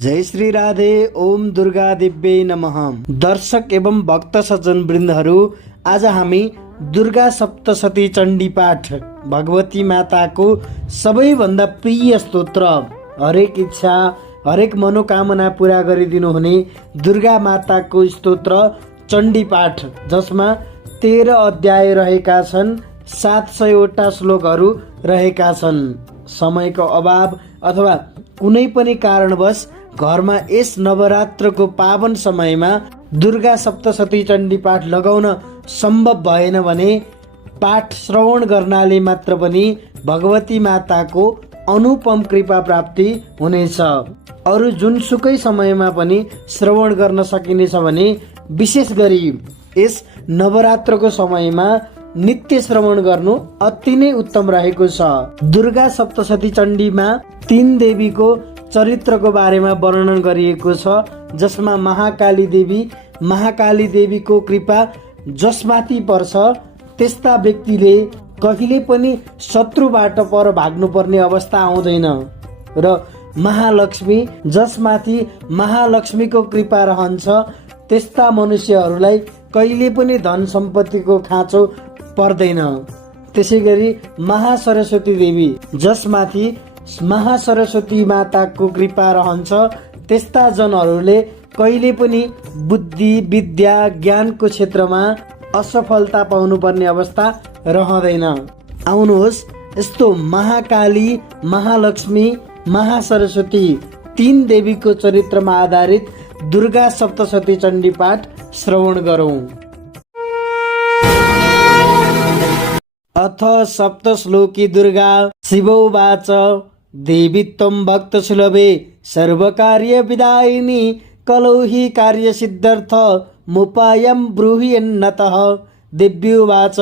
जय श्री राधे। ओम दुर्गा दिव्यै नमः। दर्शक एवं भक्त सज्जन वृन्दहरू, आज हामी दुर्गा सप्तशती चण्डी पाठ, भगवती माताको सबैभन्दा प्रिय स्तोत्र, हरेक इच्छा हरेक मनोकामना पूरा गरिदिनु हुने दुर्गा माताको स्तोत्र चण्डी पाठ, जसमा 13 अध्याय रहेका छन्, 700वटा श्लोकहरू रहेका छन्। समयको अभाव अथवा कुनै पनि कारणवश घरमा यस नवरात्रको पावन समयमा दुर्गा सप्तशती चण्डी पाठ लगाउन सम्भव भएन भने पाठ श्रवण गर्नाले मात्र पनि भगवती माताको अनुपम कृपा प्राप्ति हुनेछ। अरू जुनसुकै समयमा पनि श्रवण गर्न सकिनेछ भने विशेष गरी यस नवरात्रको समयमा नित्य श्रवण गर्नु अति नै उत्तम रहेको छ। दुर्गा सप्तशती चण्डीमा 3 देवीको चरित्रको बारेमा वर्णन गरिएको छ, जसमा महाकाली देवीको कृपा जसमाथि पर्छ त्यस्ता व्यक्तिले कहिले पनि शत्रुबाट पर भाग्नुपर्ने अवस्था आउँदैन, र महालक्ष्मी जसमाथि महालक्ष्मीको कृपा रहन्छ त्यस्ता मनुष्यहरूलाई कहिले पनि धन सम्पत्तिको खाँचो पर्दैन। त्यसै गरी महासरस्वती देवी जसमाथि महासरस्वती माताको कृपा रहन्छ त्यस्ता जनहरूले कहिले पनि बुद्धि विद्या ज्ञानको क्षेत्रमा असफलता पाउनुपर्ने अवस्था रहँदैन। आउनुहोस्, यस्तो महाकाली, महालक्ष्मी, महासरस्वती 3 देवीको चरित्रमा आधारित दुर्गा सप्तशती चण्डी पाठ श्रवण गरौँ। अथ सप्तश्लोकी दुर्गा शिवोवाच देवी त्वं भक्तसुलभे सर्वकार्य विदायिनी कलौ हि कार्यसिद्ध्यर्थ मुपायं ब्रूहि-यन्नतः। देव्युवाच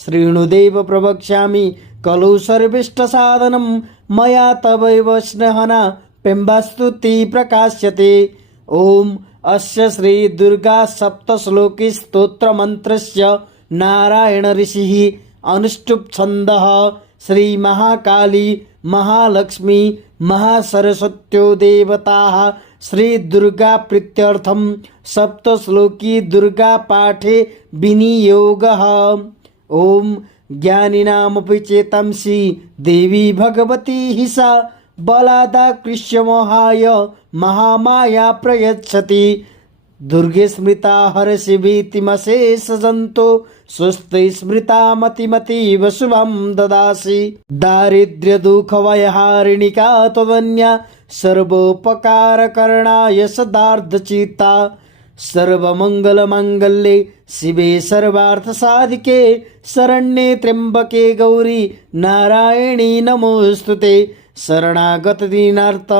शृणुदेव प्रवक्ष्यामि कलौ सर्वेष्टसाधनं मया तवैव स्नेहना बिम्बस्तुति प्रकाश्यते। ओम अस्य श्री दुर्गा सप्तश्लोकी स्तोत्र मंत्रस्य नारायण ऋषिः अनुष्टुप् छन्दः श्री महाकाली महालक्ष्मी महासरस्वत्यो देवताः श्री दुर्गा प्रीत्यर्थं सप्तश्लोकी दुर्गा पाठे विनियोगः। ओम ज्ञानिनामपि चेतांसि देवी भगवती हि सा बलादाकृष्य मोहाय महामाया प्रयच्छति। दुर्गे स्मृता हरशिवीतिमशेष जन्तो सुस्ते स्मृता मतिमतीव शुभं ददासि। दारिद्र्य दुःख वयहारिणिका त्वदन्या सर्वोपकारकरणाय सदार्धचित्ता। सर्वमङ्गलमाङ्गल्ये शिवे सर्वार्थसाधिके शरण्ये त्र्यम्बके गौरी नारायणी नमोस्तुते। शरणागतदीनार्थ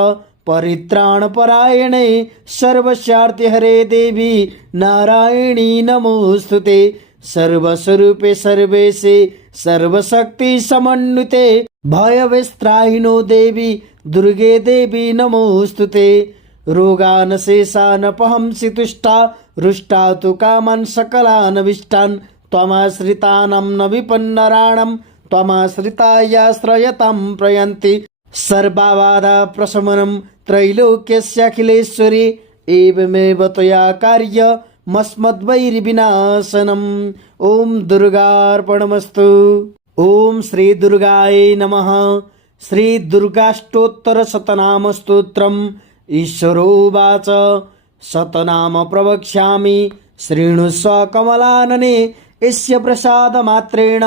परित्राणपरायणे सर्वस्यार्थे हरे देवी नारायणी नमोस्तुते। सर्वस्वरूपे सर्वेशे सर्वशक्ति समन्विते भयविस्त्राहिनो देवी दुर्गे देवी नमोस्तुते। रोगान् शेषानपहंसि तुष्टा रुष्टा तु कामान् सकलान् विष्टान् त्वमाश्रितानां न विपन्नराणां त्वमाश्रितायाश्रयतां प्रयन्ति। सर्वबाधा प्रशमनं त्रैलोक्यस्याखिलेश्वरी एवमेव त्वया कार्यमस्मद्वैरिविनाशनम्। ओम दुर्गार्पणमस्तु। ओम श्री दुर्गायै नमः। श्री दुर्गाष्टोत्तर शतनाम स्तोत्रम्। ईश्वरोवाच शतनाम प्रवक्ष्यामि शृणुष्व कमलानने यस्य प्रसादमात्रेण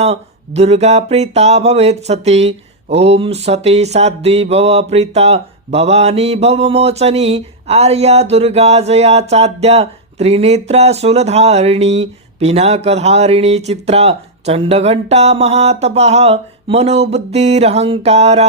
दुर्गा प्रीता भवेत् सती। ओम सती साध्वी भव प्रीता भवानी भवमोचनी आर्या दुर्गा जया चाद्या त्रिनेत्रा शूलधारिणी पिनाकधारिणी चित्रा चण्डघण्टा महातपः मनोबुद्धिरहंकार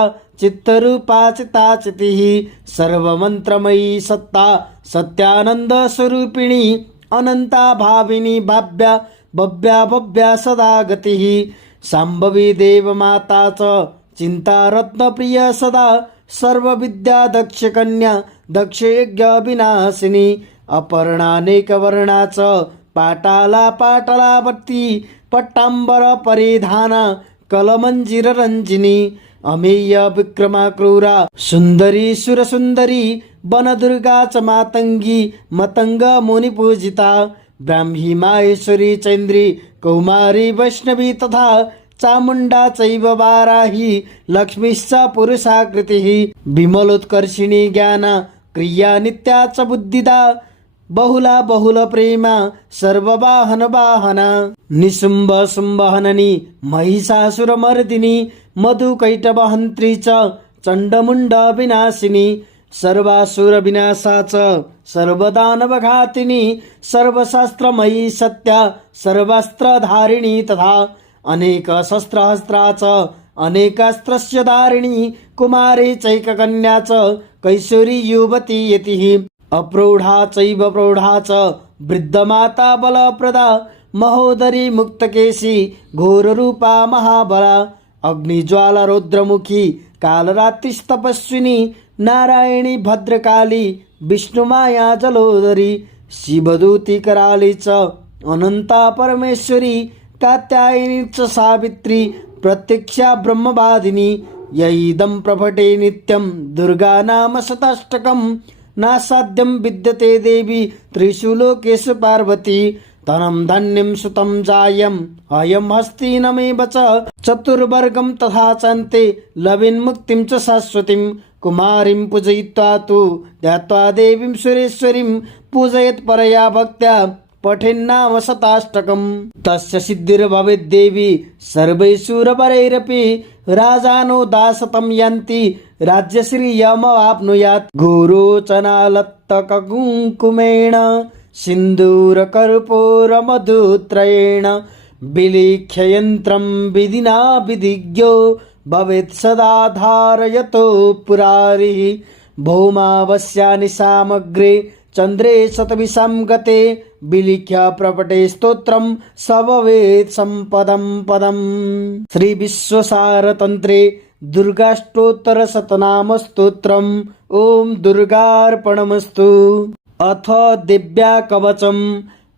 चित्तरूपा चिताचितिः सर्वमन्त्रमयी सत्ता सत्यानंद स्वरूपिणी अनंता भाविनी भाव्या भव्या भव्या सदा गतिः। शाम्भवी देवमाता च चिंता रत्न प्रिय सदा सर्वविद्या दक्ष कन्या दक्ष यज्ञ विनाशिनी। अपर्णानेक वर्णा च पाटाला पाटलावर्ती पट्टांबर परिधाना कलमंजीर रंजिनी। अमेय विक्रमा क्रूरा सुन्दरी सुरसुन्दरी वनदुर्गा च मातङ्गी मतङ्ग मुनिपूजिता ब्राह्मी माहेश्वरी चैन्द्री कौमारी वैष्णवी तथा चामुण्डा चैव वाराही लक्ष्मीश्च पुरुषाकृतिः विमलोत्कर्षिणी ज्ञान क्रिया नित्या च बुद्धिदा बहुला बहुल प्रेमा सर्ववाहन वाहना निशुम्भ शुम्भहननी महिषासुरमर्दिनी मधुकैटवहन्त्री च चण्डमुण्ड विनाशिनी सर्वासुर विनाशा च सर्वदानवघातिनी सर्वशास्त्रमयी सत्या सर्वास्त्रधारिणी तथा अनेक शस्त्रहस्त्रा च अनेकास्त्रस्य धारिणी कुमारी चैककन्या च कैशोरी युवती यतिः अप्रौढा चैव प्रौढा च वृद्धमाता बलप्रदा महोदरी मुक्तकेशी घोररूपा महाबला अग्निज्वाला रौद्रमुखी कालरात्रिस्तपस्विनी नारायणी भद्रकाली विष्णुमाया जलोदरी शिवदूती कराली च अनंता परमेश्वरी कात्यायनी च सावित्री प्रत्यक्षा ब्रह्मवादिनी यैदं प्रभटे नित्यं दुर्गा नाम शताष्टकं नासाध्यं विद्यते देवी त्रिषु लोकेषु पार्वती धनं धन्यं सुतं जायम् अयं हस्तिनमेव च चतुर्वर्गं तथा चन्ते लविन्मुक्तिं च शाश्वतीं कुमारीं पूजयित्वा तु ध्यात्वा देवीं सुरेश्वरीं पूजयेत् परया भक्त्या पठेन्नाम शताष्टकम् तस्य सिद्धिर्भवेद्देवी सर्वैश्वरवरैरपि राजानो दासतं यान्ति राज्यश्रियमवाप्नुयात् गुरोचनालत्तककुङ्कुमेण सिन्दूरकर्पूरमधुत्रयेण विलिख्ययन्त्रं विधिना विधिज्ञो भवेत् सदा धारयतो पुरारिः भौमावस्यानि सामग्रे चन्द्रे शतविशां गते विलिख्य प्रपटे स्तोत्रं स भवेत् सम्पदं पदम्। श्री विश्वसारतन्त्रे दुर्गाष्टोत्तरशतनाम स्तोत्रम् ओम दुर्गार्पणमस्तु। अथ दिव्या कवचम्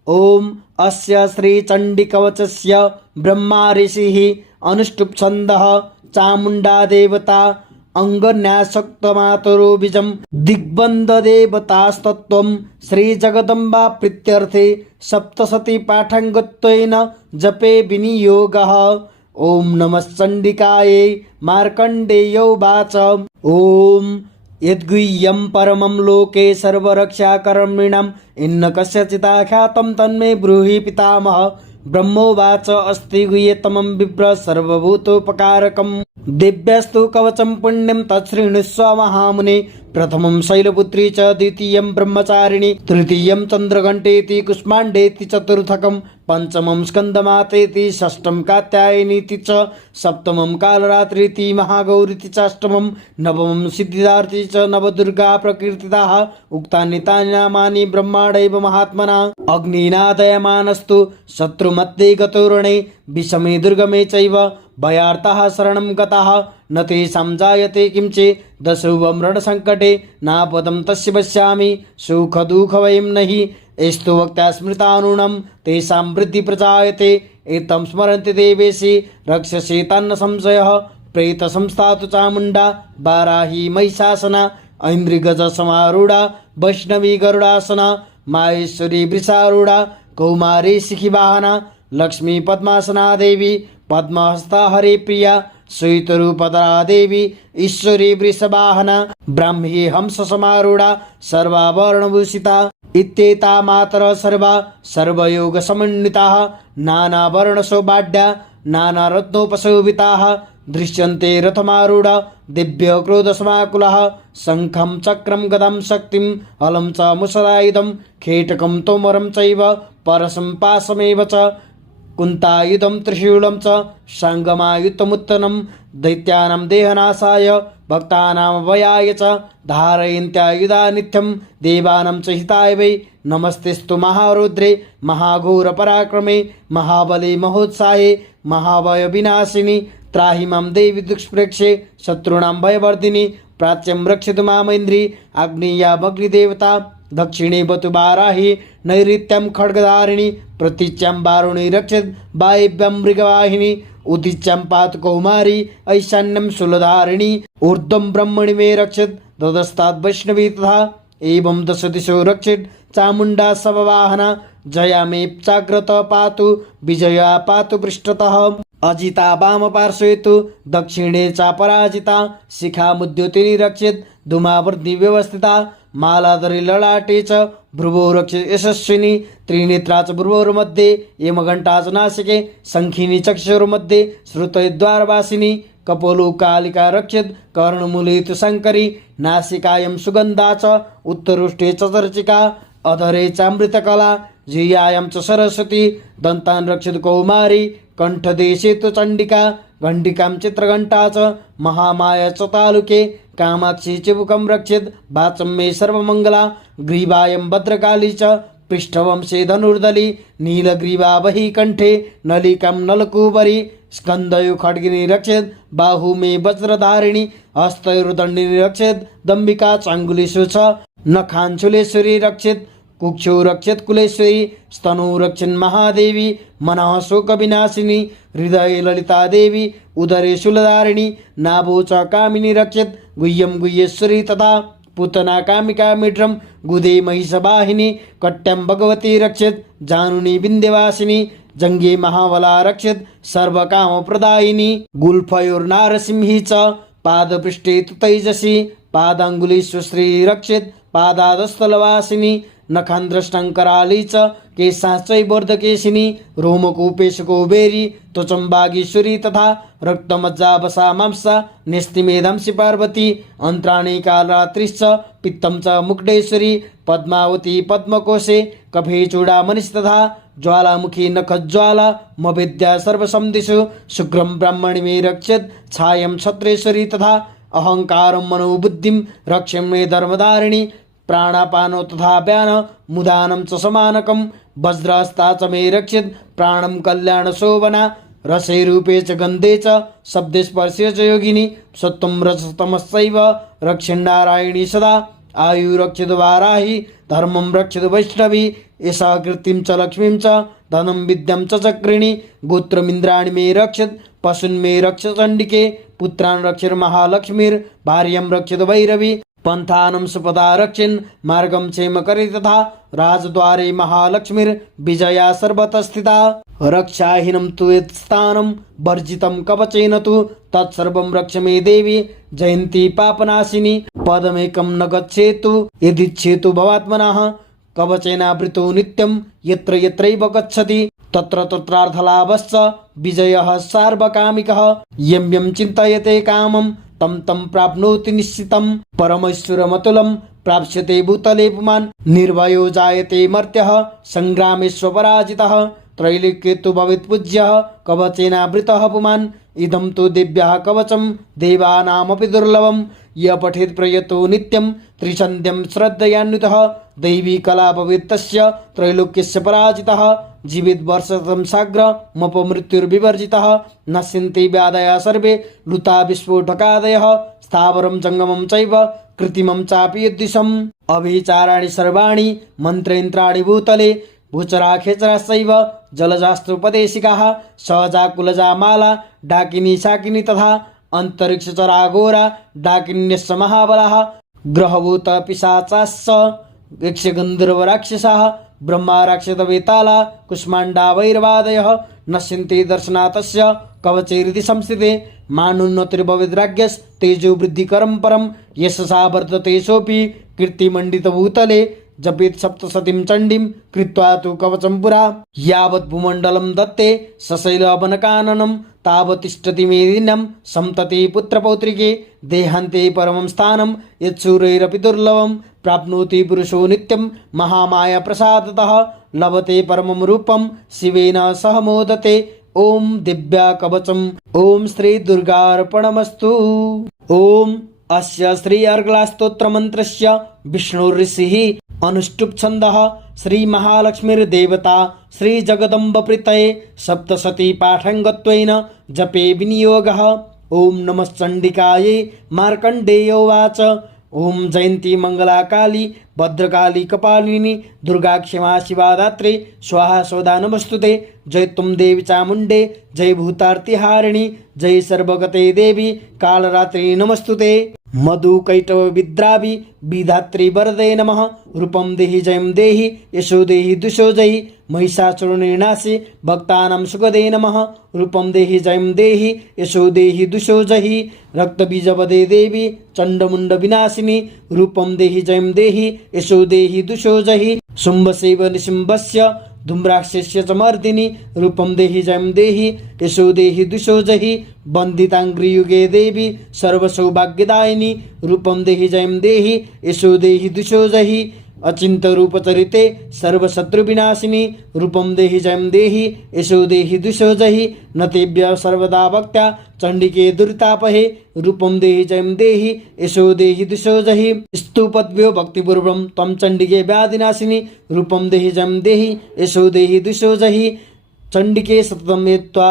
ओम अस्य श्री चण्डी कवचस्य ब्रह्मा ऋषिः अनुष्टुप् छन्दः चामुण्डा देवता अंगन्यासक्तमातरो बीजं दिग्बन्धदेवतास्तत्त्वं श्रीजगदम्बा प्रीत्यर्थे सप्तशती पाठाङ्गत्वेन जपे विनियोगः। ओम नमः चण्डिकायै मार्कण्डेयोवाच ओम यद्गुह्यं परमं लोके सर्वरक्षाकर्मिणम् इन्न कस्यचिदाख्यातं तन्मे ब्रूहि पितामह। ब्रह्मोवाच अस्ति गुह्यतमं विप्र सर्वभूतोपकारकम् दिव्यस्तु कवचं पुण्यं तच्छृणुष्व महामुने। प्रथमं शैलपुत्री च द्वितीयं ब्रह्मचारिणी तृतीयं चन्द्रघण्टेति कुष्माण्डेति चतुर्थकं पंचमं स्कन्दमातेति षष्ठं कात्यायनीति च सप्तमं कालरात्रीति महागौरीति च अष्टमं नवमं सिद्धिदार्थी च नवदुर्गा प्रकीर्तिताः। उक्तानि तानि नामानि ब्रह्माणैव महात्मना अग्निनादयमानस्तु शत्रुमध्ये गतोरणे विषमे दुर्गमे चैव भयार्ताः शरणं गताः न तेषां जायते किंचे दशुवमरणसङ्कटे नापदं तस्य पश्यामि सुखदुःखभयं नहि एस्तु वक्त्या स्मृतानूनं तेषां वृद्धि प्रजायते एतं स्मरन्ति देवेशि रक्षसे तन्न संशयः। प्रेतसंस्था तु चामुण्डा वाराही महिषासना ऐन्द्रिगजसमारूढा वैष्णवी गरुडासना माहेश्वरी वृषारूढा कौमारी शिखिवाहना लक्ष्मी पद्मासना देवी पद्महस्ता हरिप्रिया श्वेतरूपधरा देवी ईश्वरी वृषवाहना ब्राह्मी हंससमारूढा सर्वाभरणभूषिता इत्येता मातरः सर्वा सर्वयोगसमन्विताः नानावर्णशोभाढ्या नानारत्नोपशोभिताः दृश्यन्ते रथमारूढा दिव्यक्रोधसमाकुलाः शङ्खं चक्रं गदां शक्तिं हलं च मुसलायुधं खेटकं तोमरं चैव परशं पाशमेव च कुन्तायुधं त्रिशूलं च सङ्गमायुधमुत्तनं दैत्यानां देहनाशाय भक्तानां भयाय च धारयन्त्यायुधा नित्यं देवानां च हिताय वै। नमस्तेस्तु महारुद्रे महाघोरपराक्रमे महाबले महोत्साहे महाभयविनाशिनि त्राहि मां देवी दुष्प्रेक्षे शत्रूणां भयवर्धिनि प्राच्यं रक्षतु मामेन्द्री आग्नेयामग्निदेवता दक्षिणे बतु वाराही नैऋत्यं खड्गधारिणी प्रतीच्यां वारुणी रक्षत् वायव्यं मृगवाहिनी उदिच्यां पातु कौमारी ऐशान्यं शूलधारिणी ऊर्ध्वं ब्रह्मणि मे रक्षित ततस्तात् वैष्णवी तथा एवं दश दिशो रक्षित चामुण्डा सववाहना जया मे चाग्रत पातु विजया पातु पृष्ठतः अजिता वाम पार्श्वे तु दक्षिणे च पराजिता शिखा मुद्योतिनि रक्षित धूमावर्ति व्यवस्थिता मालाधरी ललाटे च भ्रुवो रक्षित यशस्विनी त्रिनेत्रा च भ्रुवोर्मध्ये यमघण्टा च नासिके शङ्खिनी चक्षुर्मध्ये श्रुतद्वारवासिनी कपोलो कालिका रक्षित कर्णमूले तु शङ्करी नासिकायं सुगन्धा च उत्तरोष्ठे च चर्चिका अधरे चामृतकला जिह्वायां च सरस्वती दन्तान् रक्षित कौमारी कण्ठदेशे तु चण्डिका घण्टिकां चित्रघण्टा च महामाया च तालुके कामाक्षी चिबुकं रक्षित वाचं मे सर्वमङ्गला ग्रीवायं भद्रकाली च पृष्ठवंशे धनुर्दली नीलग्रीवा वही कण्ठे नलिकां नलकूबरी स्कन्धयो खड्गिनी रक्षित बाहु मे वज्रधारिणी हस्तयोर्दण्डिनी रक्षित दम्बिका चाङ्गुलेषु च नखाञ्चुलेश्वरी रक्षित कुक्षो रक्षित कुलेश्वरी स्तनो रक्षित महादेवी मनः शोकविनाशिनी हृदये ललिता देवी उदरे शूलधारिणी नाभो च कामिनी रक्षित गुह्यं गुह्येश्वरी तथा पूतना कामिका मित्रं गुदे महिषवाहिनी कट्यं भगवती रक्षित जानुनी विन्ध्यवासिनी जङ्गे महाबला रक्षित सर्वकामप्रदायिनी गुल्फयोर्नारसिंही च पादपृष्ठे तु तैजसी पादाङ्गुलीषु श्री रक्षित पादादस्थलवासिनी नखान्द्रष्टङ्कराली च केशाश्चैवर्धकेशिनी रोमकूपेशकुबेरी त्वचं वागीश्वरी तथा रक्तमज्जावसा मांसा नेस्तिमेधंसि पार्वती अन्त्राणि कालरात्रिश्च पित्तं च मुकुटेश्वरी पद्मावती पद्मकोशे कफे चूडामणिस् तथा ज्वालामुखी नखज्वाला मवेद्या सर्वसंदिषु शुक्रं ब्राह्मणि मे रक्षित छायं छत्रेश्वरी तथा अहंकारं मनोबुद्धिं रक्ष्यं मे धर्मधारिणी प्राणापानो तथा व्यान मुदानं च समानकं वज्रहस्ता च मे रक्षित प्राणं कल्याणशोभना रसे रूपे च गन्धे च शब्दे स्पर्शे च योगिनी सत्त्वं रजस्तमश्चैव रक्षिन्नारायणी सदा आयुरक्षित वाराही धर्मं रक्षित वैष्णवी एषा कीर्तिं च लक्ष्मीं च धनं विद्यां च चक्रिणी गोत्रमिन्द्राणि मे रक्षित पशून्मे रक्षित चण्डिके पुत्रान् रक्षित महालक्ष्मीर्भार्यं रक्षित भैरवी पंथानं सुपदा रक्षिन् मार्गं क्षेमकरी तथा राजद्वारे महालक्ष्मीर्विजया सर्वतः स्थिता रक्षाहीनं तु यत्स्थानं वर्जितं कवचेन तु तत्सर्वं रक्ष मे देवी जयन्ती पापनाशिनी पदमेकं न गच्छेतु यदिच्छेतु भवात्मनः कवचेनावृतो नित्यं यत्र यत्रैव गच्छति तत्र तत्रार्थलाभश्च विजयः सार्वकामिकः यं यं चिन्तयते कामं तं तं प्राप्नोति निश्चितं परमेश्वरमतुलं प्राप्स्यते भूतले पुमान् निर्भयो जायते मर्त्यः संग्रामेष्वपराजितः त्रैलोक्ये तु भवेत् पूज्यः कवचेनावृतः पुमान् इदं तु दिव्यः कवचं देवानामपि दुर्लभं य पठेत् प्रयतो नित्यं त्रिसन्ध्यं श्रद्धयान्वितः दैवी कला भवेत् तस्य त्रैलोक्यस्य पराजितः जीवित वर्षशतं साग्रमपमृत्युर्विवर्जितः नश्यन्ति व्याधयः सर्वे लुता विस्फोटकादयः स्थावरं जङ्गमं चैव कृत्रिमं चापि यद्दिशम् अभिचाराणि सर्वाणि मन्त्रयन्त्राणि भूतले भूचरा खेचराश्चैव जलजास्त्रोपदेशिकाः सहजा माला डाकिनी शाकिनी तथा अन्तरिक्षचराघोरा डाकिन्यश्च महाबलाः ग्रहभूत पिशाचाश्च यक्षगन्धर्वराक्षसाः ब्रह्मा राक्षसवेताला कुष्माण्डा वैरवादयः नश्यन्ति दर्शनातस्य कवचैरिति संस्थिते मानुन्नतिर्भवेद्राज्ञस्तेजो वृद्धिकरं परं यशसा वर्धते सोऽपि कीर्तिमण्डितभूतले जपेत् सप्तशतीं चण्डीं कृत्वा तु कवचं पुरा यावत् भूमण्डलं दत्ते सशैलवनकाननं तावत् तिष्ठति मेदिनं सम्तति पुत्रपौत्रिके देहान्ते परमं स्थानं यत्सूरैरपि दुर्लभं प्राप्नोति पुरुषो नित्यं महामाया प्रसादतः लभते परमं रूपं शिवेन सह मोदते ओम दिव्या कवचम् ओम श्री दुर्गार्पणमस्तु। ओम अस्य श्री अर्गलास्तोत्र मंत्रस्य विष्णुर्षिः अनुष्टुप् छन्दः श्री महालक्ष्मीर्देवता श्री जगदम्ब प्रीतये सप्तशती पाठङ्गत्वेन जपे विनियोगः। ओम नमः चण्डिकायै। मार्कण्डेय उवाच ओम जयंती मंगला काली भद्रकाली कपालिनी दुर्गा क्षमा शिवा दात्री स्वाहा स्वदा नमस्तुते। जय तुम देवी चामुंडे जय भूतार्तिहारिणी जय सर्वगते देवी कालरात्रि नमस्तुते। मधु कैटव विद्रावि विधात्री वरदे नमः। रूपम देहि जयं देहि यशो देहि दुशो जयि महिषासुरनिर्नाशि भक्तानां सुखदे नमः। रूपम देहि जयं देहि यशो देहि दुशो जहि रक्तबीजवदे देवी चंडमुंड विनाशिनी। रूपम देहि जयं देहि यशो देहि दुशो जहि शुंभसेव निशुंभस्य धूम्राक्षस्य च मर्दिनी। रूपम देहि जयं देहि यशो देहि दुशो जहि वन्दितांग्रियुगे देवी सर्वसौभाग्यदायिनी। रूपम देहि जयं देहि यशो देहि दुशो जहि अचिंत रूपचरिते सर्वशत्रु विनाशिनी। रूपम देहि जयं देहि यशो देहि दुशो जहि नतेभ्य सर्वदा भक्त्या चंडिके दुरितापहे। रूपम देहि जयं देहि यशो देहि दुशो जहि स्तुपद्भ्यो भक्तिपूर्वं त्वं चंडिके व्याधिनाशिनी। रूपम देहि जयं देहि यशो देहि दुशो जहि चंडिके सततं एत्वा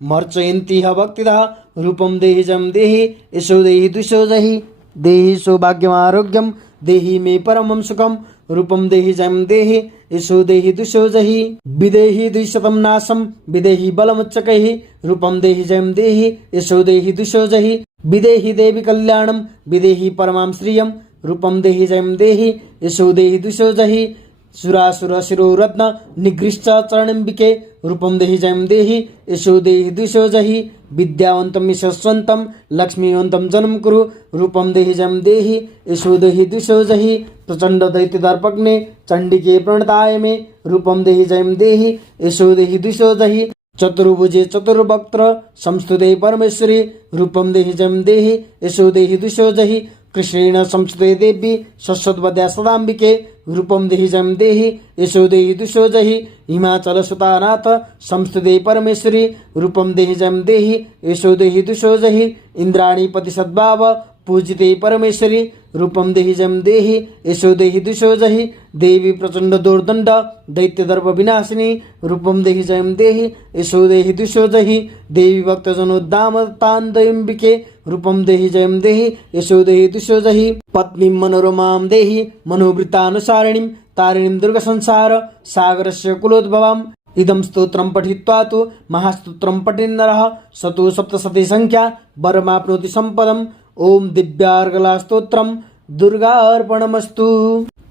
मर्चयन्ति भक्तिदः। रूपम देहि जयं देहि यशो देहि दुशो जहि देहि सौभाग्यमारोग्यं देहि मे परमं सुखम। रूपम देहि जयं देहि यशो देहि दुशो जहि विदेहि द्विशतं नाशं विदेहि बलमुच्चकैः। रूपम देहि जयं देहि यशो देहि दुशो जहि विदेहि देवी कल्याणं विदेहि परमां श्रियं। रूपम देहि जयं देहि यशो देहि दुशो जहि सुरासुर शिरोरत्न निगृष्ट चरणंबिके। रूपम देहि जयं देहि यशो देहि दुशो जहि विद्यावन्तं यशस्वन्तं लक्ष्मीवन्तं जन्म कुरु। रूपम देहि जयं देहि यशो देहि दुशो जहि प्रचंड दैत्य दर्पग्ने चंडिके प्रणताय मे। रूपम देहि जयं देहि यशो देहि दुशो जहि चतुर्भुजे चतुर्वक्त्र संस्तुते परमेश्वरी। रूपम देहि जयं देहि यशो देहि दुशो जहि कृष्णेन संस्तुते देवी शश्वतवद्या सदाम्बिके। रूपम देहि जयं देहि यशो देहि दुशो जहि हिमाचल सुतानाथ संस्तुते परमेश्वरी। रूपम देहि जयं देहि यशो देहि दुशो जहि इंद्राणीपति सद्भाव पूजिते परमेश्वरी। रूपम देहि जयं देहि यशो देहि दुशो जहि देवी प्रचंड दुर्दंड दैत्य दर्प विनाशिनी। रूपम देहि जयं देहि यशो देहि दुशो जहि देवी भक्तजनोद्धाम तांदयंबिके। रूपम देहि जयं देहि यशो देहि दुशो जहि पत्नीं मनोरमां देहि मनोवृत्तानुसारिणीं तारिणीं दुर्गसंसार सागरस्य कुलोद्भवाम्। इदं स्तोत्रं पठित्वा तु महास्तोत्रं पठेन्नरः स तु सप्तशती संख्या वरमाप्नोति सम्पदम्। ओम दिव्यार्गला स्तोत्रम दुर्गार्पणमस्तु।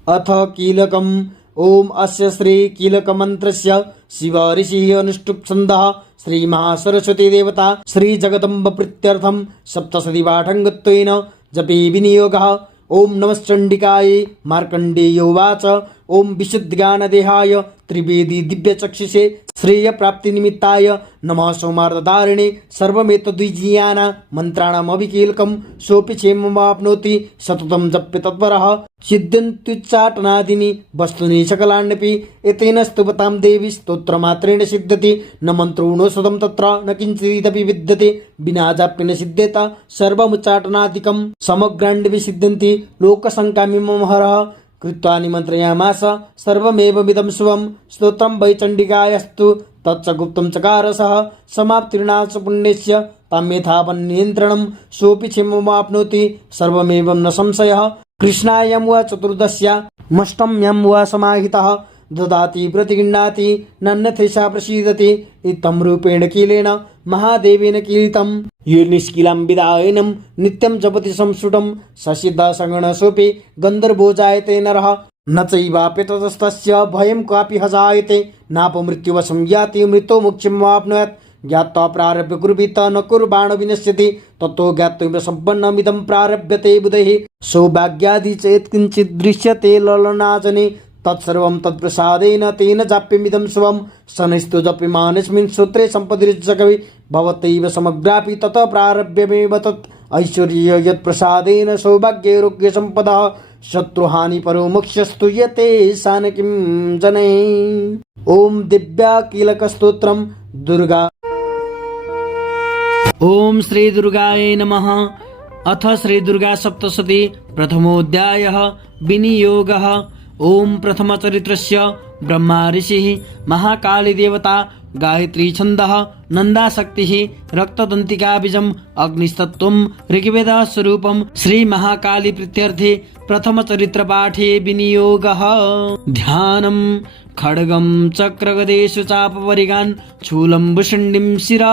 अथ कीलकम् ओम अस्य श्री कीलक मंत्रस्य शिव ऋषिः अनुष्टुप् छन्दः श्री महासरस्वती देवता श्री जगदम्ब प्रीत्यर्थं सप्तशती पाठङ्गत्वेन जपे विनियोगः। ओम नमश्चण्डिकाय मार्कण्डेयोवाच ओम विशुद्धज्ञानदेहाय त्रिवेदी दिव्यचक्षुषे श्रेय प्राप्ति निमित्ताय नमः सौमार्दधारिणे सर्वमेतद्विजीयान मंत्राणामभिकीलकं सोऽपि क्षेममाप्नोति सततं जप्य तत्परः सिद्ध्यन्त्युच्चाटनादीनि वस्तूनि सकलाण्यपि एतेन स्तुवतां देवी स्तोत्रमात्रेण सिद्ध्यति न मन्त्रो नो सदं तत्र न किञ्चिदपि विद्यते विना जाप्येन सिद्ध्येत सर्वमुच्चाटनादिकं समग्राण्डपि सिद्ध्यन्ति लोकसङ्कामिमं हरः कृत्वा निमन्त्रयामास सर्वमेवमिदं शुभं स्तोत्रं वै चण्डिकायास्तु तच्च गुप्तं चकार सः समाप्तिर्नाश पुण्यस्य ताम्यथापन्नियन्त्रणं सोऽपि क्षेममाप्नोति सर्वमेवं न संशयः। कृष्णायां वा चतुर्दश्यामष्टम्यां वा समाहितः ददाति प्रतिगृह्णाति नन्यथेषा प्रसीदति इत्थं रूपेण कीलेन महादेवेन कीलितं ये निष्कीलं विदायनं नित्यं जपति संस्फुटं ससिद्धसगणसोऽपि गन्धर्वो जायते नरः न चैवाप्यतस्तस्य भयं क्वापि हजायते नापमृत्युवशं याति मृतो मोक्षं वाप्नुयात् ज्ञात्वा प्रारभ्य कुर्वीत न कुर्बाण विनश्यति ततो ज्ञात्वा सम्पन्नमिदं प्रारभ्यते बुधैः सौभाग्यादि चेत् किञ्चित् दृश्यते ललनाजने तत्सर्वं तत्प्रसादेन तेन जाप्यमिदं शुभं शनैस्तु जप्यमानस्मिन् सूत्रे सम्पदृज्जकवि भवत्यैव समग्रापि ततः प्रारभ्यमेव तत् ऐश्वर्य यत्प्रसादेन सौभाग्यैरोग्यसम्पदः शत्रुहानिपरो मोक्षस्तु यते सान किं जनै। ओम दिव्याकीलकस्तोत्रं दुर्गा। ओम श्री दुर्गाय नमः। अथ श्री दुर्गा सप्तशती प्रथमोऽध्यायः विनियोगः। ओम प्रथमचरित्रस्य ब्रह्मा ऋषिः महाकाली देवता गायत्री छन्दः नन्दाशक्तिः रक्तदन्तिका बीजम् अग्निस्तत्त्वं ऋग्वेदस्वरूपं श्रीमहाकाली प्रीत्यर्थे प्रथमचरित्रपाठे विनियोगः। ध्यानं खड्गं चक्रगदेषु चापपरिगान् शूलं भुषण्डिं शिरा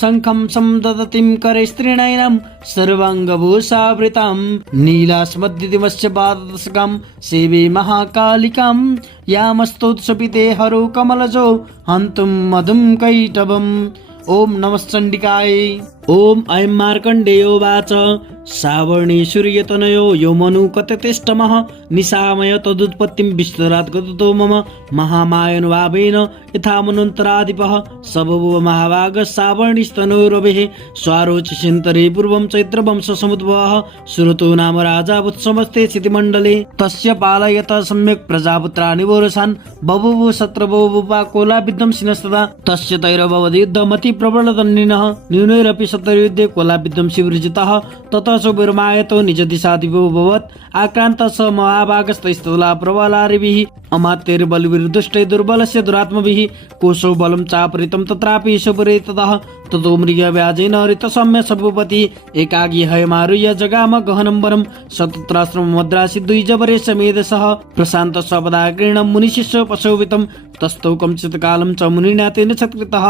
शङ्खं समदधतीं करैस्त्रिनयनं सर्वाङ्गभूषावृतां नीलास्मद्दिवस्य पाददशकां सेवे महाकालिकां यामस्तोत्सपिते हरो कमलजो हन्तुं मधुं कैटभम्। ओम नमः चण्डिकाय। ओम अयं मार्कण्डेयो वाच सावर्णे सूर्यतनयो यो मनु कथतेष्टमः निशामय तदुत्पत्तिं विस्तरात् गततो मम महामायनुभावेन यथा मन्वन्तराधिपः सबभूव महाभागः सावर्णिस्तनोरवेः स्वारोचिषेन्तरे पूर्वं चैत्रवंशसमुद्भवः सुरतो नाम राजा वत्समस्ते क्षितिमण्डले तस्य पालयत सम्यक् प्रजापुत्राणि वोरसान् बभूव शत्रवोपा कोलाविध्वंसिनस्तदा तस्य तैरभवद्युद्धमति प्रबलदण्डिनः न्यूनैरपि शत्रयुद्धे कोलाविध्वंसि विरजितः ततः स विरमायतो निजदिशाधिपभवत् आक्रान्तः स महाभागस्तैस्तला प्रबलारिभिः अमात्यैर्बलविर्दुष्टैः दुर्बलस्य दुरात्मभिः कोशो बलं चापरितं तत्रापि ईशपुरे ततः ततो मृगव्याजेन ऋतसौम्य सभूपति एकाकी हयमारुह्य जगाम गहनं वनं सतत्राश्रम मद्रासि द्विजवरे समेधसः प्रशान्त स्वपदाग्रेण मुनिशिष्य पशुवितं तस्थौ कञ्चित् कालं च मुनिना तेन सत्कृतः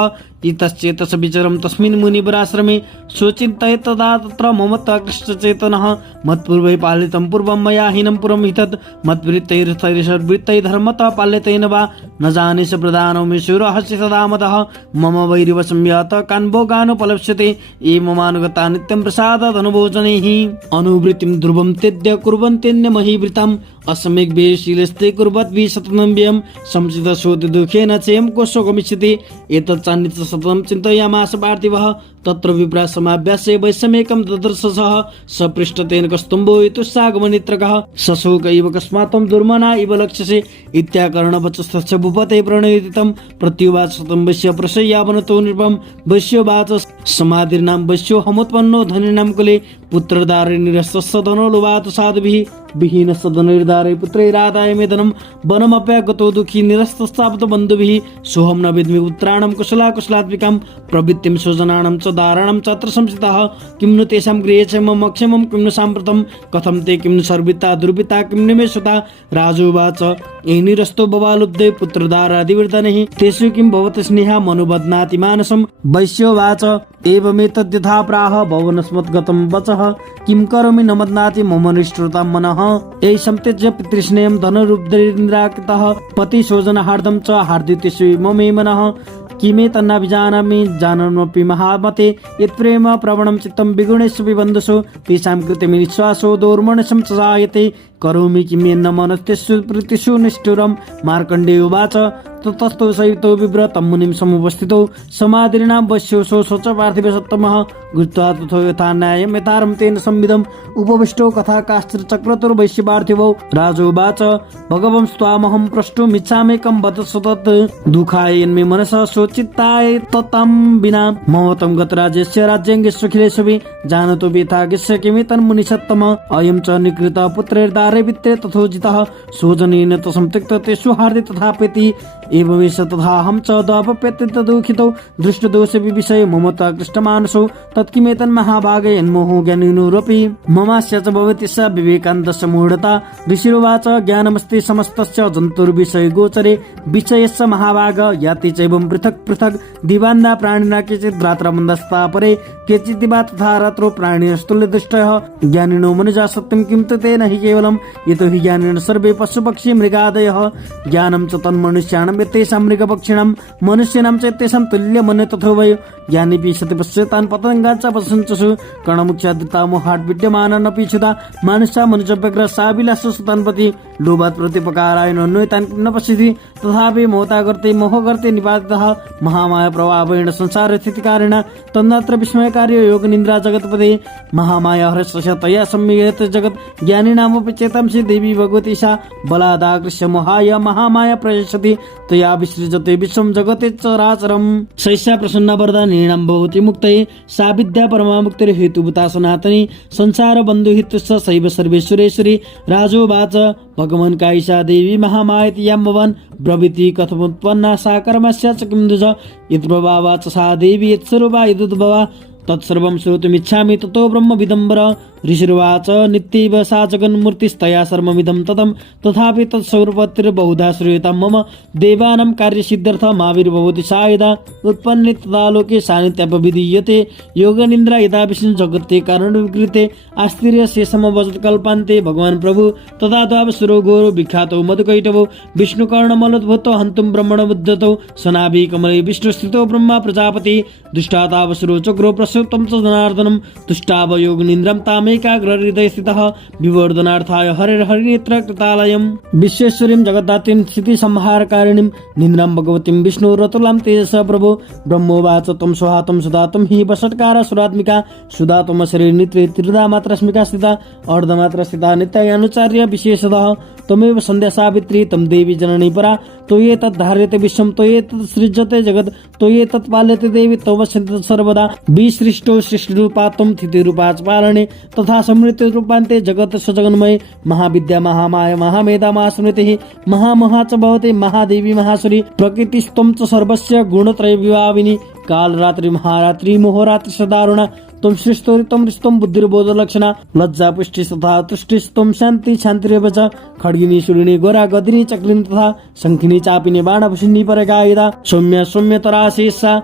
इतश्चेतस विचरं तस्मिन् मुनिवराश्रमे सोचिन्तयेत् तदा तत्र ममत्वाकृष्टचेतनः मत्पूर्वै पालितं पूर्वं मया हीनं पुरं हितत् मद्वृत्तैर्वृत्तैः धर्मतः पाल्यतेन वा न जाने स प्रधानो मे शूरहस्य सदा मदः मम वैरिवशं यात कान्भोगानुपलप्स्यते ये ममानुगता नित्यं प्रसादादनुभोजनैः अनुवृत्तिं ध्रुवं त्यज्य कुर्वन्त्यन्यमहीवृताम् असम्यक् व्ययशीलस्ते कुर्वद्भिः सततं व्ययं संसितशोधदुःखेन चेयं कोशो गमिष्यति एतत् चान्यत् सततं चिन्तयामास पार्थिवः तत्र विप्रा समाभ्यासे वैषम्येकं ददर्शसः सपृष्ठतेन कस्तुम्बो इतुस्सागमनित्रकः सशोक इव कस्मात्त्वं दुर्मना इव लक्ष्यसे इत्याकर्णवचस्तस्य भूपते प्रणयितं प्रत्युवाच शतं वैश्य प्रशय्यावनतो नृपं वैश्योवाच समाधिर्नाम वैश्यो हमुत्पन्नो धनिनां कुले पुत्रदारे निरस्तस्य धनो लोभात् साधुभिः विहीनस्य धनैर्दारे पुत्रैरादाय मे धनं वनमप्यागतो दुःखी निरस्तस्तापत बन्धुभिः सोऽहं न विद्मि पुत्राणां कुशलात्मिकां प्रवृत्तिं स्वजनानां च दाराणां च अत्र संस्थितः किं नु तेषां गृहे क्षेमं क्षमं किं नु साम्प्रतं कथं ते किं नु सर्विता दुर्विता किं नु मे सुता राजोवाच एनिरस्तो बवालुब्धे पुत्रदारादिवर्धनैः तेषु किं भवति स्नेहा मनुबध्नाति मानसं वैश्योवाच एवमेतद्यथा प्राह भवनस्मद्गतं वचः किं करोमि न मध्नाति मम निष्ठुरतां मनः एषं त्यज्य पितृस्नेहं धनुरुद्धरिन्द्राकृतः पतिशोचनार्थं च हार्दितेषु ममे मनः किमे तन्नाभिजानामि जानन्नपि महामते यत्प्रेम प्रवणं चित्तं विगुणेषु विबन्धुषु तेषां कृते विश्वासो दौर्मणशं च जायते करोमि किमेन्न मनस्तेषु प्रीतिषु निष्ठुरं मार्कण्डेयोवाच ततस्तौ सयुतो बिभ्रतं मुनिं समुपस्थितौ समाधिर्नां वश्योऽसौ स च पार्थिवसत्तमः गृहीत्वा तथो यथा न्यायं यथारं तेन संविदम् उपविष्टो कथा काश्चिच्चक्रतुर्वैश्यपार्थिवौ राजोवाच भगवं स्वामहं प्रष्टुमिच्छामेकं वद सतत् दुःखाय यन्मे मनसः शोचित्ताय ततां विना मम तं गतराज्यस्य राज्यङ्गेष्वखिलेष्वपि जानतो वेथागस्य किमेतन्मुनिसत्तम अयं च निकृत पुत्रैर्दारे वित्ते तथोजितः स्वजनेन तसं त्यक्त तेषु हार्दे तथापेति एवमेष तथाहं च दापप्यते तदुःखितौ दृष्टदोषे विषये मम ताकृष्टमानसौ तत्किमेतन्महाभागे यन्मोहो ज्ञानिनोरपि ममास्य च भवति स विवेकानन्दस्य मूढता ऋषिरुवाच ज्ञानमस्ति समस्तस्य जन्तुर्विषये गोचरे विषयस्य महाभाग याति चैवं पृथक् पृथक् दिवान्दा प्राणिना केचित् रात्रमन्दस्ता परे केचित् दिवा तथा रात्रो प्राणिनस्तुल्यदृष्टयः ज्ञानिनो मनुजा सत्यं किं तेन हि केवलं यतो हि ज्ञानिनो सर्वे पशुपक्षी मृगादयः ज्ञानं च तन्मनुष्याणां यत्तेषां मृगपक्षिणां मनुष्याणां च यत्तेषां तुल्यमन्ये तथोवय ज्ञानिभिः सति पश्यतान् पतङ्गाश्च पशुञ्चसु कर्णमुख्यादिता मोहात् विद्यमानानपि क्षुधा मानुषा मनुजव्यग्र साविलास सुतान्पति लोभात् प्रतिपकारायण अन्वयतान् न पश्यति तथापि मोहता गर्ते निपातितः महामाया प्रभावेण संसार स्थितिकारेण तन्नात्र विस्मयकर कार्य योग निद्रा जगतपदे महामाया हर्षस्य तया सम्येत जगत ज्ञानी नामोपि चेतांसि देवी भगवती सा बलादाकृष्य मोहाय महामाया प्रयच्छति तया विसृजते विश्वं जगते चराचरम् सैषा प्रसन्ना वरदा निर्णाम भवति मुक्तये सा विद्या परमा मुक्तिर् हेतुभूता सनातनी संसार बन्धु हितस्य शैव सर्वेश्वरेश्वरी राजोवाच भगवान् कायिषा देवी महामायति याम्भवान् ब्रवीति कथमुत्पन्ना सा कर्मस्य च किं दुज यत्प्रभावाच सा देवी यत्स्वरूपा यदुद्भवा तत्सर्वं श्रोतुमिच्छामि ततो ब्रह्म विदम्बर ऋषिर्वाच नित्यैव सा जगन्मूर्तिस्तया सर्वमिदं ततं तथापि तत्स्वरूपतिर्बहुधा श्रूयतां मम देवानां कार्यसिद्ध्यर्थमाविर्भवति सा यदा उत्पन्ने तदा लोके सान्निध्यपविधीयते योगनिन्द्रा यदा विष्णु जगत्ते कारणविकृते आस्तिर्य शेषमवजत् कल्पान्ते भगवान् प्रभु तदा द्वावसुरो घोरो विख्यातो मधुकैटभो विष्णुकर्णमलोद्भूतो हन्तुं ब्रह्मणमुद्धतो सनाभि कमले विष्णुस्थितो ब्रह्मा प्रजापति दुष्टातावसुरो चक्रो प्रसुप्तं च जनार्दनं तुष्टाव योगनिन्द्रं तामेकाग्र हृदय स्थितः विवर्धनार्थाय हरिर्हरिनेत्र कृतालयम् विश्वेश्वरीं जगद्धात्रीं स्थितिसंहारकारिणीं निन्द्रां भगवतीं विष्णुरतुलां तेजसा प्रभो ब्रह्मोवाच तं स्वहातं सुधातं हि वषट्कार सुरात्मिका सुधातम शरीरनित्रे त्रिधामात्रस्मिका स्थिता अर्धमात्रस्थिता नित्यानुचार्य विशेषतः तमेव संध्या सावित्री तं देवी जननी परा त्वयेतत् धार्यते विश्वं त्वयेतत् सृज्यते जगत् त्वयेतत् पाल्यते देवी तवस्यन्ति सर्वदा विसृष्टो सृष्टिरूपा त्वं स्थितिरूपा च पालने तथा समृद्धिरूपान्ते जगत् सजगन्मये महाविद्या महामाया महामेधा महास्मृतिः महामहा च भवते महादेवी महासुरी प्रकृतिस्त्वं च सर्वस्य गुणत्रय विभाविनी कालरात्रि महारात्रि मोहरात्रि सदारुणा त्वं सृष्टोरितं ऋष्टं बुद्धिर्बोधलक्षणा लज्जा पुष्टिस्तथा तुष्टिस्त्वं शान्ति शान्तिरेव च खड्गिनी शूलिनी गोरा गदिनी चक्लिनी तथा शङ्खिनी चापिनी बाणभूषिणी परगायिता सौम्या सौम्यतराशेषा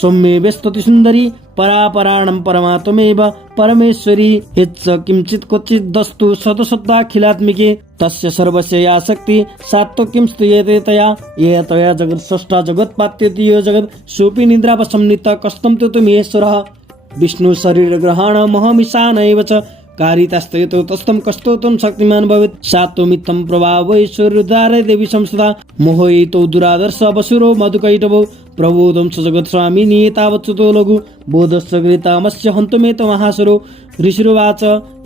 सौम्ये व्यस्तति सुन्दरी परापराणं परमात्मेव परमेश्वरी यच्च किंचित् क्वचित् दस्तु शतशताखिलात्मिके तस्य सर्वस्य या शक्ति सात्व किं स्तूयते तया ये तया जगत् स्रष्टा जगत्पात्यति यो जगत् सोऽपि निद्रावसंनित कष्टं तु महेश्वरः विष्णु शरीर ग्रहण महमिशान एव च कारितास्तयतो तस्तं कष्टोत्तम शक्तिमान भवेत् सात्वमित्तं प्रभावैश्वर्योद्धारे देवी संस्था मोहयितो दुरादर्श वसुरो मधुकैटभो प्रबोधं स जगत् स्वामिनी एतावच्युतो लघु बोधस्य गृहीतामस्य हन्तुमेत महासुरो ऋषिरुवाच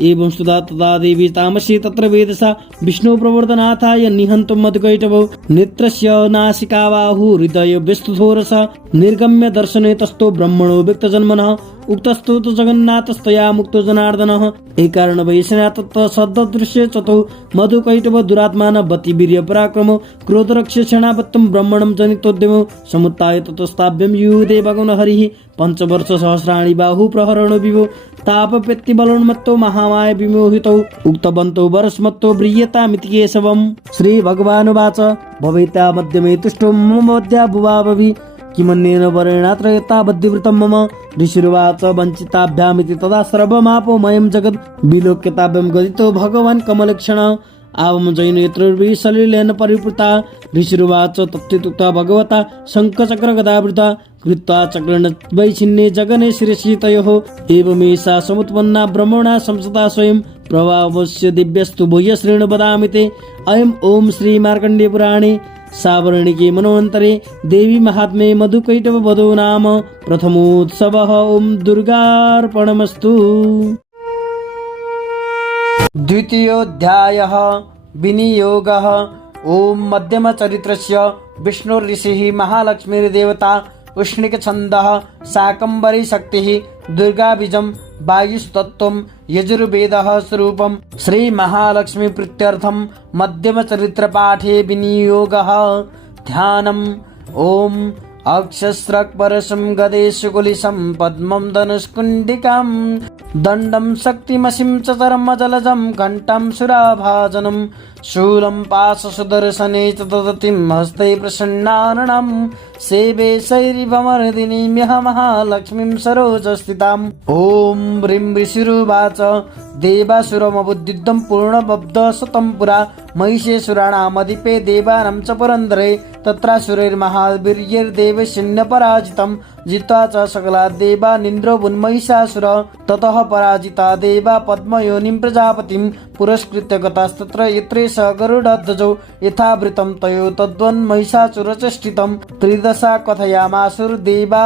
एवं सुधा तदा देवी तामसी तत्र वेदसा विष्णु प्रवर्धनाथाय निहन्तं मधुकैटभो नेत्रस्य नासिका बाहु हृदय व्यस्तथोरस निर्गम्य दर्शने तस्थो ब्रह्मणो व्यक्तजन्मनः उक्तस्तु तु जगन्नाथस्तया मुक्तो जनार्दनः एकारण वैश्या तत् सद्दृश्य चतौ मधुकैटभ दुरात्मान बति वीर्य पराक्रमो क्रोधरक्षणावत्तं ब्रह्मणं जनितोद्यमो समुत्थाय ततस्ताभ्यं युधे भगवान् हरिः पंचवर्ष सहस्राणि बाहु प्रहरण विभो तापपेत्ति बलोन्मत्तो महामाय विमोहितौ उक्तवन्तो वरस्मत्तो ब्रियतामिति केशवम् श्री भगवानुवाच भवेता मध्यमे तुष्टो मम मध्या भुवाभवि किमन्येन वरेणात्र एतावद्धिवृतं मम ऋषिर्वाच वञ्चिताभ्यामिति तदा सर्वमापो मयं जगत् विलोक्यताभ्यं गदितो भगवान् कमलक्षण आवम जैन यत्रैर्भिः सलिलेन परिवृता ऋषिर्वाच तत्त्वयुक्ता भगवता शङ्खचक्र गदावृता कृत्वा चक्रेण वैछिन्ने जगने शिरसि तयोः एवमेषा समुत्पन्ना ब्रह्मणा संसदा स्वयं प्रभावस्य दिव्यस्तु भूयश्रेण वदामि ते अयम् ॐ श्री मार्कण्डेय पुराणे सावर्णिके मनोन्तरे देवी महात्म्ये मधुकैटभ वधो नाम प्रथमोत्सवः। ॐ दुर्गार्पणमस्तु। द्वितीयोऽध्यायः विनियोगः। ॐ मध्यमचरित्रस्य विष्णुर्ऋषिः महालक्ष्मीर्देवता उष्णिकछन्दः शाकम्भरी शक्तिः दुर्गाबीजं वायुस्तत्त्वं यजुर्वेदः स्वरूपं श्री महालक्ष्मी प्रीत्यर्थं मध्यमचरित्रपाठे विनियोगः। ध्यानम् ॐ अक्षस्रक्परशं गदेशकुलिशं पद्मं धनुष्कुण्डिकां दण्डं शक्तिमसिं च चर्मजलजं घण्टं सुराभाजनं शूलं पाशसुदर्शने च ददतिं हस्ते प्रसन्नाननं सेवे शैरिवमर्दिनीम्यह महालक्ष्मीं सरोजस्थिताम्। ॐ ह्रीं ऋषिरुवाच देवासुरमबुद्धिद्धं पूर्णबब्ध शतं पुरा महिषेसुराणामधिपे देवानां च पुरन्दरे तत्रासुरैर्महावीर्यैर्देवसैन्यपराजितं जित्वा च सकला देवा निन्द्रो महिषासुर ततः पराजिता देवा पद्मयोनिं प्रजापतिं पुरस्कृत्य गतास्तत्र यत्रे स गरुडध्वजौ यथावृतं तयो तद्वन्महिषासुरचेष्टितं त्रिदशा कथयामासुर्देवा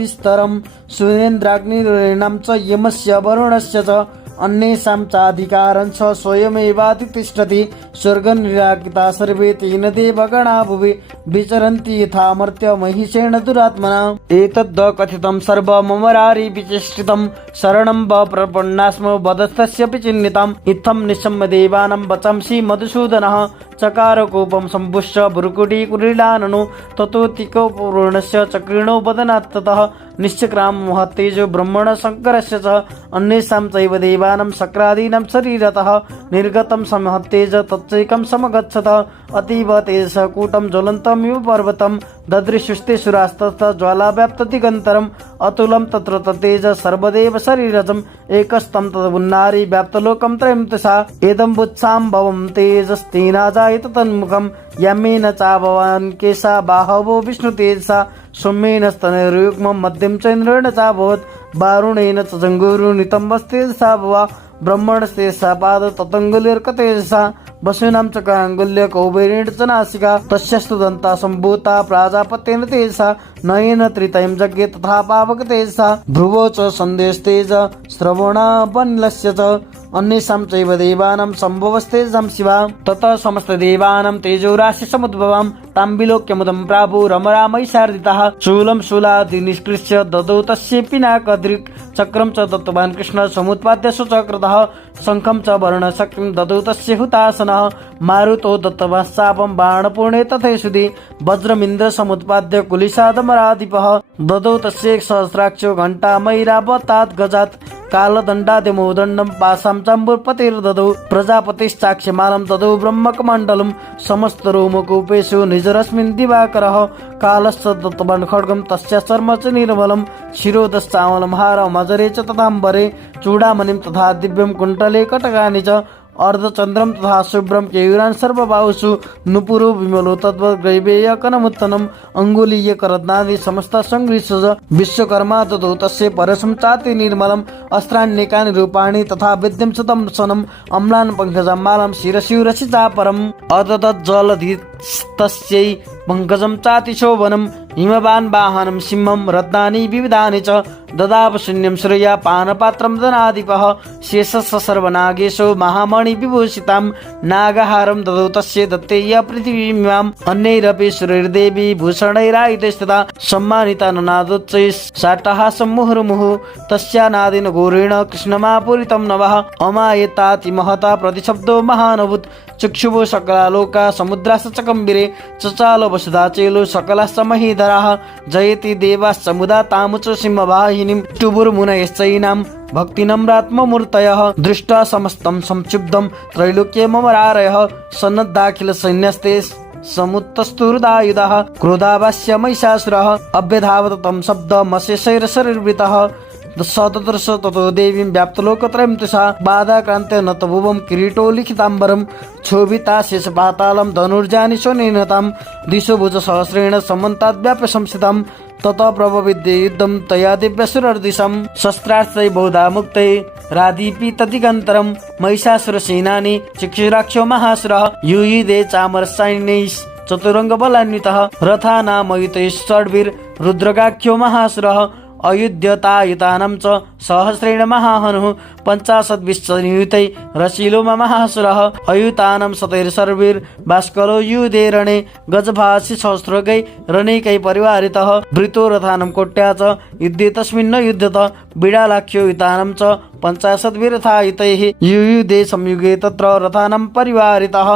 विस्तरं सुरेन्द्राग्निरेणां च यमस्य वरुणस्य च अन्येषां चाधिकारं च स्वयमेवातिष्ठति स्वर्गनिराकृता सर्वे तेन देवगणा भुवि विचरन्ति यथामर्त्य महिषेण दुरात्मना एतद् कथितं सर्वमरारि विचेष्टितं शरणं प्रपन्नास्म वदस्तस्य चिन्नितम् इत्थं निशम्य देवानां वचंसि मधुसूदनः चकार कोपं सम्पुष्य भ्रुकुटीकुरीडाननु ततोतिको पूर्णस्य चक्रिणो वदनात् ततः निश्चक्रां महत्तेजो ब्रह्मण शङ्करस्य च अन्येषां चैव देवानां शक्रादीनां शरीरतः निर्गतं समहत्तेज तच्चैकं समगच्छत अतीव तेजसः कूटं ज्वलन्तमिव पर्वतं ददृशुस्ते सुरास्ततः ज्वालाव्याप्तदिगन्तरम् अतुलं तत्र तत्तेज सर्वदेव शरीरजम् एकस्तं तदुन्नारी व्याप्तलोकं त्रयं तथा एदम्बुत्साम्भवं तेजस्तेनाजायत तन्मुखं यमेन चाभवान् केशा बाहवो विष्णुतेजसा सौम्येन स्तनैर्युग्मं मध्यं चन्द्रेण चाभवत् वारुणेन च जङ्गुरुनितम्बस्तेजसा भवा ब्रह्मणस्तेजसा पाद ततङ्गुलिर्कतेजसा वसूनां च कराङ्गुल्य कौबेरेण च नासिका तस्यस्तु दन्ता सम्भूता प्राजापत्येन तेजसा नयेन त्रितयं जज्ञे तथा पावक तेजसा भ्रुवो च सन्देशतेज श्रवणापनिलस्य च अन्येषां चैव देवानां सम्भवस्तेजं शिवा ततः समस्तदेवानां तेजोराशि समुद्भवां तां विलोक्यमुदं प्राभुरमरामैशार्दितः शूलं शूलादिनिष्कृष्य ददौ तस्य पिनाकदृक् चक्रं च दत्तवान् कृष्ण समुत्पाद्य सुचक्रतः शङ्खं च वर्णशक्तिं ददौ तस्य हुतासनः मारुतो दत्तवास्सापं बाणपूर्णे तथैषुधि वज्रमिन्द्र समुत्पाद्य कुलिशादमराधिपः ददौ तस्य सहस्राक्षो घण्टामयिरावतात् गजात् कालदण्डादिमोदण्डं पाशां चाम्बुर्पतिर्ददौ प्रजापतिश्चाक्ष्यमालं ददौ ब्रह्मकमण्डलं समस्तरोमकूपेषु निजरस्मिन् दिवाकरः कालश्च दत्तवान् खड्गं तस्य चर्म च निर्मलं शिरोदश्चामलं हारमजरे च तथाम्बरे चूडामणिं तथा दिव्यं कुण्डले कटकानि च अर्धचन्द्रं तथा शुभ्रं केयूरान् सर्वबाहुषु नुपुरो विमलो तद्वग्रैवेयकनमुत्तनम् अङ्गुलीयकरत्नादि समस्त संगृह्य विश्वकर्मा ददौ तस्य परशं चाति निर्मलम् अस्त्राण्येकानि रूपाणि तथा विद्यं शतं सनम् अम्लान् पङ्कजं मालं शिरसिरसि चापरम् अददत् जलधिस्तस्यै पङ्कजं चाति शोभनम् हिमवान् वाहनं सिंहं रत्नानि विविधानि च ददाव शून्यं श्रेया पानपात्रं दनाधिपः शेषस्य सर्वनागेशो महामणि विभूषितां नागहारं ददौ तस्य दत्तेय पृथिवीम्याम् अन्यैरपि सुरैर्देवी भूषणैरायुधैस्तथा सम्मानिता ननादोच्चैः शाटहासं मुहुर्मुहुः तस्यानादेन घोरेण कृष्णमापूरितं नभः अमायेताति महता प्रतिशब्दो महानभूत् चक्षुभो सकलालोका समुद्राश्च चकम्बिरे चचाल वसुधा चेलो सकलाश्च महीधराः जयति देवाश्च मुदा तामुच सिंहवाहिनीं टुबुर्मुनयश्चैनां भक्तिनम्रात्ममूर्तयः दृष्ट्वा समस्तं संक्षुब्धं त्रैलोक्ये ममरारयः सन्नद्धाखिल सैन्यस्ते समुत्तस्तुर्दायुधः क्रोधावास्य महिषासुरः अभ्यधावत तं शब्दमशेषैर्शरीर्वृतः सतदृश ततो देवीं व्याप्तलोकत्रयं तृषा बाधाक्रान्ते नतभुवं किरीटो लिखिताम्बरं क्षोभिता शेषपातालं धनुर्जानि शोनेनतां दिशो भुज सहस्रेण समन्ताद्व्याप्य संस्थितं ततः प्रभविद्ये युद्धं तया दिव्यसुरर्दिशं शस्त्रास्त्रै बहुधा मुक्तै रादीपि तदिगन्तरं महिषासुरसेनानि चिक्षुराक्षो महासुरः युयुधे चामरसैन्यैः चतुरङ्गबलान्वितः रथानामयुतैः षड्भिर्रुद्रगाख्यो महासुरः अयुध्यतायुतानां च सहस्रेण महाहनुः 50 रशीलो महासुरः अयुतानां शतैर्सर्वैर्भास्करो युधे रणे गजभासि सहस्रकै रणैकै परिवारितः वृतो रथानां कोट्या च युद्धे तस्मिन् न युध्यत बिडालाख्यो युतानां च 50 वीरथायुतैः युयुधे संयुगे तत्र रथानां परिवारितः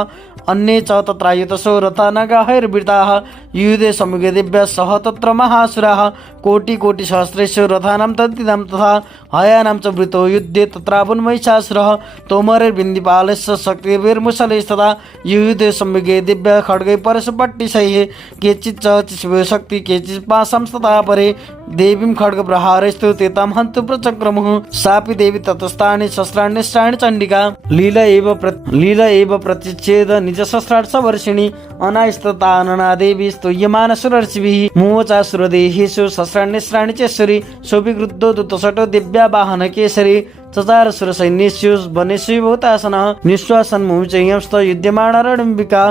अन्ये च तत्रायुतसो रथानगाहैर्वृताः युयुधे संयुगे दिव्य सह तत्र महासुराः कोटि सहस्रेषु रथानां तद्धितां तथा हयानां च वृतो युद्धे तत्रापुन्महिषासुरः तोमरैर्बिन्दिपालस्य शक्तिभिर्मुसलैस्तथा युयुधे संयुगे दिव्य खड्गै परशुपट्टिशैः केचित् च शक्ति केचित् पाशंस्तथा परे देवीं खड्गप्रहारैस्तु तेतां हन्तु प्रचक्रमुः सापि देवी ततस्थानि शस्त्राण्यस्त्राणि चण्डिका लीला एव प्रतिच्छेद निजशस्त्रार्थवर्षिणी अनास्ततानना देवी स्तूयमानसुरर्षिभिः मुवचासुरदेहेषु शस्त्राण्यस्त्राणि चेश्वरी शोभिकृतो दुतशटो दिव्या वाहन केसरी चचार सुरसैन्येषु वनेषु भूतासनः निःश्वासन्मुञ्चयंस्त युध्यमाणरणिम्बिका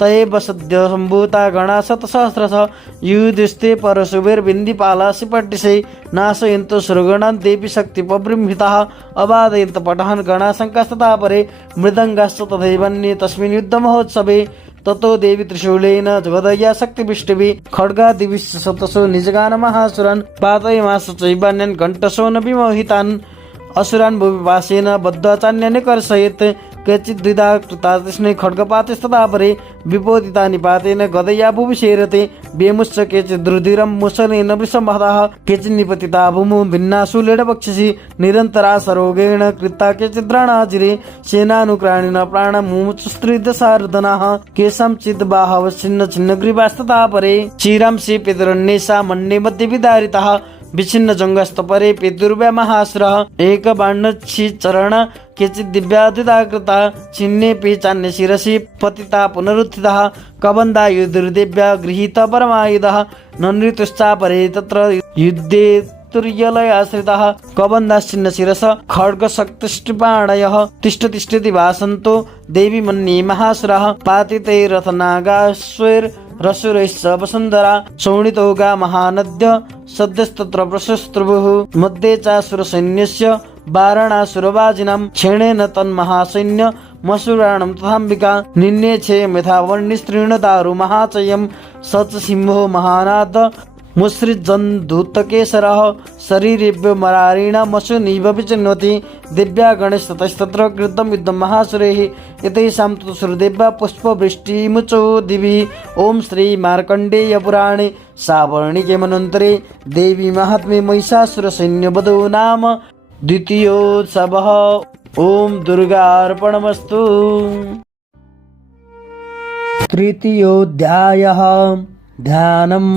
तयेव सद्य सम्भूता गणा शतसहस्रशः युधिष्ठे परशुभिर्बिन्दिपाला शिपट्टिशै नाशयन्तु सुरगणान् देवी शक्तिपबृंहिताः अबाधयन्त पटहन् गणाशङ्कास्तथा परे मृदङ्गाश्च तथैवन्ये तस्मिन् युद्धमहोत्सवे ततो देवी त्रिशूलेन जगदया शक्तिविष्टभि खड्गादिभिश्च शतशो निजगानमहासुरान् पातयमास चैवान्यान् घण्टशो न विमोहितान् असुरान् भुविपाशेन बद्धाचान्यानि कर्षयेत् केचित् द्विधा कृता तस्मै खड्गपातस्तथा परे विपोदिता निपातेन गदया भुविशेरते वेमुश्च केचित् रुधिरं मुसलेन वृषमहतः केचित् निपतिता भूमौ भिन्ना शूलेन बक्षसि निरन्तरा सरोगेण कृता केचित् द्रोणाजिरे सेनानुक्राणेन प्राणमुमुचुस्त्रिदशार्दनाः केषाञ्चित् बाहवः छिन्न छिन्नग्रीवास्तथा परे चिरांसि पितरन्येषा मन्ये मध्ये विदारिताः विच्छिन्न जङ्गस्तपरे पितुर्व्या महासुरः एकबाणच्छिचरण केचित् दिव्याद्विता कृता छिन्नेऽपि चान्ये शिरसि पतिता पुनरुत्थितः कबन्धा युधिर्देव्या गृहीत परमायुधः ननृतुश्चापरे तत्र युद्धे तुर्यलयाश्रितः कबन्धाश्चिन्न शिरस खड्गशक्तिष्टिपाणयः तिष्ठतिष्ठति वासन्तो देवी मन्ये महासुरः पातितैरथनागाश्वैर् रसुरैश्च वसुन्धरा शोणितोगा महानद्य सद्यस्तत्र प्रशस्त्रभुः मध्ये चासुरसैन्यस्य वारणासुरवाजिनां क्षणेन तन्महासैन्य मसुराणं तथाम्बिका निन्ये छेयं यथा वर्णिस्त्रीणदारु महाचयं सच सिंहो महानाद मुसृजन्दूतकेसरः शरीरेभ्यो मरारीणामशुनिव विचिन्वति दिव्या गणेशतस्तत्र कृतं युद्धं महासुरैः एतेषां तु सुरदेव्या पुष्पवृष्टिमुचो दिवि। ओम श्री मार्कण्डेय पुराणे सावर्णिके मनन्तरे देवी महात्म्ये महिषासुरसैन्यवधो नाम द्वितीयोत्सवः। ओम दुर्गार्पणमस्तु। तृतीयोऽध्यायः ध्यानम्।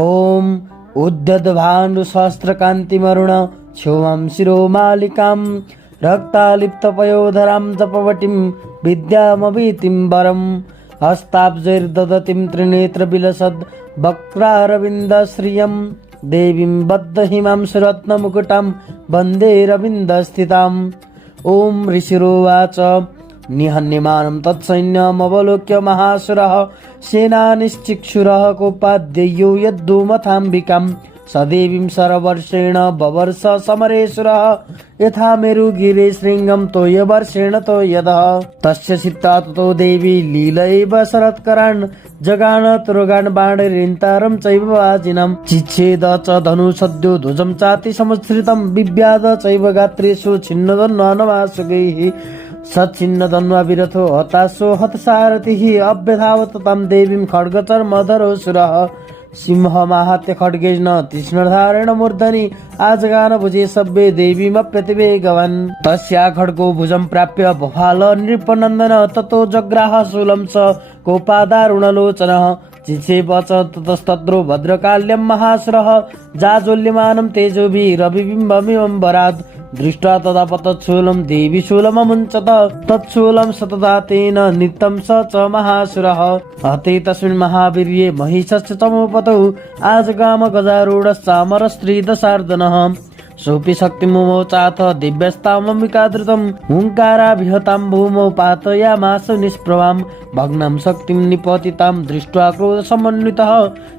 ओम उद्यद्भानुसहस्रकान्तिमरुण क्षोमं शिरोमालिकां रक्तालिप्तपयोधरां जपवटीं विद्यामवीतिं वरं हस्ताब्जैर्दधतीं त्रिनेत्रविलसद् वक्रारविन्दश्रियं देवीं बद्धहिमां सुरत्नमुकुटां वन्दे रविन्दस्थिताम्। ओम ऋषिरोवाच निहन्यमानं तत्सैन्यमवलोक्य महासुरः सेनानिश्चिक्षुरः कोपाद्ययो यद्धूमथाम्बिकां सदेवीं सरवर्षेण बवर्ष समरेश्वरः यथा मेरुगिरे शृङ्गं तोयवर्षेण तोयदः तस्य चित्ता ततो देवी लीलैव शरत्करान् जगान तुरगान् बाणैरिन्तारं चैव वाजिनं चिच्छेद च धनुषद्यो ध्वजं चाति समुच्छ्रितं बिभ्याद चैव गात्रेषु छिन्नदन्वानवासुगैः सच्छिन्नदन्वा विरथो हताशो हतसारथिः अभ्यधावत तं देवीं खड्गचर्मधरोऽसुरः सिंहमाहत्य खड्गेन तीक्ष्णधारेण मूर्धनि आजगान भुजे सभ्ये देवीमप्रतिवेगवान् तस्या खड्गो भुजं प्राप्य बभाल नृपनन्दन ततो जग्राह शूलं स कोपादारुणलोचनः चिक्षेप च ततस्तद्रो भद्रकाल्यं महासुरः जाज्वल्यमानं तेजोभिरभिबिम्बमिवं वरात् दृष्ट्वा तदा पतच्छूलं देवी शूलममुञ्चत तत्शूलं सतदा तेन नित्यं स च महासुरः हते तस्मिन् महावीर्ये महिषस्य तमोपतौ आजगाम गजारूढश्चामरस्त्रीदशार्दनः सोऽपि शक्तिमुमोचाथ दिव्यस्तामम्बिकाधृतं हुङ्काराभिहतां भूमौ पातयामास निष्प्रभां भग्नं शक्तिं निपतितां दृष्ट्वा क्रोधसमन्वितः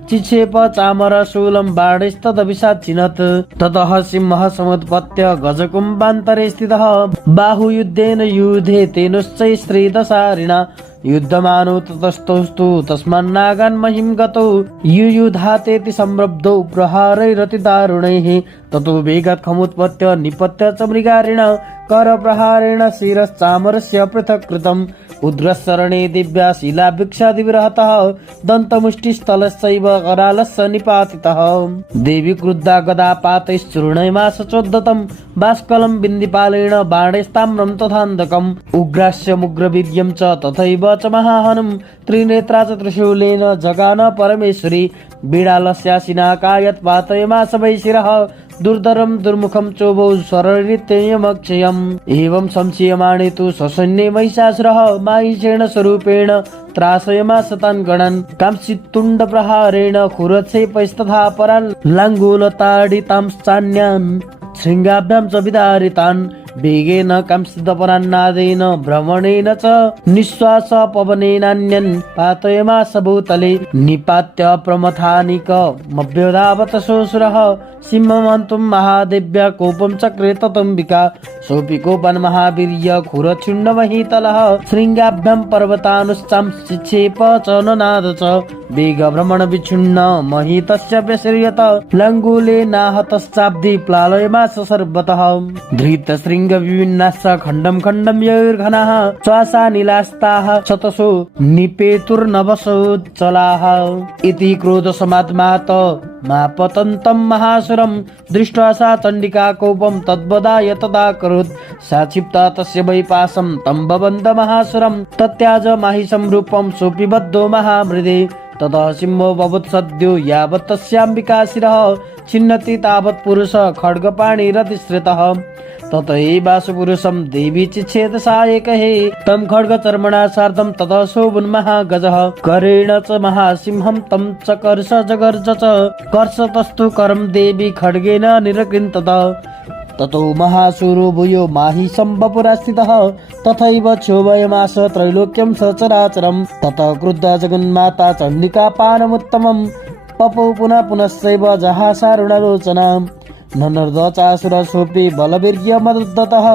चिक्षेप चामरशूलं बाणैस्तदभिषाचिनत् ततः सिंहः समुत्पत्य गजकुम्भान्तरे स्थितः बाहुयुद्धेन युधे तेनश्चैस्त्रीदशारिणा युद्धमानो ततस्तौस्तु तस्मान्नागान् महिं गतौ युयुधातेति संरब्धौ प्रहारैरतिदारुणैः ततो वेगात् खमुत्पत्य निपत्य च मृगारेण करप्रहारेण शिरश्चामरस्य पृथक् कृतम् उद्रशरणे दिव्या शिलाभिक्षादिविरहतः दन्तमुष्टिस्थलश्चैव करालस्य निपातितः देवी क्रुद्धा गदापातैश्चूर्णयमास चोद्धतं बाष्कलं बिन्दिपालेन बाणैस्ताम्रं तथान्धकम् उग्रास्य मुग्रवीर्यं च तथैव च महाहनं त्रिनेत्रा च त्रिशूलेन जगान परमेश्वरी बिडालस्यासिनाकायत् पातयमास वै शिरः दुर्धरं दुर्मुखं चोभौ स्वररित्ययमक्षयम् एवं संशयमाणे तु ससैन्ये महिषासुरः माहिषेण स्वरूपेण त्रासयमास तान् गणान् कांसितुण्डप्रहारेण खुरच्छेपैस्तथा परान् लाङ्गूलताडितांश्चान्यान् शृङ्गाभ्यां च विदारितान् वेगेन कांसितपरान्नादेन भ्रमणेन च निःश्वास पवनेनान्यन् पातयमास भूतले निपात्य प्रमथानिक मभ्योधावत सोऽसुरः सिंहमन्तुं महादेव्या कोपं चक्रे ततम्बिका सोऽपि कोपन् महावीर्य खुरछुण्डमहीतलः शृङ्गाभ्यां पर्वतानुश्चां शिक्षेप च ननाद च वेगभ्रमण विच्छिन्न महितस्य व्यशर्यत लङ्गूलेनाहतश्चाब्धि प्लालयमास सर्वतः धृतशृङ्ग विभिन्नाश्च खण्डं खण्डं यैर्घनाः श्वासा निलास्ताः शतसो निपेतुर्नवसोज्ज्वलाः इति क्रोधसमात्मात मापतन्तं महासुरं दृष्ट्वा सा चण्डिका कोपं तद्वदाय तदा करोत् सा क्षिप्ता तस्य वैपासं तं बबन्ध महासुरं तत्याज माहिषं रूपं सोऽपि बद्धो महामृदे ततः सिंहो बभूत्सद्यो यावत् तस्याम्बिका शिरः छिन्नति तावत् पुरुष खड्गपाणिरतिश्रितः ततैवासुपुरुषं देवी चिच्छेद सायकहे तं खड्गचर्मणा सार्धं ततः सोऽवन्महागजः करेण च महासिंहं तं च कर्ष जगर्ज च कर्षतस्तु करं देवी खड्गेन निरकृन्तत ततो महासुरो भूयो माहिषं वपुरास्थितः तथैव क्षोभयमास त्रैलोक्यं सचराचरं ततः क्रुद्धा जगन्माता चण्डिका पानमुत्तमं पपौ पुनः पुनश्चैव जहासारुणलोचनाम् ननर्दचासुरसोऽपि बलवीर्यमदुद्धतः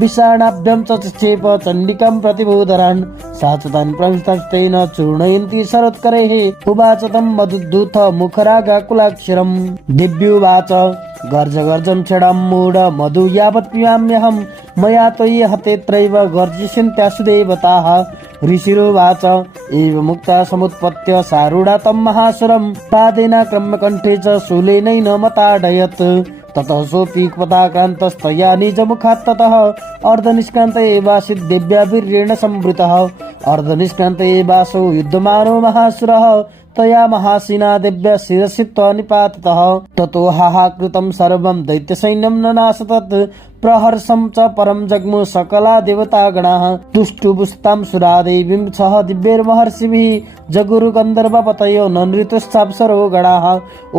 विषाणाभ्यं च चिक्षेप चण्डिकां प्रतिबोधरान् सा च तान् प्रंस्तस्तेन चूर्णयन्ती शरत्करैः उवाच तं मधुद्धूत मुखरागाकुलाक्षरम् दिव्युवाच गर्ज गर्जं क्षणं मूढ मधु यावत् पिबाम्यहं मया त्वयि हतेत्रैव गर्जिष्यन्त्यासु देवताः ऋषिरुवाच एव मुक्ता समुत्पत्य सारूढा तं महासुरं पादेनाक्रम्य कण्ठे च शूलेनैन मताडयत् ततः सोऽपि पदाक्रान्तस्तया निजमुखात् ततः अर्धनिष्क्रान्त एवासीत् देव्या वीर्येण संवृतः अर्धनिष्क्रान्त एवासौ युद्धमानो महासुरः तया महासेना देव्या शिरसित्वा निपातितः ततो हाहाकृतं सर्वं दैत्यसैन्यं ननाश तत् प्रहर्षं च परं जग्मु सकला देवतागणाः तुष्टुबुस्तां सुरादेवीं सह दिव्यैर्महर्षिभिः जगुरु गन्धर्वपतयो ननृतुश्चाप्सरो गणाः।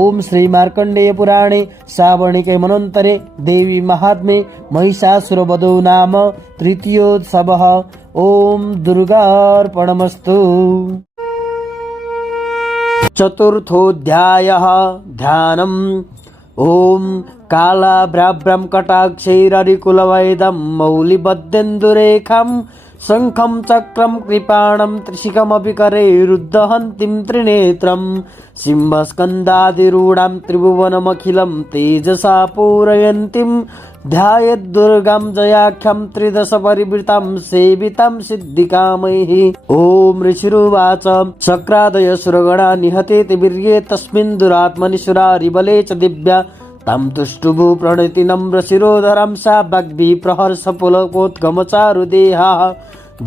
ओम श्री मार्कण्डेय पुराणे श्रावणिके मनोन्तरे देवी महात्म्ये महिषासुरवधो नाम तृतीयोत्सवः। ओम दुर्गार्पणमस्तु। चतुर्थोऽध्यायः ध्यानम्। ओम कालाभ्राभ्रं कटाक्षैररिकुलवैदं मौलिबद्धेन्दुरेखं शङ्खं चक्रं कृपाणं त्रिशिखमपि करैरुद्धहन्तीं त्रिनेत्रं सिंहस्कन्धादिरूढां त्रिभुवनमखिलं तेजसा पूरयन्तीं ध्यायेद्दुर्गां जयाख्यं त्रिदश परिवृतां सेवितां सिद्धिकामैः। ओम ऋषिरुवाच शक्रादय सुरगणा निहतेति वीर्ये तस्मिन् दुरात्मनि सुरारिबले च दिव्या तं तुष्टुभु प्रणति नम्र शिरोधरं सा भग्भिः प्रहर्षपुलकोद्गमचारुदेहाः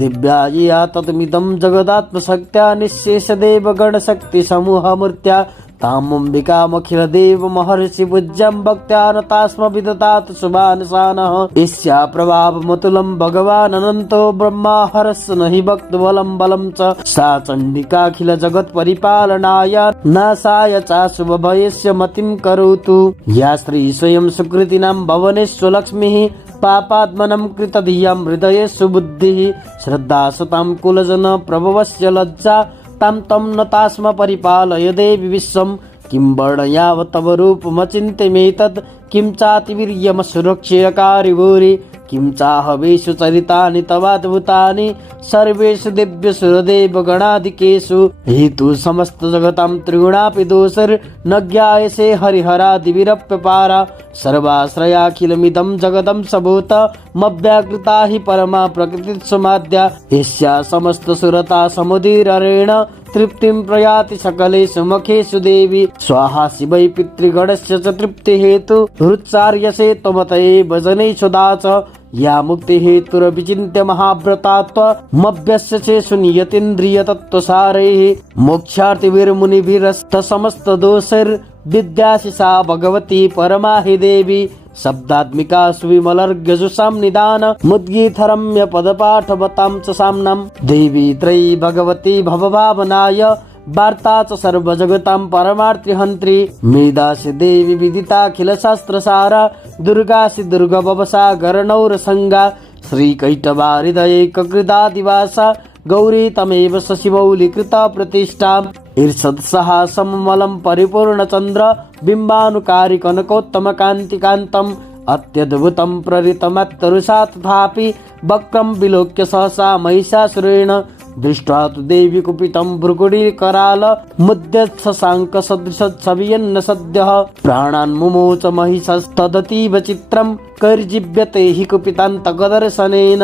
दिव्या या ततमिदं जगदात्मशक्त्या निःशेषदेवगणशक्तिसमूहमूर्त्या तामम्बिकामखिलदेवमहर्षि पूज्यां भक्त्या नतास्म विदधातु शुभानसानः। ईस्या प्रभावमतुलं भगवान् अनन्तो ब्रह्मा हरस् न हि भक्तबलं बलं च सा चण्डिकाखिल जगत्परिपालनाय नाशाय चाशुभभयस्य मतिं करोतु। या स्त्री स्वयं सुकृतिनां भवनेषु लक्ष्मीः पापात्मनं कृतधियां हृदयेषु बुद्धिः श्रद्धा सतां कुलजन प्रभवस्य लज्जा तां तं नतास्म परिपालय देवि विश्वं। किं वर्णयाव तव रूपमचिन्त्यमेतत् किं चातिवीर्यमसुरक्ष्यकारि भूरि किं चाहवेषु चरितानि तवाद्भुतानि सर्वेषु दिव्यसुरदेवगणाधिकेषु हेतु समस्त जगतां त्रिगुणापि दोषर्न ज्ञायसे हरिहरादिभिरप्यपारा सर्वाश्रयाखिलमिदं जगदं सबूत मव्याकृता हि परमा प्रकृतिसमाद्या एष्या समस्त सुरता समुदीरेण तृप्तिं प्रयाति सकलेषु मुखेषु देवी स्वाहा शिवै पितृगणस्य च तृप्ति हेतु हृत्सार्यसे त्वमतये भजनेषु दाच या मुक्ति हेतुरविचिन्त्य महाव्रतात्वमभ्यस्य चेषु नियतीन्द्रिय तत्त्वसारैः मोक्षार्थिभिर्मुनिभिरस्त समस्त दोषैर्विद्यासि सा भगवती परमा हि देवी शब्दात्मिका सुविमलर्घ्यजुषां निदान मुद्गीतरम्य पदपाठवतां च साम्नां देवी त्रयी भगवती भवभावनाय वार्ता च सर्वजगतां परमार्थिहन्त्री मेधासि देवी विदिताखिल शास्त्रसारा दुर्गासि दुर्गभवसा गरणौरसङ्गा श्रीकैटवारिदयैककृतादिवासा गौरी तमेव शशिमौलिकृता प्रतिष्ठा ईर्षत्सहा सममलं परिपूर्णचन्द्र बिम्बानुकारी कनकोत्तम कान्तिकान्तम् अत्यद्भुतं प्ररितमत्तरुषा तथापि वक्रं विलोक्य सहसा महिषासुरेण दृष्ट्वा तु देवी कुपितं भ्रुकुटीकराल मुद्यत्सशाङ्क सदृशच्छवियन्न सद्यः प्राणान् मुमोच महिषस्तदतीव चित्रं कैर्जीव्यते हि कुपितान्तकदर्शनेन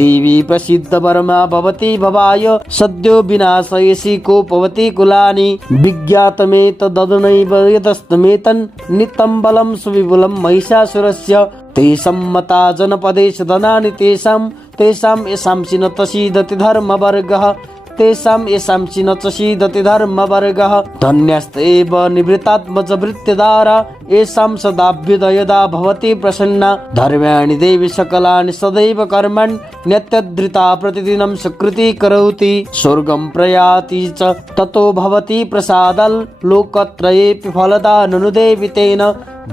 देवी प्रसिद्ध वर्मा भवति भवाय सद्यो विनाशयसि कोपवति कुलानि विज्ञातमेतदनैव यदस्तमेतन् नित्यं बलं सुविपुलं महिषासुरस्य तेषां मता जनपदेश धनानि तेषां येषांसि न तसीदति धर्मवर्गः तेषां येषांसि न चसीदति धर्मवर्गः धन्यस्तेव निवृत्तात्मजवृत्तिदारा येषां सदाभ्युदयदा भवति प्रसन्ना धर्म्याणि देवी सकलानि सदैव कर्मणि नित्यधृता प्रतिदिनं सुकृति करोति स्वर्गं प्रयाति च ततो भवति प्रसादं लोकत्रयेऽपि फलदा ननु देवि तेन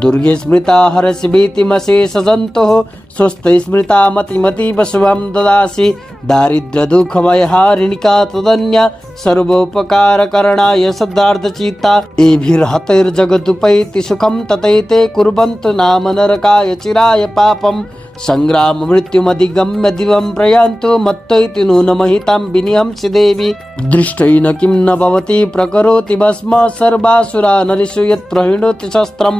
दुर्गे स्मृता हरसि भीतिमशेष जन्तुः स्वस्थै स्मृता मतिमतीव शुभं ददासि दारिद्र्य दुःख भयहारिणिका तदन्या सर्वोपकारकरणाय सदार्धचित्ता एभिर्हतैर्जगदुपैति सुखं ततैते कुर्वन्तु नाम नरकाय चिराय पापं संग्राम मृत्युमधिगम्य दिवं प्रयान्तु मत्तैति नूनमहितां विनिहंसि देवी दृष्टैन किं न भवति प्रकरोति भस्म सर्वासुरा नरिषु यत्र हिणोति शस्त्रं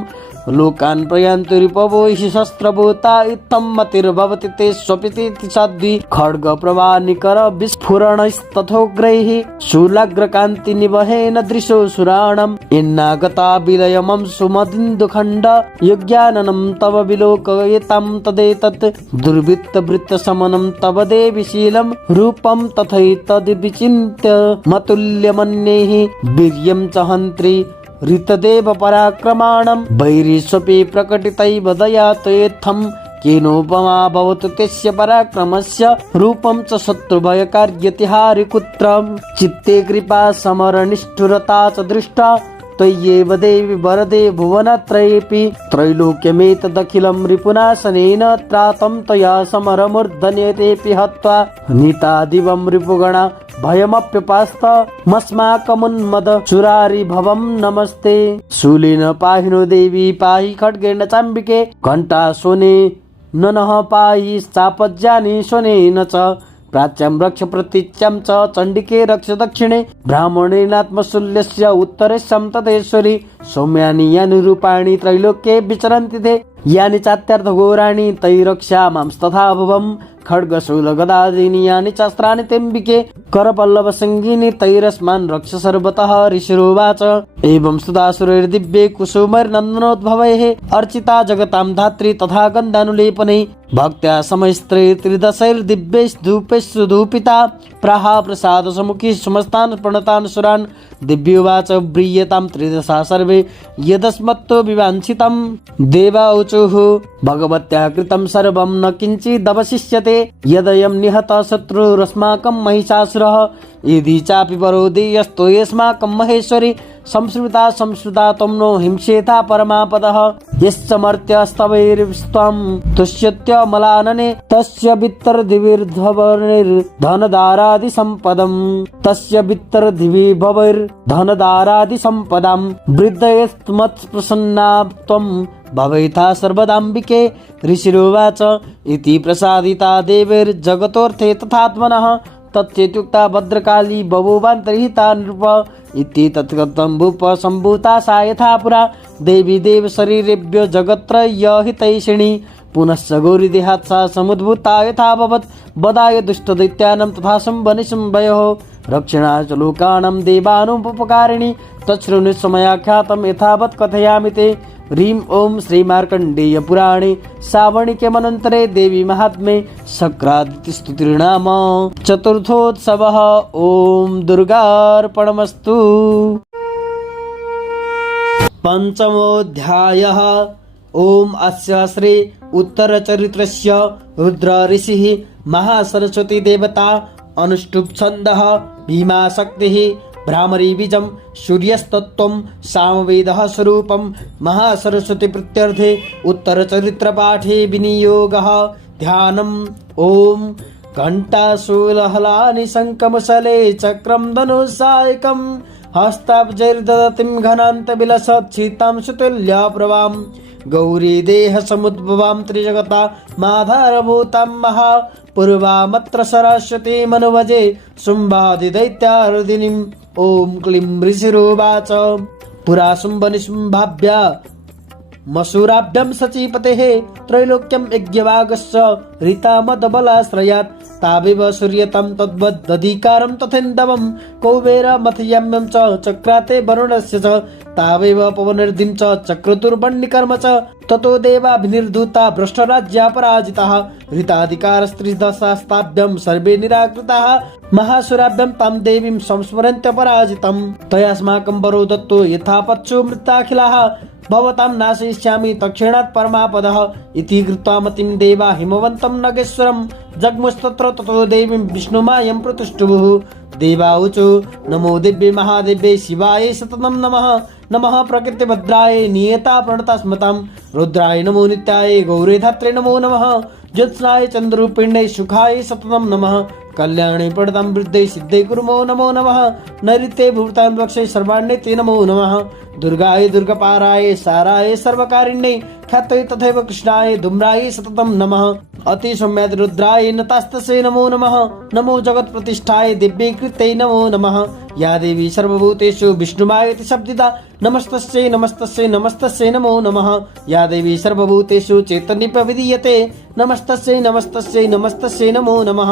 लोकान् प्रयान्तु रिपवो हि शस्त्रभूता इत्थं मतिर्भवति ते स्वपिति साध्वी खड्ग प्रवानिकर विस्फुरणस्तथोग्रैः शूलाग्रकान्ति निवहेन दृशो सुराणम् इन्नागता विलयमं सुमदिन्दुखण्ड योग्याननं तव विलोकयेतां तदेतत् दुर्वृत्तवृत्तशमनं तव देवि शीलं रूपं तथैतद्विचिन्त्य मतुल्यमन्यैः वीर्यं च हन्त्री ऋतदेव पराक्रमाणं वैरिष्वपि प्रकटितैव दयातयेत्थं केनोपमा भवतु तस्य पराक्रमस्य रूपं च शत्रुभयकार्यतिहारि कुत्रं चित्ते कृपा समरनिष्ठुरता च दृष्टा त्वय्येव देवि वरदे भुवनत्रयेऽपि त्रैलोक्यमेतदखिलं रिपुनाशनेन त्रातं त्वया समरमूर्धन्यतेऽपि हत्वा नीतादिवं रिपुगणा भयमप्यपास्त मस्माकमुन्मद चुरारि भवं नमस्ते शूलेन पाहिनो देवी पाहि खड्गेन चाम्बिके घण्टा सोने ननः पाहि चापज्यानि सोनेन च प्राच्यां रक्ष प्रतीच्यां च चण्डिके रक्ष दक्षिणे ब्राह्मणेनात्मशूल्यस्य उत्तरेशं तदेश्वरि सौम्यानि यानि रूपाणि त्रैलोक्ये विचरन्ति ते यानि चात्यर्थघोराणि तैरक्षा मांस्तथा भुवं खड्गशूलगदादीनि यानि चास्त्राणि तेऽम्बिके करपल्लवसङ्गीनि तैरस्मान् रक्ष सर्वतः ऋषिरुवाच एवं सुदासुरैर्दिव्ये कुसुमैर्नन्दनोद्भवैः अर्चिता जगतां धात्री तथा गन्धानुलेपनैः भक्त्या समैस्त्रैर्त्रिदशैर्दिव्यैस्धूपैः सुधूपिता प्राहा प्रसाद समुखी समस्तान् प्रणतान् सुरान् दिव्योवाच व्रीयतां त्रिदशा सर्वे यदस्मत्तो विवाञ्छितं देवा ऊचुः भगवत्या कृतं सर्वं न किञ्चिदवशिष्यते यदयं निहतः शत्रुरस्माकं महिषासुरः यदि चापि परो देयस्तो यस्माकं महेश्वरी संस्कृता त्वं नो हिंसेथा परमापदः यश्चमर्त्यस्तवैर्स्त्वं तुष्यत्यमलानने तस्य वित्तर्दिविर्धवनिर्धनदारादिसम्पदम् तस्य वित्तर्दिविभवैर्धनदारादिसम्पदां वृद्धयस्त्वमत्प्रसन्ना त्वं भवेथा सर्वदाम्बिके ऋषिरुवाच इति प्रसादिता देवैर्जगतोऽर्थे तथात्मनः तथ्येत्युक्ता भद्रकाली बभूवान्तर्हिता नृप इति तत्कथं भूप सम्भूता सा यथा पुरा देवी देव शरीरेभ्यो जगत्त्रयहितैषिणी पुनश्च गौरीदेहात् सा समुद्भूता यथाभवत् वदाय दुष्टदैत्यानं तथा शम्भनिशम्भयोः रक्षणा च लोकानां देवानुपकारिणी तच्छृणुस्वमयाख्यातं यथावत् कथयामि ते ह्रीं ओं श्रीमार्कण्डेय पुराणे सावर्णिके मनन्तरे देवी महात्म्ये शक्रादितिस्तुतिर्नाम चतुर्थोत्सवः। ओं दुर्गार्पणमस्तु। पंचमोऽध्यायः। ओं अस्य श्री उत्तरचरित्रस्य रुद्र ऋषिः महासरस्वती देवता अनुष्टुप् छन्दः भीमा शक्तिः भ्रामरी बीजं सूर्यस्तत्त्वं सामवेदः स्वरूपं महासरस्वती प्रीत्यर्थे उत्तरचरित्रपाठे विनियोगः ध्यानम् ॐ घण्टाशूलहलानि शङ्खमुसले चक्रं धनुषायकं हस्ताब्जैर्दधतिं घनान्तविलसच्छीतां सुतुल्यप्रभां गौरी देहसमुद्भवां त्रिजगता माधारभूतां महापूर्वामत्र सरस्वती मनुवजे शुम्भादिदैत्यार्दिनीम् ॐ क्लीं ऋषिरुवाच पुरा शुम्भनिशुम्भाभ्या मसूराभ्यं सचीपतेः त्रैलोक्यं यज्ञवागस्य ऋतामदबलाश्रयात् तावेव सूर्यतं तद्वदधिकारं तथेन्दवं कौबेरमथयम्यं च चक्राते वरुणस्य च तावेव पवनर्दिं च चक्रतुर्वण्यकर्म च ततो देवाभिनिर्धूता भ्रष्टराज्यापराजिताः ऋताधिकारस्त्रिदशास्ताभ्यं सर्वे निराकृताः महासुराभ्यं तां देवीं संस्मरन्त्यपराजितं तयास्माकं वरो दत्तो यथा पच्चो मृताखिलाः भवतां नाशयिष्यामि तक्षणात् परमापदः इति कृत्वा मतिं देवा हिमवन्तं नगेश्वरं जग्मुस्तत्र ततो देवीं विष्णुमायं प्रतुष्टुः देवाऊचु नमो दिव्ये महादेव्ये शिवाय सततं नमः नमः प्रकृतिभद्राय नियता प्रणता स्मतां रुद्राय नमो नित्याय गौरे धात्रे नमो नमः ज्योत्स्नाय चन्द्ररूपिण्ये सुखाय सततं नमः कल्याणे प्रणतां वृद्धे सिद्धे कुर्मो नमो नमः नैऋत्ये भूतां वक्षे सर्वाण्ये नमो नमः दुर्गाय दुर्गपाराय साराय सर्वकारिण्ये ख्यातये तथैव कृष्णाय धूम्राय सततं नमः अतिसौम्याद रुद्राय नतास्तस्यै नमो नमः नमो जगत्प्रतिष्ठाय दिव्ये कृत्यै नमो नमः या देवी सर्वभूतेषु विष्णुमायति शब्दिता नमस्तस्यै नमस्तस्यै नमस्तस्यै नमो नमः या देवी सर्वभूतेषु चैतन्यप्रविधीयते नमस्तस्यै नमस्तस्यै नमस्तस्यै नमो नमः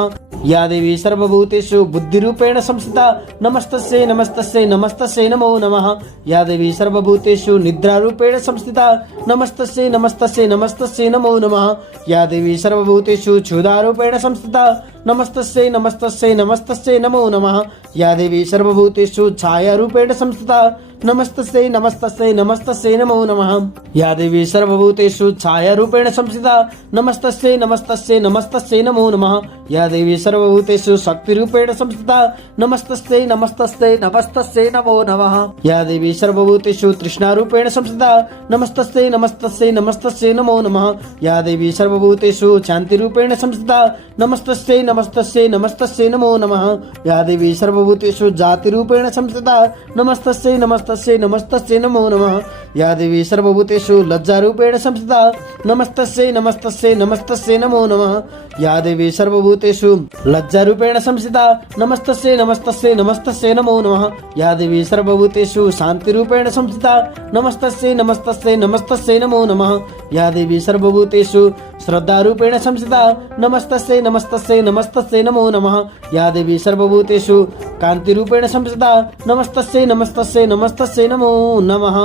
या देवी सर्वभूतेषु बुद्धिरूपेण संस्थिता नमस्तस्यै नमस्तस्यै नमस्तस्यै नमो नमः या देवी सर्वभूतेषु निद्रारूपेण संस्थिता नमस्तस्यै नमस्तस्यै नमस्तस्यै नमो नमः या देवी सर्वभूतेषु क्षुधारूपेण संस्थिता नमस्तस्यै नमस्तस्यै नमस्तस्यै नमो नमः या देवी सर्वभूतेषु छायारूपेण संस्थिता नमस्तस्यै नमस्तस्यै नमस्तस्यै नमो नमः या देवी सर्वभूतेषु छायारूपेण संस्थिता नमस्तस्यै नमस्तस्यै नमस्तस्यै नमो नमः या देवी सर्वभूतेषु शक्तिरूपेण संस्थिता नमस्तस्यै नमस्तस्यै नमस्तस्यै नमो नमः या देवी सर्वभूतेषु तृष्णारूपेण संस्थिता नमस्तस्यै नमस्तस्यै नमस्तस्यै नमो नमः या देवी सर्वभूतेषु शान्तिरूपेण संस्थिता नमस्तस्यै नमस्तस्यै नमस्तस्यै नमो नमः या देवी सर्वभूतेषु जातिरूपेण संस्थिता नमस्तस्यै नमस्तस्यै नमस्तस्यै नमो नमः या देवी सर्वभूतेषु लज्जारूपेण संस्थिता नमस्तस्यै नमस्तस्यै नमस्तस्यै नमो नमः या देवी सर्वभूतेषु लज्जारूपेण संस्थिता नमस्तस्यै नमस्तस्यै नमस्तस्यै नमो नमः या देवी सर्वभूतेषु शान्तिरूपेण संस्थिता नमस्तस्यै नमस्तस्यै नमस्तस्यै नमो नमः या देवी सर्वभूतेषु श्रद्धारूपेण संस्थिता नमस्तस्यै नमस्तस्यै नमस्तस्यै नमो नमः या देवी सर्वभूतेषु कान्तिरूपेण संस्थिता नमस्तस्यै नमस्तस्यै नमस्तस्यै नमो नमः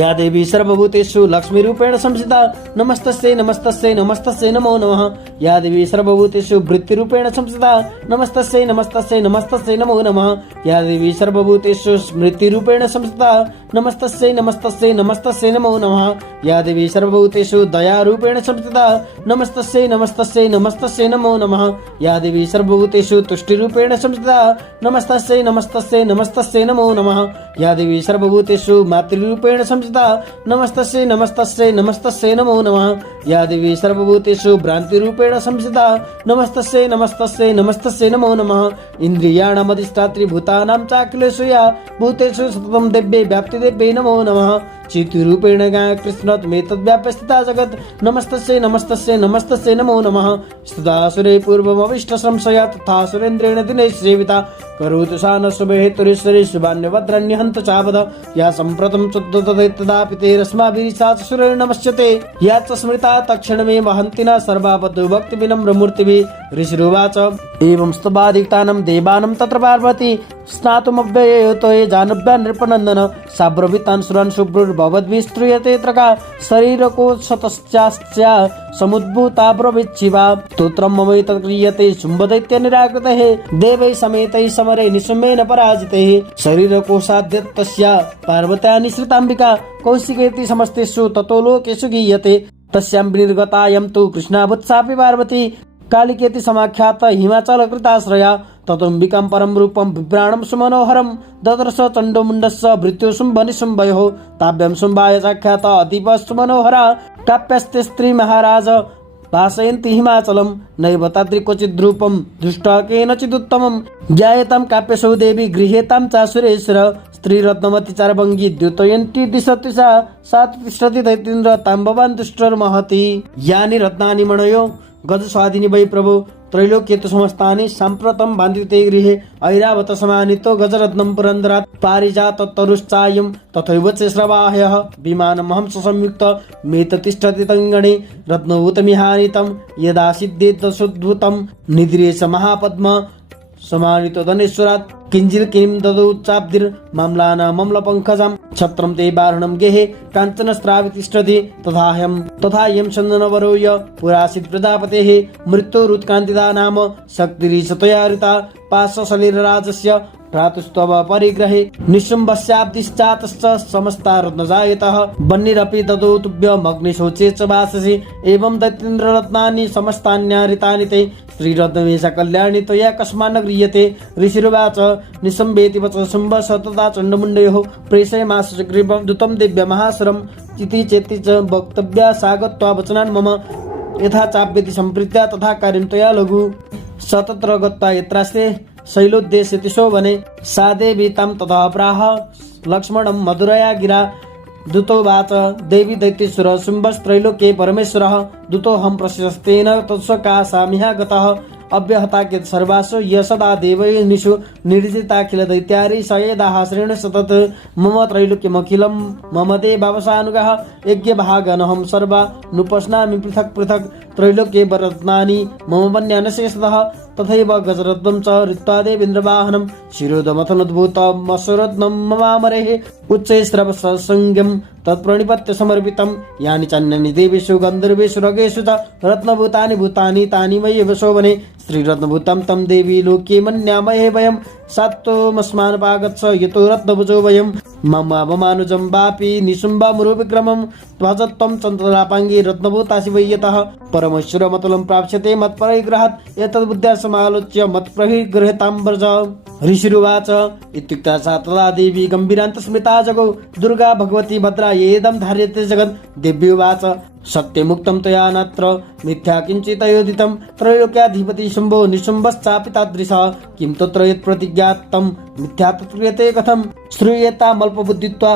या देवी सर्वभूतेषु लक्ष्मीरूपेण संस्थिता नमस्तस्यै नमस्तस्यै नमस्तस्यै नमो नमः या देवी सर्वभूतेषु वृत्तिरूपेण संस्थिता नमस्तस्यै नमस्तस्यै नमस्तस्यै नमो नमः या देवी सर्वभूतेषु स्मृतिरूपेण संस्थिता नमस्तस्यै नमस्तस्यै नमस्तस्यै नमो नमः या देवी सर्वभूतेषु दयारूपेण संस्थिता नमस्तस्यै नमस्तस्यै नमस्तस्यै नमो नमः या देवी सर्वभूतेषु तुष्टिरूपेण संस्थिता नमस्तस्यै नमस्तस्यै नमस्तस्यै नमो नमः या देवी सर्वभूतेषु मातृरूपेण संस्थिता नमस्तस्यै नमस्तस्यै नमस्तस्यै नमो नमः या देवी सर्वभूतेषु भ्रान्तिरूपेण संस्थिता नमस्तस्यै नमस्तस्यै नमस्तस्यै नमो नमः इन्द्रियाणामधिष्ठात्री भूतानां चाखिलेषु या भूतेषु सततं दिव्ये व्याप्तिदेव्यै नमो नमः चितिरूपेण कृष्णत्मेतद्व्याप्य स्थिता जगत् नमस्तस्यै नमस्तस्यै नमस्तस्यै नमो नमः स्तुतासुरे पूर्वमविष्टसंशया तथा सुरेन्द्रेण दिनैः सेविता करोतु सा न शुभहेतुरीश्वरी शुभान्यभद्रण्यहन्त चावद या सम्प्रतं चुद्धतदैत्यदापि तेरस्माभिः सा च सुरेण नमस्यते या च स्मृता तत्क्षणमेव हन्ति न सर्वापतो भक्तिविनम्रमूर्तिभिः ऋषिरुवाच एवं स्तवादिक्तानं देवानं तत्र पार्वती स्नातुमव्ययतो ये जानव्या नृपनन्दन साब्रवीतान् सुरान् शुभ्रुर्भवद्भिः त्रका शरीरकोशतश्चास्या समुद्भूता ब्रवीच्छिवा स्तोत्रं ममैतत् क्रियते शुम्भदैत्य निराकृतैः देवैः समेतैः समरे निशुम्भेन पराजितैः शरीरकोशाद्यतस्या पार्वत्या निःसृताम्बिका कौशिकेति समस्तेषु ततो लोकेषु गीयते तस्यां विनिर्गतायं तु कृष्णावत्सापि पार्वती कालिकेति समाख्याता हिमाचलकृताश्रया ततोऽम्बिकां परं रूपं बिभ्राणं सुमनोहरं ददर्श चण्डो मुण्डस्य भृत्यो शुम्भनिशुम्भयोः ताभ्यं शुम्भाय साक्षात् अतीव सुमनोहरा प्राप्यस्ते स्त्री महाराज भासयन्ति हिमाचलं नैव तादृक् क्वचिद् रूपं दृष्ट्वा केनचिदुत्तमं ज्ञायतां काप्यसौ देवी गृह्यतां चासुरेश्वर स्त्रीरत्नमति चारभङ्गी द्योतयन्ती दिशति सा तिष्ठति दैतीन्द्र तां भवान् दुष्टर्महति यानि रत्नानि मणयो गजस्वादिनी वै प्रभो त्रैलोक्ये तु समस्तानि साम्प्रतं बान्धिते गृहे ऐरावत समानितो गजरत्नं पुरन्दरात् पारिजात तरुश्चायं तथैव च श्रवाहयः विमानमहं संयुक्त मेत तिष्ठति तङ्गणे रत्नभूतमिहानितं यदा सिद्धे दशोद्भूतं निद्रेश महापद्म समानितो धनेश्वरात् किञ्जिल् किं ददौ चाब्दिर् माम्लाना मम्लपङ्कजं छत्रं ते वारणं गेहे काञ्चन स्रावि तिष्ठति तथायं चन्दनवरो य पुरासीत् प्रजापतेः मृत्योरुत्क्रान्तिदा नाम शक्तिरीशतया ऋता पार्श्वसलिलराजस्य भ्रातुस्तव परिग्रहे निशुम्भस्याब्दिश्चातश्च समस्ता रत्नजायतः वह्निरपि ददौ तुभ्यमग्निशोचे च वाससि एवं दैत्येन्द्ररत्नानि समस्तान्याहृतानि ते श्रीरत्नमेष कल्याणि त्वया कस्मान्न गृह्यते ऋषिरुवाच निशम्बेति वच शुम्भ सतता चण्डमुण्डयोः प्रेषयमास ग्रीवं दूतं दिव्य महासुरम् इति चेति च वक्तव्या सा गत्वा वचनान् मम यथा चाप्यति सम्प्रीत्या तथा कार्यं त्वया लघु स तत्र गत्वा यत्रास्ते शैलोद्देश्यति शोभने सा देवी तां ततः प्राह लक्ष्मणं मधुरया गिरा दूतोवाच देवी दैत्येश्वर शुम्भस्त्रैलोक्ये परमेश्वरः दूतोऽहं प्रशस्तेन तत्स्वकाशामिह गतः अव्यहता सर्वासु यशदा देवैर्निषु निर्जिताखिल दैत्यारि स यदाहाश्रेण सतत मम त्रैलोक्यमखिलं मम ते भावसानुगः यज्ञभागनहं सर्वा नुपश्नामि पृथक् पृथक् त्रैलोक्ये वरत्नानि मम वन्यानशेषतः तथैव गजरत्नं च ऋत्वा देवेन्द्रवाहनं शिरोदमथनुद्भूतमसुरत्नं ममामरेः उच्चैस्रवसंज्ञं तत्प्रणिपत्य समर्पितं यानि चान्यानि देवेषु गन्धर्वेषु रगेषु च रत्नभूतानि भूतानि तानि मय्येव शोभने श्रीरत्नभूतं तं देवी लोके मन्यामहे वयं सात्वमस्मान्पागच्छ यतो रत्नभुजो वयं मम ममानुजं वापि निशुम्भमुरुविक्रमं त्वजत्वं चन्द्रलापाङ्गी रत्नभूतासि वै यतः परमेश्वरमतुलं प्राप्स्यते मत्परिग्रहात् एतद्बुद्ध्या समालोच्य मत्परिगृह्यतां व्रज ऋषिरुवाच इत्युक्ता सा तदा देवी गम्भीरान्तस्मिता जगौ दुर्गा भगवती भद्रा येदं धार्यते जगत् देव्युवाच सत्यमुक्तं त्वया नात्र मिथ्या किञ्चिदयोदितं त्रैलोक्याधिपति शुम्भो निशुम्भश्चापि तादृशः किं तत्र यत्प्रतिज्ञातं मिथ्या तत्क्रियते कथं श्रूयेतामल्पबुद्धित्वा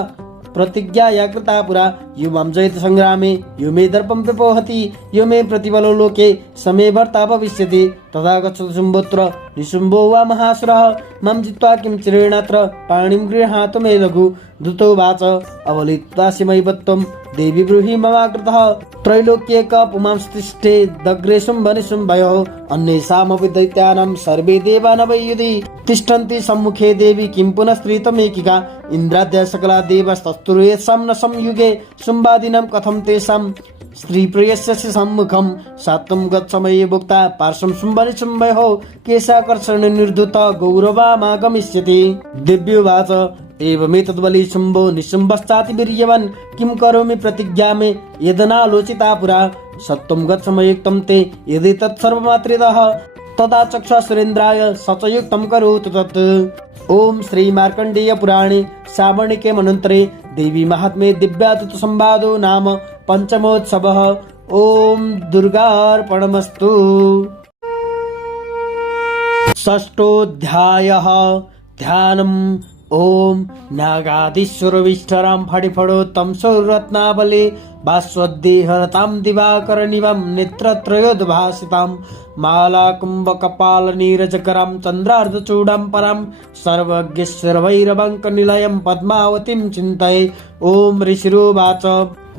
प्रतिज्ञा या कृता पुरा यो मां जयति संग्रामे यो मे दर्पं प्रपोहति यो मे प्रतिबलो लोके समे भर्ता भविष्यति तथा गच्छतु शुम्भोऽत्र निशुम्भो वा महासुरः मां जित्वा किं चिरेणात्र पाणिं गृह्णातु मे लघु दूतोवाच अवलिप्तासि मयिवत्वं देवी ब्रूहि ममाकृतः त्रैलोक्ये क पुमांस्तिष्ठे दग्रे शुम्भनिशुम्भयोः अन्येषामपि दैत्यानां सर्वे देवा न वै युधि तिष्ठन्ति सम्मुखे देवी किं पुनः स्त्रीतमेकिका इन्द्राद्या सकला देवस्तस्तुर्येषां न संयुगे शुम्भादीनां कथं तेषां स्त्रीप्रियस्य सम्मुखं सात्वं गच्छमये भुक्ता पार्श्वं शुम्भनिशुम्भयोः केशाकर्षण निर्धुत गौरवामागमिष्यति दिव्युवाच एवमेतद्बली शुम्भो निशुम्भश्चाति वीर्यवान् किं करोमि प्रतिज्ञा मे यदनालोचिता पुरा सत्वं गच्छमयुक्तं ते यदि तत्सर्वमात्रितः तदा चक्षुः सचयुक्तं करोतु तत्। ओम श्री मार्कंडेय पुराणे श्रावणिके मनन्तरे देवी महात्म्ये दिव्यातुत संवादो नाम पंचमोत्सवः। ओम दुर्गार्पणमस्तु। षष्ठोऽध्यायः ध्यानम्। ओम नागाधीश्वरविष्ठरां फडिफडोत्तम सौरत्नावली भास्वद्देहरतां दिवाकरनिवं नेत्रत्रयोद्भासितां मालाकुम्भकपालनीरजकरां चन्द्रार्धचूडां परां सर्वज्ञस्वरभैरवङ्कनिलयं पद्मावतीं चिन्तये। ओम ऋषिरुवाच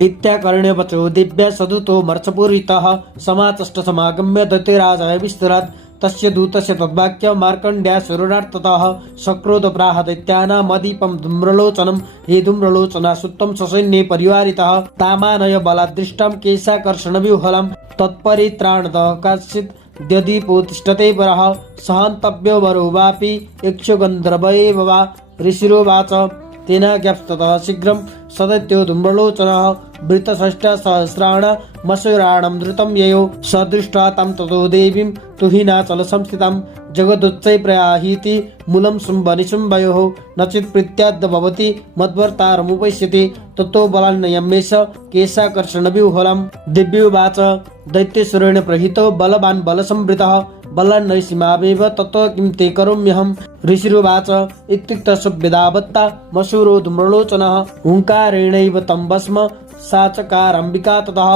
इत्याकर्ण्यवचो दिव्य सदुतो मर्चपूरितः समाचष्ट समागम्य दैत्यराजाय विस्तरात्। तस्य दूतस्य तद्वाक्य मार्कण्ड्यासुरार्थतः सक्रोध प्राह दैत्यानामधिपं धूम्रलोचनं हे धूम्रलोचना सुत्वं ससैन्ये परिवारितः तामानय बलादृष्टं केशाकर्षणव्यूहलं तत्परित्राणतः काचित् द्यदीपो तिष्ठते वरः सहन्तव्यो वरो वापि यक्षगन्धर्वैव वा। ऋषिरुवाच तेनाज्ञाप्ततः शीघ्रं सदैत्यो धूम्रलोचनः वृतषष्ठ सहस्राण मसूराणं धृतं ययो सदृष्ट्वा तं ततो देवीं तुहिनाचल संस्थितां जगदुच्चै प्रयाहीति मूलं शुम्भनिशुम्भयोः नचित् प्रीत्याद् भवति मद्वर्तारमुपैष्यति ततो बलान्नयमेष केशाकर्षणव्यूहलं दिव्योवाच दैत्यसुरेण प्रहितो बलवान् बलसंवृतः बलान्नैसीमावेव ततो किं ते करोम्यहम् ऋषिरुवाच इत्युक्तस्य वेदावत्ता मसूरो धूम्रलोचनः हुङ्कारेणैव तं भस्म साचकाराम्बिका ततः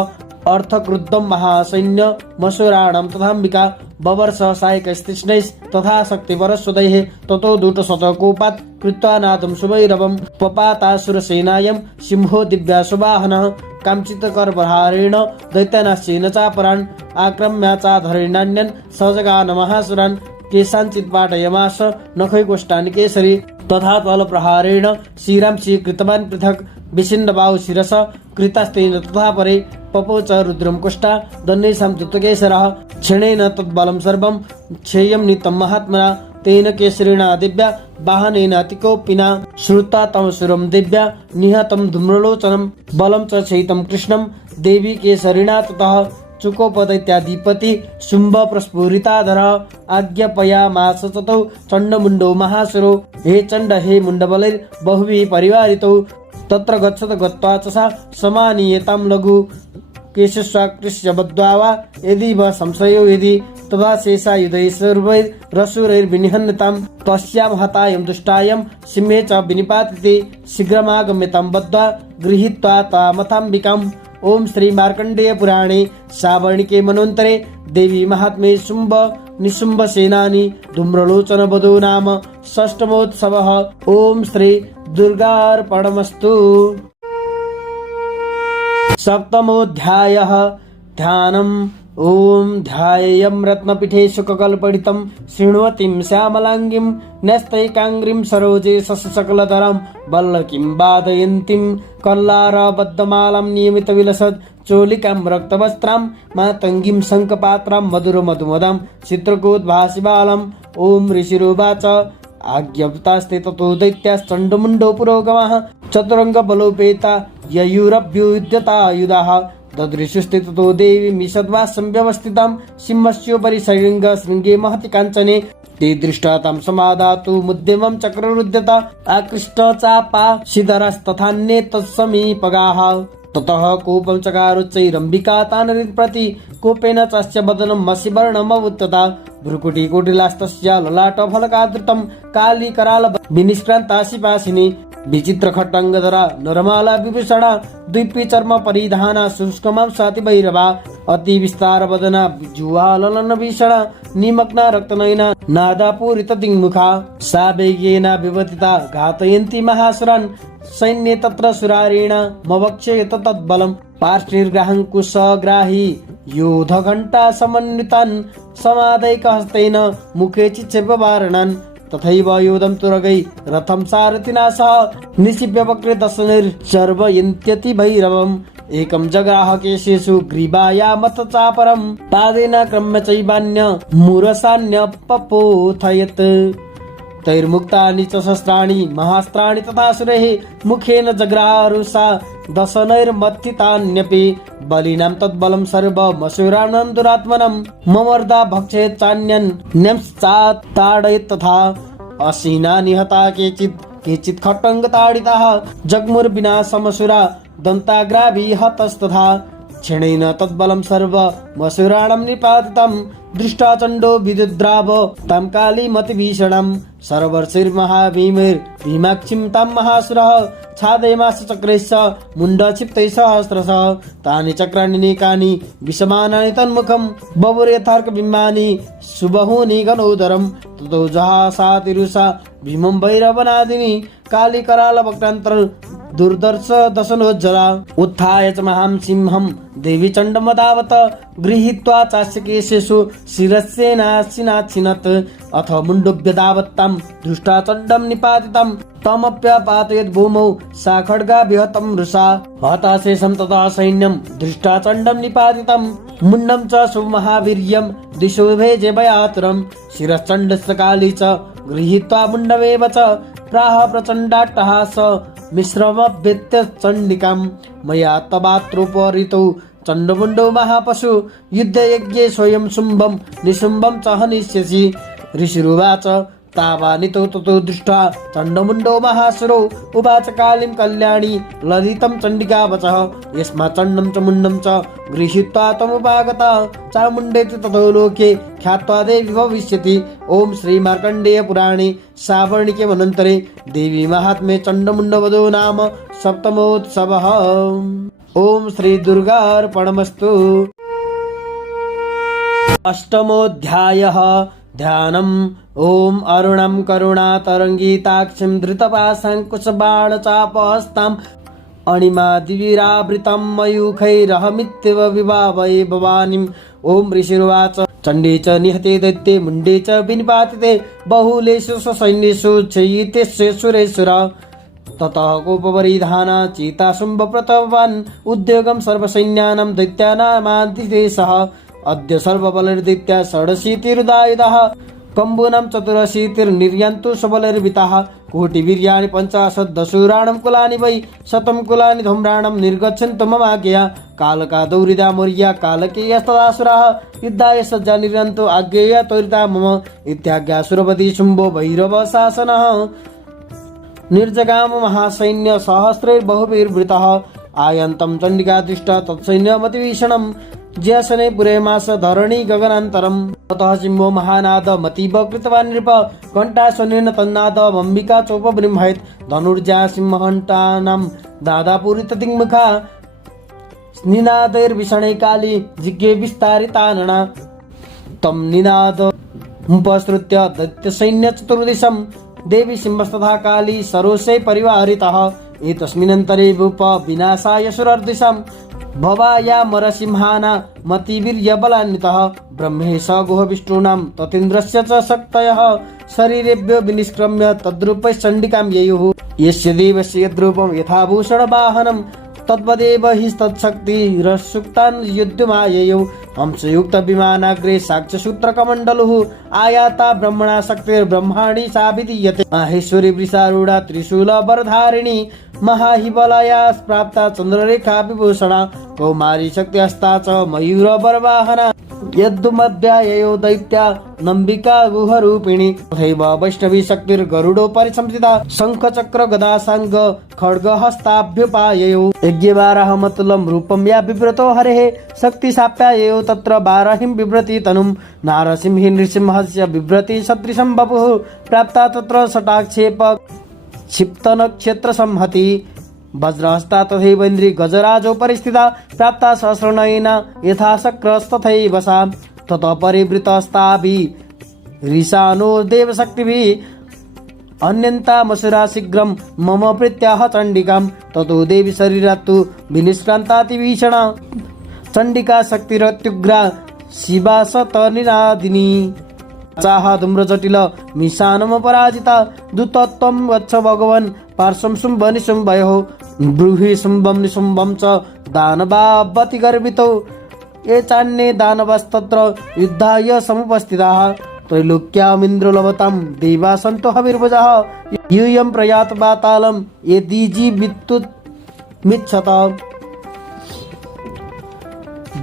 अर्थक्रुद्धं महासैन्य मसूराणां तथाम्बिका बवर्ष सायकस्तिष्णैः तथा शक्तिपरस्वदैः ततो दूतशतकोपात् कृत्वा नादं सुभैरवं पपातासुरसेनायं सिंहो दिव्यासुवाहनः काञ्चित्करप्रहारेण दैत्यानाश्चेन चापरान् आक्रम्याचाधरेणान्यन् सजगान महासुरान् केषाञ्चित् पाटयमास नखैकोष्ठानि केसरी तथा बलप्रहारेण शिरांसि कृतवान् पृथक् विचिन्नबाहु शिरस कृतास्तेन तथा परे पपोच रुद्रं कुष्ठा दन्यैषां द्रुतकेसरः क्षणेन तद्बलं सर्वं क्षेयं नीतं महात्मना तेन केसरिणा दिव्या वाहनेन अतिकोपिना श्रुत्वा तं सुरं दिव्या निहतं धूम्रलोचनं बलं च क्षयितं कृष्णं देवी केसरिणा ततः चुकोपदैत्याधिपति शुम्भ प्रस्फुरिताधरः आज्ञापयामास ततो चण्डमुण्डो महासुरो हे चण्ड हे मुण्डबलैर्बहुभिः परिवारितौ तत्र गच्छत गत्वा च सा समानीयतां लघु केशस्वाकृष्य बद्ध्वा वा यदि वा संशयो यदि तदा शेषायुधैः सर्वैरसुरैर्विनिहन्यतां तस्यां हतायं दुष्टायं सिंहे च विनिपातिते शीघ्रमागम्य तं बद्ध्वा गृहीत्वा तामथाम्बिकाम् ओम श्री मार्कंडेय पुराणे श्रावणिके मनोन्तरे देवी महात्म्ये शुम्भ निशुम्भ सेनानी धूम्रलोचन वधो नाम षष्ठमोत्सवः। ओम श्री दुर्गार्पणमस्तु। सप्तमोऽध्यायः ध्यानम्। ओम ध्यायेयं रत्नपीठे शुककल्पडितं शृण्वतीं श्यामलाङ्गीं न्यस्तैकाङ्ग्रीं सरोजे शशसकलधरं वल्लकीं वादयन्तीं कल्लारबद्धमालां नियमितविलसत् चोलिकां रक्तवस्त्रां मातङ्गीं शङ्खपात्रां मधुरमधुमदं चित्रकूटभासिबालम्। ओम ऋषिरुवाच आज्ञप्तास्ते ततो दैत्याश्चण्डमुण्डो पुरोगमः चतुरङ्गबलोपेता ययुरभ्युद्यतायुधाः तदृशुस्ते ततो देवी मिषद्वासं व्यवस्थितां सिंहस्योपरि शृङ्गे महति काञ्चने ते दृष्ट्वा तं समादातु मुद्यमं चक्ररुद्यता आकृष्ट चापा शिधरस्तथान्ये तत्समीपगाः ततः कोपं चकारोच्चैरम्बिका तान् प्रति कोपेन चास्य वदनं मसिवर्णमवुत्तता भ्रुकुटिकुटिलास्तस्य ललाटफलकादृतं कालीकराल विनिष्क्रान्ता शिपासिनी विचित्र खट्टङ्गधरा नरमाला विभूषणा द्वीपी चर्म परिधाना शुष्कमांसाति भैरवा अति विस्तार वदना जुहाललन भीषणा निमग्ना रक्तनयना नादापूरित दिङ्मुखा सा वेगेन विवतिता घातयन्ती महासुरान् सैन्ये तत्र सुरारेण मवक्षयत तद्बलं पार्श्वैर्ग्राहङ्कुशग्राही योधघण्टा समन्वितान् समादैकहस्तेन मुखे चिच्छेपवारणान् तथैव योधं तुरगै रथं सारथिना सह निशिभ्य वक्रे दशनैर्चर्वयन्त्यति भैरवम् एकं जग्राह केशेषु ग्रीवायामथ चापरं पादेन क्रम्य चैवान्य मुरसान्य पपोथयत् तैर्मुक्तानि च शस्त्राणि महास्त्राणि तथा सुरैः मुखेन जग्रारुषा दशनैर्मथितान्यपि बलिनां तद्बलं सर्वमसुराणां दुरात्मनं ममर्दा भक्षेत् चान्यन् न्यंश्चात्ताडयत् तथा असीना निहता केचित् खट्टङ्गताडिताः जग्मुर्विनाशमसुरा दन्ताग्राभिः हतस्तथा क्षणेन तद्बलं सर्वमसुराणां निपातितं दृष्ट्वा चण्डो विदुद्राव तं कालीमतिभीषणं सर्वर्षैर्महाभीमैर्भीमाक्षीं तं महासुरः छादयमास चक्रैश्च मुण्डक्षिप्तैः सहस्रशः तानि चक्राण्यनेकानि विषमानानि तन्मुखं बभूर्यथार्कबिम्बानि सुबहूनि गणोदरं ततो जहासातिरुषा भीमं भैरवनादिनी कालीकरालवक्त्रान्तरं दुर्दर्श दशनोज्जला उत्थाय च महां सिंहं देवी चण्डमदावत गृहीत्वा चास्य केशेषु शिरस्येनाशिनाच्छिनत् अथ मुण्डोऽभ्यदावत्तां दृष्ट्वा चण्डं निपातितं तमप्यपातयत् भूमौ सा खड्गाभिहतं रुषा हताशेषं तथा सैन्यं दृष्ट्वा चण्डं निपातितं मुण्डं च सुमहावीर्यं दिशो भेजे भयातुरं शिरश्चण्डस्य काली च गृहीत्वा मुण्डमेव च प्राह प्रचण्डाट्टहास मिश्रमभ्यत्य चण्डिकां मया तवात्रोपरितौ चण्डमुण्डो महापशु युद्धयज्ञे स्वयं शुम्भं निशुम्भं च हनिष्यसि। ऋषिरुवाच तावानितो ततो दृष्ट्वा चण्डमुण्डो महासुरो उवाच कालीं कल्याणी ललितं चण्डिका वचः यस्मात् चण्डं च मुण्डं च गृहीत्वा तमुपागता चामुण्डेति ततो लोके ख्यात्वा देवी भविष्यति। ओम श्री मार्कण्डेय पुराणे सावर्णिके वनन्तरे देवी महात्म्ये चण्डमुण्डवधो नाम सप्तमोत्सवः। ओम श्री दुर्गार्पणमस्तु। अष्टमोऽध्यायः ध्यानम्। ओम अरुणं करुणातरङ्गिताक्षीं धृतपाशाङ्कुशबाणचापहस्ताम् अणिमादिविरावृतं मयूखैरहमित्येव विभावये भवानीम्। ओम ऋषिरुवाच चण्डे च निहते दैत्ये मुण्डे च विनिपातिते बहुलेषु ससैन्येषु क्षयितेष्य सुरेश्वर। ततः कोपपरिधान चीताशुम्भप्रतवान् उद्योगं सर्वसैन्यानां दैत्यानामादिदेशः। अद्य सर्वबलैर्दैत्या षडशीतिरुदायुधः कम्बूनां चतुरशीतिर्निर्यन्तु सबलैर्विताः। कोटिवीर्याणि 50 दशूराणं कुलानि वै 100 कुलानि धूम्राणं निर्गच्छन्तु ममाज्ञया। कालका दौरिदा मौर्या कालकेयस्तदासुराः युद्धाय सज्जा निर्यन्तु आज्ञेया त्वरिता मम इत्याज्ञासुरपति शुम्भो भैरव शासनः। निर्जगाम महासैन्य सहस्रैर्बहुभिर्वृतः आयन्तं चण्डिका दृष्टा तत्सैन्यमतिभीषणम् ज्यसने पुरेमास धरणी गगनान्तरम्। ततः सिंहो महानाद मतीव कृतवान् नृप घण्टास्वनेन तन्नादमम्बिका चोपबृंहयत् धनुर्जा सिंहघण्टानां दादापूरितदिङ्मुखा निनादैर्विषणे काली जिज्ञे विस्तारितानना। तं निनादमुपसृत्य दैत्यसैन्यचतुर्दिशं देवी सिंहस्तथा काली सरोषे परिवारितः। एतस्मिन्नन्तरे भूप विनाशाय सुरर्दिशं भवायामरसिंहाना मतिवीर्यबलान्वितः ब्रह्मेश गुहविष्णूनां ततीन्द्रस्य च शक्तयः शरीरेभ्यो विनिष्क्रम्य तद्रूपैश्चण्डिकां ययुः। यस्य देवस्य यद्रूपं यथाभूषणवाहनं तद्वदेव हि तत्शक्तिरसुक्तान् युद्धमाययौ। हंसयुक्तविमानाग्रे साक्ष्यसूत्रकमण्डलुः आयाता ब्रह्मणा शक्तिर्ब्रह्माणि सा विधीयते। माहेश्वरी वृषारूढा त्रिशूलवरधारिणी महाहिबलया प्राप्ता चन्द्ररेखा विभूषणा कौमारी शक्तिहस्ता च मयूरवरवाहना यद्दुमध्याययो दैत्या नम्बिका गुहरूपिणी। तथैव वैष्णवी शक्तिर्गरुडोपरि संस्थिता शङ्खचक्र गदासाङ्ग खड्गहस्ताभ्युपाययो। यज्ञवाराहमतुलं रूपं या बिभ्रतो हरेः शक्तिसाप्याययो तत्र वाराहिं बिभ्रति तनुं नारसिंहि नृसिंहस्य बिभ्रति सदृशं बपुः प्राप्ता तत्र शटाक्षेप क्षिप्तनक्षत्र संहति। वज्रहस्ता तथैवेन्द्री गजराजोपरि स्थिता प्राप्ता सहस्रनयना यथा शक्रस्तथैव सा। ततः परिवृतस्ताभिः ऋषानो देवशक्तिभिः अन्यन्तामसुरा शीघ्रं मम प्रीत्याह चण्डिकां। ततो देवी शरीरात्तु विनिष्क्रान्तातिभीषणा चण्डिका शक्तिरत्युग्रा शिवा सतनिनादिनी। चाह धूम्रजटिल मिशानमपराजिता दूतत्वं गच्छ भगवन् पार्श्वं शुम्भ निशुम्भयोः ब्रूहि शुम्भं निशुम्भं च दानवावति गर्वितौ ये चान्ये दानवस्तत्र युद्धाय समुपस्थिताः। त्रैलोक्यामिन्द्रलवतां देवा सन्तो हविर्भुजः यूयं प्रयात पातालं यदीजी विद्युत्मिच्छत।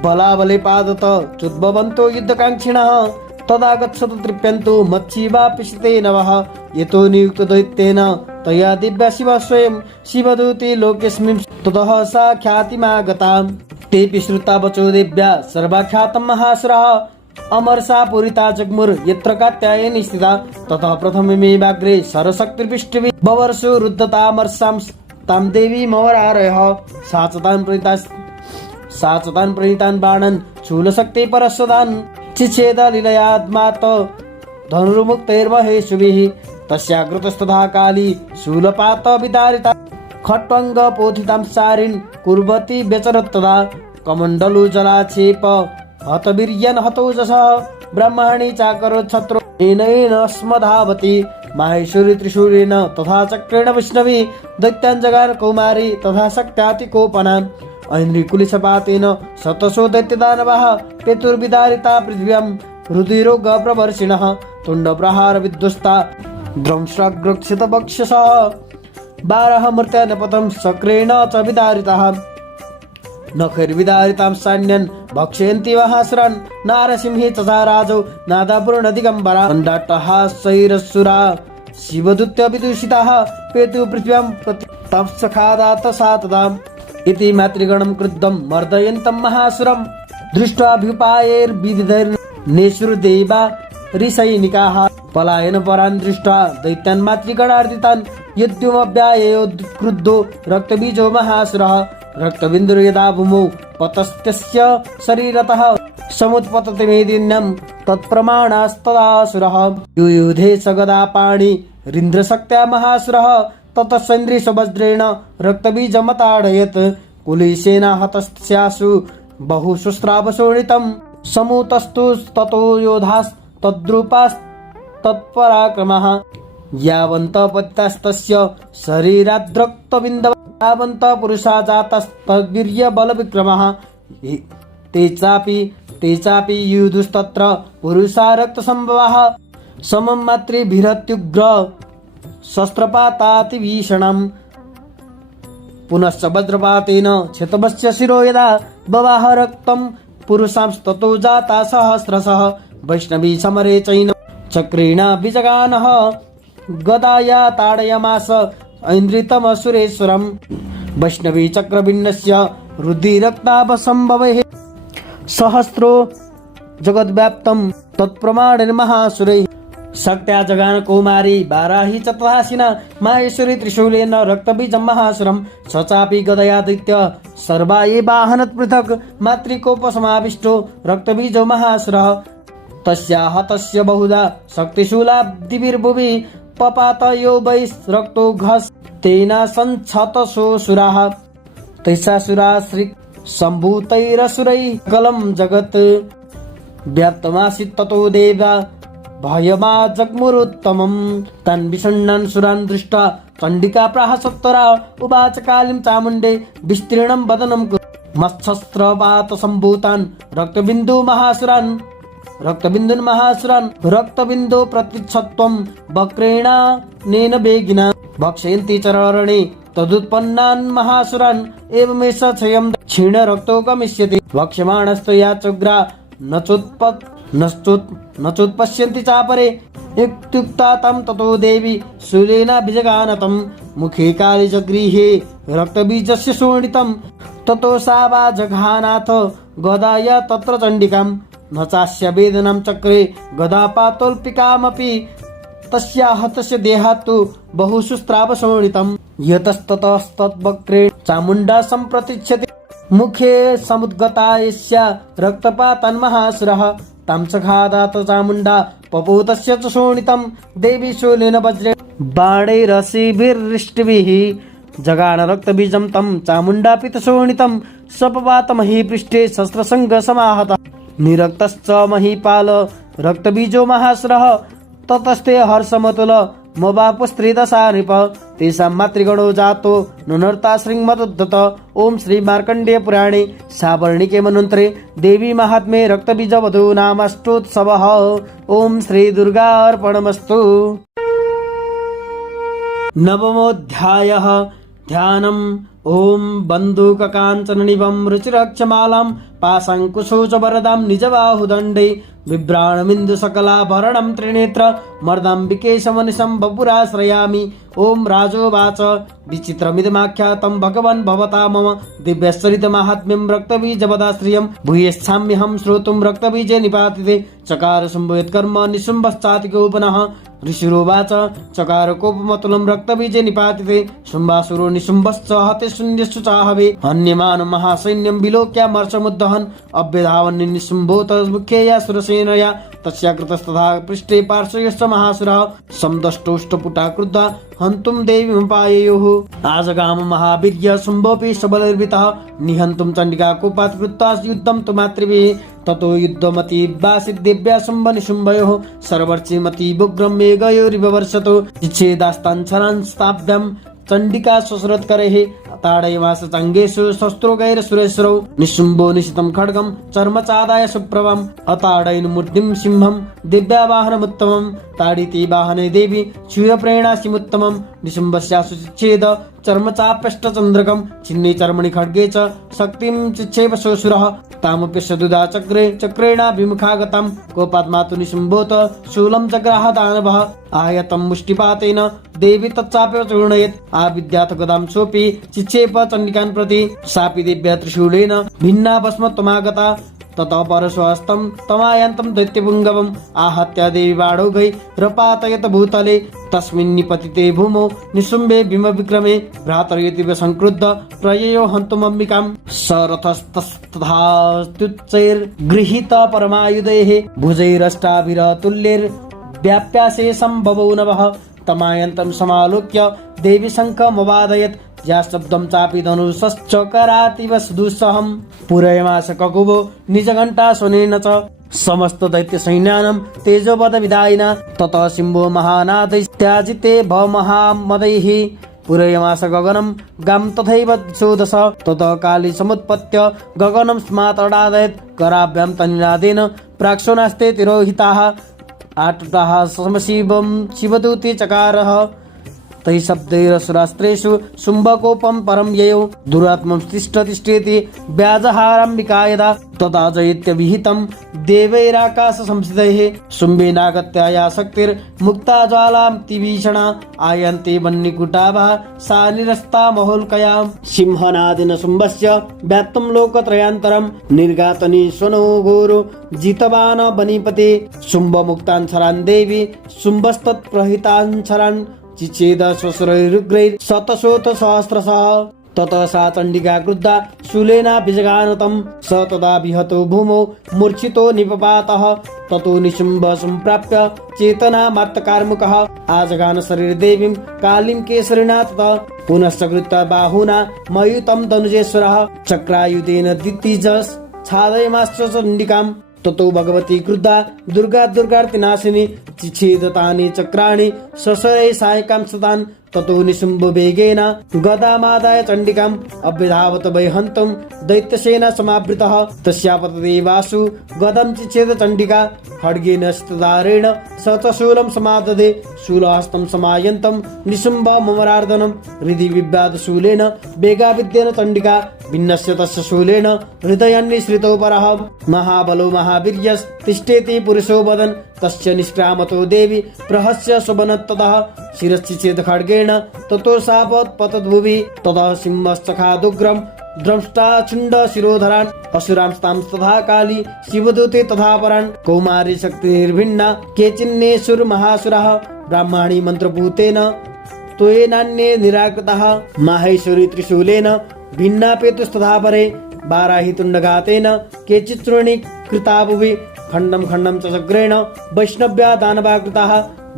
बलाबले पादत चुद्भवन्तो युद्धकाङ्क्षिणः तदा गच्छतु तृप्यन्तु मच्छिवा पिशिते नवः। यतो नियुक्तदैत्येन तया दिव्या शिवा स्वयं शिवदूती लोकेऽस्मिन् ततः सा ख्यातिमागता। तेऽपि श्रुता वचो देव्या सर्वाख्यातं महासुरः अमरसा पूरिता जग्मुर् यत्र कात्यायनी स्थिता। ततः प्रथममेवाग्रे सरशक्तिर्विष्टुभिः बवर्षो रुद्धतामर्षां तां देवी मवरारयः। सा च तान् प्रणीतान् बाणान् शूलशक्ति परस्वदान् चिच्छेद लीलयात्मात् धनुर्मुक्तैर्महेशुभिः। तस्याग्रतस्तथा काली शूलपात विदारिता खट्वङ्ग पोथितां सारिन् कुर्वती व्यचरत्तदा। कमण्डलु जलाक्षेप हतवीर्यन् हतोजसः ब्रह्माणि चाकरो छत्रो येन स्मधावति। माहेश्वरी त्रिशूलेन तथा चक्रेण वैष्णवी दैत्यान् जगार कौमारी तथा शक्त्यातिकोपना। ऐन्द्रिकुलिशपातेन शतशो दैत्यदानवः पेतुर्विदारिता पृथिव्यां रुधिरोगप्रवर्षिणः तुण्डप्रहार विध्वस्ता द्रंष्ट्राग्रक्षितवक्षसः 12 मृत्यानपतं शक्रेण च विदारितः नखैर्विदारितां सान्यन् भक्षयन्ति महासुरान् नारसिंहे च सा राजौ नादापूर्णदिगम्बरा दण्डाट्टः शैरसुरा शिवदूत्य विदूषिताः पेतु पृथिव्यां प्रति तप्सखादात सा तदा इति मातृगणं क्रुद्धं मर्दयन्तं महासुरं दृष्ट्वाभ्युपायैर्विविधैर्नेषुर्देवा ऋषैनिकाः पलायन परान् दृष्ट्वा दैत्यान् मातृगणार्दितान् यद्युमव्याययो क्रुद्धो रक्तबीजो महासुरः रक्तबिन्दुर्यदा भूमौ पतस्तस्य शरीरतः समुत्पतति मेदिन्यं तत्प्रमाणास्तदासुरः युयुधे स गदापाणि रीन्द्रशक्त्या महासुरः ततस्सैन्द्रिष वज्रेण रक्तबीजमताडयत् कुलिशेन हतस्यासु बहुशस्त्रावशोणितं समुतस्तु ततो योधास्तद्रूपास्तत्पराक्रमः यावन्तः पतितस्तस्य शरीराद्रक्तबिन्दवः तावन्तः पुरुषा जातस्तद्वीर्यबलविक्रमः ते चापि युयुधुस्तत्र पुरुषा रक्तसम्भवः समं मातृभिरत्युग्र शस्त्रपातातिभीषणम् पुनश्च वज्रपातेन क्षतवस्य शिरो यदा बवाह रक्तं पुरुषांस्ततो जाता सहस्रशः वैष्णवी समरे चैन चक्रेण विजगानः गदाया ताडयमास ऐन्द्रितमसुरेश्वरं वैष्णवी चक्रभिन्नस्य रुधिरक्ताभसम्भवैः सहस्रो जगद्व्याप्तं तत्प्रमाणेन महासुरैः शक्त्या जगान कौमारी बाराही च तथासिना माहेश्वरी त्रिशूलेन रक्तबीजं महासुरं स चापि गदयादित्य सर्वा ये वाहनत् पृथक् मातृकोपसमाविष्टो रक्तबीजो महासुरः तस्याः तस्य बहुधा शक्तिशूलाब्धिभिर्भुवि पपात यो वै रक्तो घस्तेन संक्षतसोऽसुराः तैषासुरा श्री सम्भूतैरसुरैः कलं जगत् व्याप्तमासीत् ततो देवा भयमा जग्मुरुत्तमं तन् विषण्णान् सुरान् दृष्ट्वा चण्डिका प्राह सत्वरा उवाच कालीं चामुण्डे विस्तीर्णं वदनं मत्सस्त्रपात सम्भूतान् रक्तबिन्दून् महासुरान् रक्तबिन्दो प्रतिच्छत्वं वक्रेणानेन वेगिना भक्षयन्ति चरणे तदुत्पन्नान् महासुरान् एवमेष क्षयं क्षीण रक्तो गमिष्यति वक्ष्यमाणस्तया चोग्रा नचोत्पश्यन्ति चापरे इत्युक्ता तं ततो देवी शूलेनाभिजगानतं मुखे काले च गृहे रक्तबीजस्य शोणितं ततो सा वा जघानाथ गदाय तत्र चण्डिकां न चास्य वेदनं चक्रे गदापातोल्पिकामपि तस्याः तस्य देहात्तु बहुशुस्त्रावशोणितं यतस्ततस्तद्वक्रेण चामुण्डा सम्प्रतिच्छति मुखे समुद्गता यस्या रक्तपातान् महासुरः तं चखादात चामुण्डा पपूतस्य च शोणितं देवी शूलेन वज्रेण बाणैरसिभिर्रिष्टिभिः जगान रक्तबीजं तं चामुण्डापित शोणितं सपपात महीपृष्ठे शस्त्रसङ्ग समाहतः निरक्तश्च महीपाल रक्तबीजो महासुरः ततस्ते हर्षमतुल मवापुस्त्रिदशा नृप तेषां मातृगणो जातो नुनर्ता श्रीमदुद्धत ओम श्री मार्कण्डेय पुराणे सावर्णिके मन्वन्तरे देवी महात्म्ये रक्तबीजवधू नामाष्टोत्सवः ओम श्री दुर्गार्पणमस्तु। नवमोऽध्यायः ध्यानम् ओम बन्धुककाञ्चननिभं रुचिरक्षमालां पाशाङ्कुशोच वरदां निजबाहुदण्डे बिभ्राणमिन्दुसकलाभरणं त्रिनेत्र मर्दाम्बिकेशमनिशं बपुराश्रयामि ओम राजोवाच विचित्रमिदमाख्यातं भगवन् भवता मम दिव्यश्चरितमाहात्म्यं रक्तबीजवदाश्रियं भूयेच्छाम्यहं श्रोतुं रक्तबीजे निपातिते चकार शुम्भयत्कर्म निशुम्भश्चातिको पुनः ऋषिरोवाच चकार कोपमतुलं रक्तबीजे निपातिते शुम्भासुरो निशुम्भश्च हते शून्यश्च चाहवे हन्यमान महासैन्यं विलोक्यामर्षमुद्धहन् अभ्यधावन् निशुम्भोत मुख्यया सुरसेनया तस्या कृतस्तथा पृष्ठे पार्श्वयश्च महासुरः समदष्टोष्टपुटा क्रुद्धा हन्तुं देवीमुपाययोः आजगाम महावीर्य शुम्भोऽपि सबलर्वितः निहन्तुं चण्डिका कोपात् कृत्वा युद्धं तु मातृभिः ततो युद्धमतीवासीत् दिव्या शुम्भ निशुम्भयोः सर्वर्षिमतीवुग्रं मेघयोरिव वर्षतो चिच्छेदास्तान् शरान् स्थाभ्यां चण्डिका सुश्रुत करेः ताडयमास चङ्गेषु शस्त्रोगैर सुरेश्वरौ निशुम्भो निशितं खड्गं चर्मचादाय सुप्रभम् अताडयन् मूर्तिं सिंहं दिव्यावाहनमुत्तमं ताडिते वाहने देवी क्षीरप्रेणासिमुत्तमं निशुम्भस्यासु चिच्छेद चर्मचाप्यष्टचन्द्रकं छिन्ने चर्मणि खड्गे च शक्तिं चिक्षेप शोषुरः तामप्य सदुदा चक्रे चक्रेणाभिमुखागतं कोपात्मातु निशुम्भोत शूलं जग्राह दानवः आयतं मुष्टिपातेन देवी तच्चाप्य चूर्णयेत् आविद्याथ गदां सोऽपि चिक्षेप चण्डिकां प्रति सापि देव्या त्रिशूलेन भिन्ना भस्मत्वमागता ततः परश्वस्तं तमायान्तं दैत्यपुङ्गवम् आहत्य देवी बाणौघै रपातयत भूतले तस्मिन् निपतिते भूमौ निशुम्भे भीमविक्रमे भ्रातर्यतीव संक्रुद्ध प्रययो हन्तुमम्बिकां सरथस्तथास्तुच्चैर्गृहीत परमायुधैः भुजैरष्टाभिरतुल्यैर्व्याप्यासे सम्भवौ नभः तमायन्तं समालोक्य देवी शङ्खमवादयत् या शब्दं चापि धनुषश्चकरातिव सुदुस्सहं पूरयमास ककुभो निजघण्टासनेन च समस्त दैत्य सैन्यानं तेजोवद विदायिना ततः सिंहो महानादैस्त्याजिते भवमहामदैः पूरयमास गगनं गां तथैव चोदश ततः काली समुत्पत्य गगनं स्मातडादयत् कराभ्यां तन्निनादेन प्राक्षोनास्ते तिरोहिताः आटुटाः समशिवं शिवदूते चकारः तैः शब्दैरसुरास्त्रेषु शुम्भकोपं परं ययौ दुरात्मं तिष्ठतिष्ठेति व्याजहारम्बिका यदा तथा जयत्यभिहितं देवैराकाशसंस्थितैः शुम्भेनागत्य या शक्तिर्मुक्ता ज्वालातिभीषणा आयन्ते वह्निकुटाभः सा निरस्ता महोल्कया सिंहनादेन शुम्भस्य व्याप्तं लोकत्रयान्तरं निर्घातनीश्वनो घोरो जितवान् बनिपते शुम्भमुक्ताञ्छरान् देवी शुम्भस्तत्प्रहिताञ्छरान् चिच्छेद स्वशरैरुग्रैः शतशोथ सहस्रशः ततः सा चण्डिका क्रुद्धा शूलेनाभिजगानतं स तदा विहतो भूमौ मूर्छितो निपपातः ततो निशुम्भ सम्प्राप्य चेतनामात्तकार्मुकः आजगान शरीरदेवीं कालीं केसरिणा तथा पुनश्च कृत्वा बाहुना मयूतं धनुजेश्वरः चक्रायुधेन दितिजस् छादयमाश्च चण्डिकां ततो भगवती क्रुद्धा दुर्गार्तिनाशिनी चिच्छेदतानि चक्राणि सशरै सायकां सतान् ततो निशुम्भ वेगेन गदामादाय चण्डिकाम् अभ्यधावत वै हन्तुं दैत्यसेना समावृतः तस्यापतदेवासु गदं चिच्छेद चण्डिका खड्गेन स्तदारेण स च शूलं समाददे शूलहस्तं समायन्तं निशुम्भ ममरार्दनं हृदि विव्याद शूलेन वेगाविद्येन चण्डिका भिन्नस्य तस्य शूलेन हृदयान्निश्रितो परः महाबलो महावीर्यस्तिष्ठेति पुरुषो वदन् तस्य निष्क्रामतो देवी प्रहस्य सुबनत्ततः शिरश्चिच्छेद खड्गेन ततो सापत्पतद्भुवि ततः सिंहश्चखादुग्रं द्रंष्टा चुण्ड शिरोधरान् असुरांस्तां तथा काली शिवदूते तथा परान् कौमारी शक्तिर्भिन्ना केचिन्नेषुर महासुरः ब्राह्मणी मन्त्रपूतेन त्वेनान्ये निराकृतः माहेश्वरी त्रिशूलेन भिन्नापेतुस्तथा परे बाराहि तुण्डघातेन केचिच्चूर्णी कृता भुवि खण्डं खण्डं च चक्रेण वैष्णव्या दानवा कृताः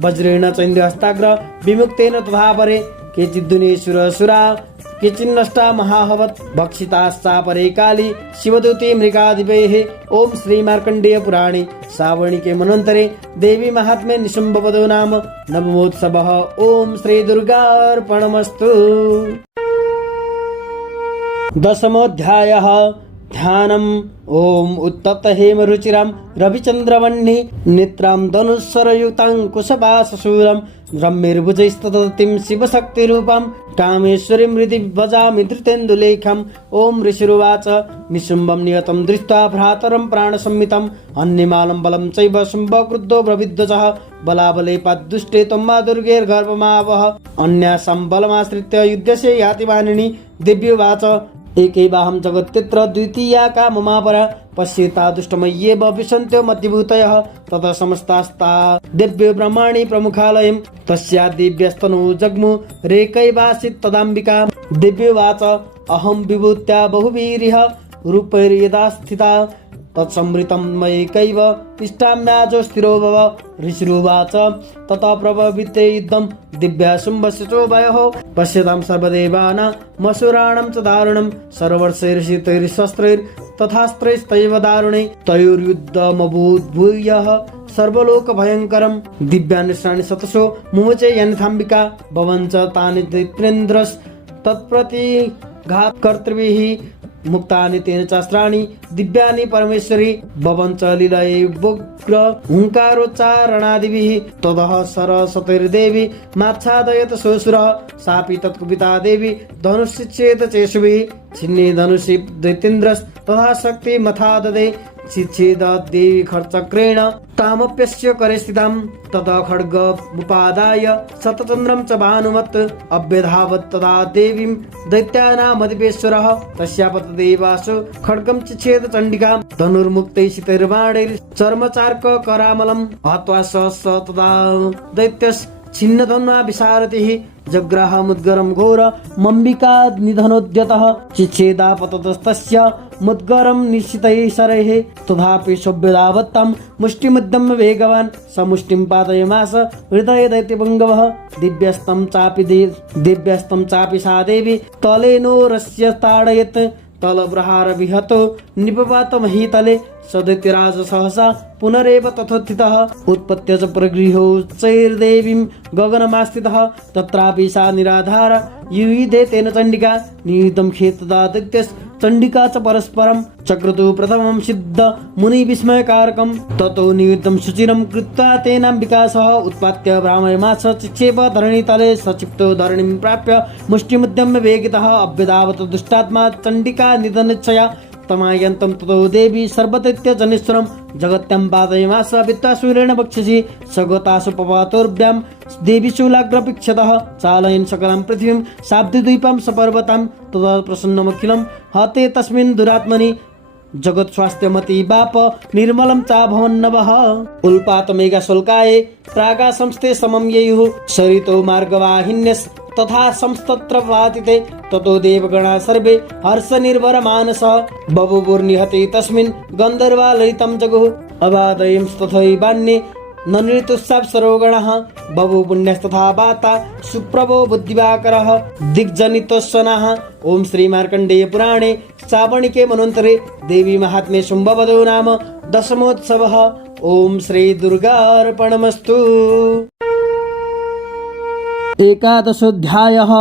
वज्रेण चैन्द्रहस्ताग्र विमुक्तेन तथा परे केचिद्दुनेश्वरसुरा केचिन्नष्टा महाहवत् भक्षिताश्चापरे काली शिवदूते मृगाधिपैः ओम श्री मार्कण्डेय पुराणे श्रावणिके मनन्तरे देवी महात्म्ये निशुम्भवधो नाम नवमोत्सवः। ओम श्री दुर्गार्पणमस्तु। दशमोऽध्यायः ध्यानम्। ओम उत्तप्त हेम रुचिरां रविचन्द्रवह्नि नेत्रां धनुस्सरयुतां कुशपाशशूलं ब्रह्मिर्भुजैस्तदतिं शिवशक्तिरूपां कामेश्वरीं हृदि भजामि धृतेन्दुलेखम्। ओम ऋषिरुवाच निशुम्भं नियतं दृष्ट्वा भ्रातरं प्राणसंहितम् अन्यमालं बलं चैव शुम्भक्रुद्धो ब्रवीध्वजः बलाबले पाद्दुष्टे त्वं मा दुर्गेर्गर्भमावह अन्यासां बलमाश्रित्य युध्यसे याति वाणिनि। दिव्योवाच एकैवाहं जगत्यत्र द्वितीया का ममापरा पश्येता दुष्टमय्येव विशन्त्यो मध्यभूतयः ततः समस्तास्ता दिव्यो ब्रह्माणि प्रमुखालयं तस्या दिव्यस्तनु जग्मु रेकैवासीत् तदाम्बिका। दिव्योवाच अहं विभूत्या बहुवीर्यः रूपैर्यदा स्थिता तत्समृतं मयैकैव तिष्ठाम्याजो स्थिरो भव। ऋषिरुवाच ततः प्रभविते युद्धं दिव्या शुम्भस्य चोभयोः पश्यतां सर्वदेवानां मसुराणां च दारुणं सर्वर्षैर्षितैर्शस्त्रैर् तथास्त्रैस्तैव दारुणे तयोर्युद्धमभूद्भूयः सर्वलोक भयङ्करं दिव्यानुष्ठानि शतशो मुमुचे यन्थाम्बिका भवञ्च तानि दैत्येन्द्रस् तत्प्रतिघातकर्तृभिः मुक्तानि तेन चास्त्राणि दिव्यानि परमेश्वरी भवञ्च लीलये वोग्र हुङ्कारोच्चारणादिभिः ततः सरस्वतीर्देवी माच्छादयत सोऽसुरः सापि तत्कुपिता देवी धनुश्चिच्छेद चेषुभिः छिन्ने धनुषि दैत्येन्द्रस् तथा शक्ति मथा ददे चिच्छेद देवी खड्गचक्रेण तामप्यस्य करे स्थितां ततः खड्गमुपादाय शतचन्द्रं च भानुमत् अभ्यधावत् तदा देवीं दैत्यानामधिपेश्वरः तस्यापतदेवासु खड्गं चिच्छेद चण्डिका धनुर्मुक्तैः शितैर्बाणैर्चर्मचार्ककरामलं हत्वा स तदा दैत्यस् छिन्नधन्वा विशारतिः जग्राहमुद्गरं घोर मम्बिका निधनोद्यतः चिच्छेदापततस्तस्य मुद्गरं निश्चितैः शरैः तथापि सभ्यदावत्तं मुष्टिमुद्यम वेगवान् स मुष्टिं पातयमास हृदये दैत्यपुङ्गवः दिव्यस्तं चापि सा देवी तलेनोरस्य ताडयत् तलप्रहार विहतो निपपात महीतले सदैत्यराज सहसा पुनरेव तथोत्थितः उत्पत्य च प्रगृहोच्चैर्देवीं गगनमास्थितः तत्रापि सा निराधार युयुधे तेन चण्डिका नियुद्धं खेतदा दैत्यस् चण्डिका च परस्परं चक्रतु प्रथमं सिद्ध मुनि विस्मयकारकं ततो नियुद्धं शुचिरं कृत्वा तेनाम्बिका सह उत्पात्य भ्रामयमास चिक्षेप धरणीतले सचिप्तो धरणीं प्राप्य मुष्टिमुद्यम्य वेगितः अभ्यधावत दुष्टात्मा चण्डिका निधनेच्छया तमायन्तं ततो देवी सर्वदैत्य जनेश्वरं जगत्यां पादयमास वित्तासूरेण बक्षसि सगतासु पपातोर्भ्यां देवी शूलाग्रपिक्षतः चालयन् सकलां पृथिवीं शाब्दिद्वीपं सपर्वतां तदा प्रसन्नमखिलं हते तस्मिन् दुरात्मनि जगत् स्वास्थ्यमती बाप निर्मलं चाभवन्नवः उल्पात मेघाशुल्काये प्रागा संस्थे समं ययुः सरितो मार्गवाहिन्यस् तथा संस्तत्र वातिते ततो देवगणा सर्वे हर्षनिर्भरमानसः बभुवुर्निहते तस्मिन् गन्धर्वा ललितं जगुः अबादयंस्तथैवान्ये न नृतुस्साप्सरोगणः बभु पुण्यस्तथा वाता सुप्रभो बुद्धिवाकरः दिग्जनितोस्सनः ओम श्री मार्कण्डेय पुराणे श्रावणिके मनोन्तरे देवी महात्म्ये शुम्भवधो नाम दशमोत्सवः। ओम श्री दुर्गार्पणमस्तु। एकादशोऽध्यायः।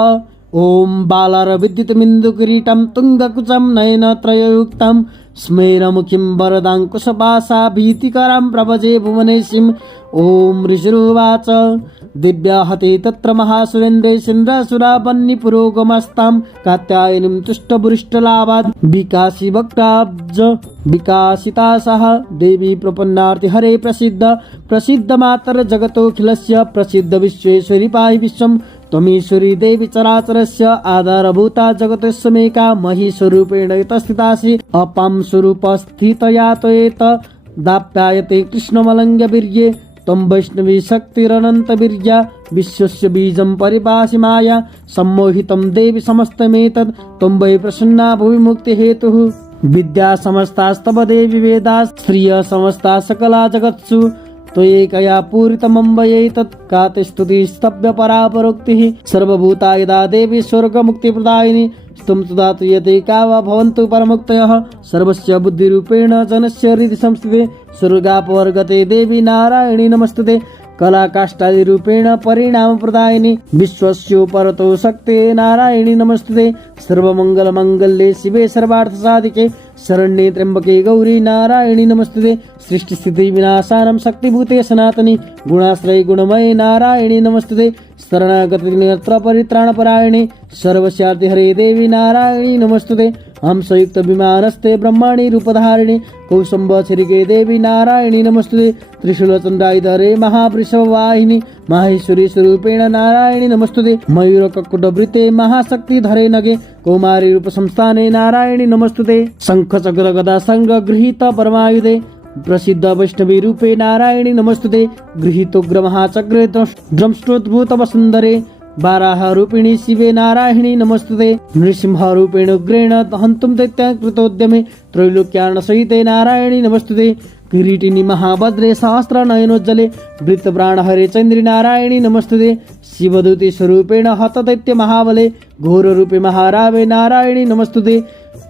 ओम बालारविद्युतमिन्दुकिरीटं तुङ्गकुचं नयनत्रययुक्तं स्मेरमुखीं वरदाङ्कुशपाशा भीतिकरां प्रभजे भुवनेशीम्। ओम ऋषिरुवाच दिव्याहते तत्र महासुरेन्द्रेन्द्रसुरावन्निपुरोगमस्तां कात्यायनीं तुष्टभुरिष्टलाभाद् विकासी वक्त्राब्ज विकासितासः देवी प्रपन्नार्ति हरे प्रसिद्ध मातर जगतोऽखिलस्य प्रसिद्ध विश्वेश्वरी पाहि विश्वं त्वमीश्वरी देवी चराचरस्य आधारभूता जगतस्यमेका महीस्वरूपेण यतस्थितासि अपां स्वरूपस्थितया त्वयेत दाप्यायते कृष्णमलङ्गवीर्ये त्वं वैष्णवी शक्तिरनन्तवीर्या विश्वस्य बीजं परिपासि माया सम्मोहितं देवि समस्तमेतत् त्वं वै प्रसन्ना भुवि मुक्तिहेतुः विद्या समस्तास्तव देवि वेदा श्रिय समस्ता सकला जगत्सु त्वयैकया पूरितमम्बयैतत् का ते स्तुतिस्तव्य परापरोक्तिः सर्वभूता यदा देवी स्वर्गमुक्तिप्रदायिनी स्तुं सुदातु यदैका वा भवन्तु परमुक्तयः सर्वस्य बुद्धिरूपेण जनस्य हृदि संस्थिते स्वर्गापवर्गते देवी नारायणी नमस्तुते कलाकाष्ठादिरूपेण परिणामप्रदायिनी विश्वस्योपरतो शक्ते नारायणी नमस्तुते सर्वमङ्गलमङ्गल्ये शिवे सर्वार्थसाधिके शरण्ये त्र्यम्बके गौरी नारायणी नमस्तुते सृष्टिस्थितिविनाशानं शक्तिभूते सनातनी गुणाश्रये गुणमये नारायणी नमस्तुते शरणागतिनेत्र परित्राणपरायणे सर्वस्यार्थे हरे देवी नारायणी नमस्तुते हंसयुक्त विमानस्ते ब्रह्मणि रूपधारिणे कौसुम्भछिरिके देवी नारायणी नमस्तुते त्रिशूलचन्द्रायुधरे महावृषभवाहिनी माहेश्वरी स्वरूपेण नारायणी नमस्तुते मयूरककुटवृते महाशक्तिधरे नगे कौमारी रूपसंस्थाने नारायणी नमस्तुते शङ्खचक्रगदा सङ्गगृहीत परमायुधे प्रसिद्ध वैष्णवी रूपे नारायणी नमस्तुते गृहीतोग्रमहाचक्रे द्रंष्टोद्भूतवसुन्धरे वाराह रूपिणी शिवे नारायणी नमस्तुते नृसिंह रूपेण उग्रेण हन्तुं दैत्यान् कृतोद्यमे त्रैलोक्यार्णसहिते नारायणी नमस्तुते किरीटिनी महाभद्रे सहस्रनयनोज्जले वृत्तप्राणहरे चन्द्रि नारायणी नमस्तुते शिवदूते स्वरूपेण हतदैत्य महाबले घोररूपे महारावे नारायणी नमस्तुते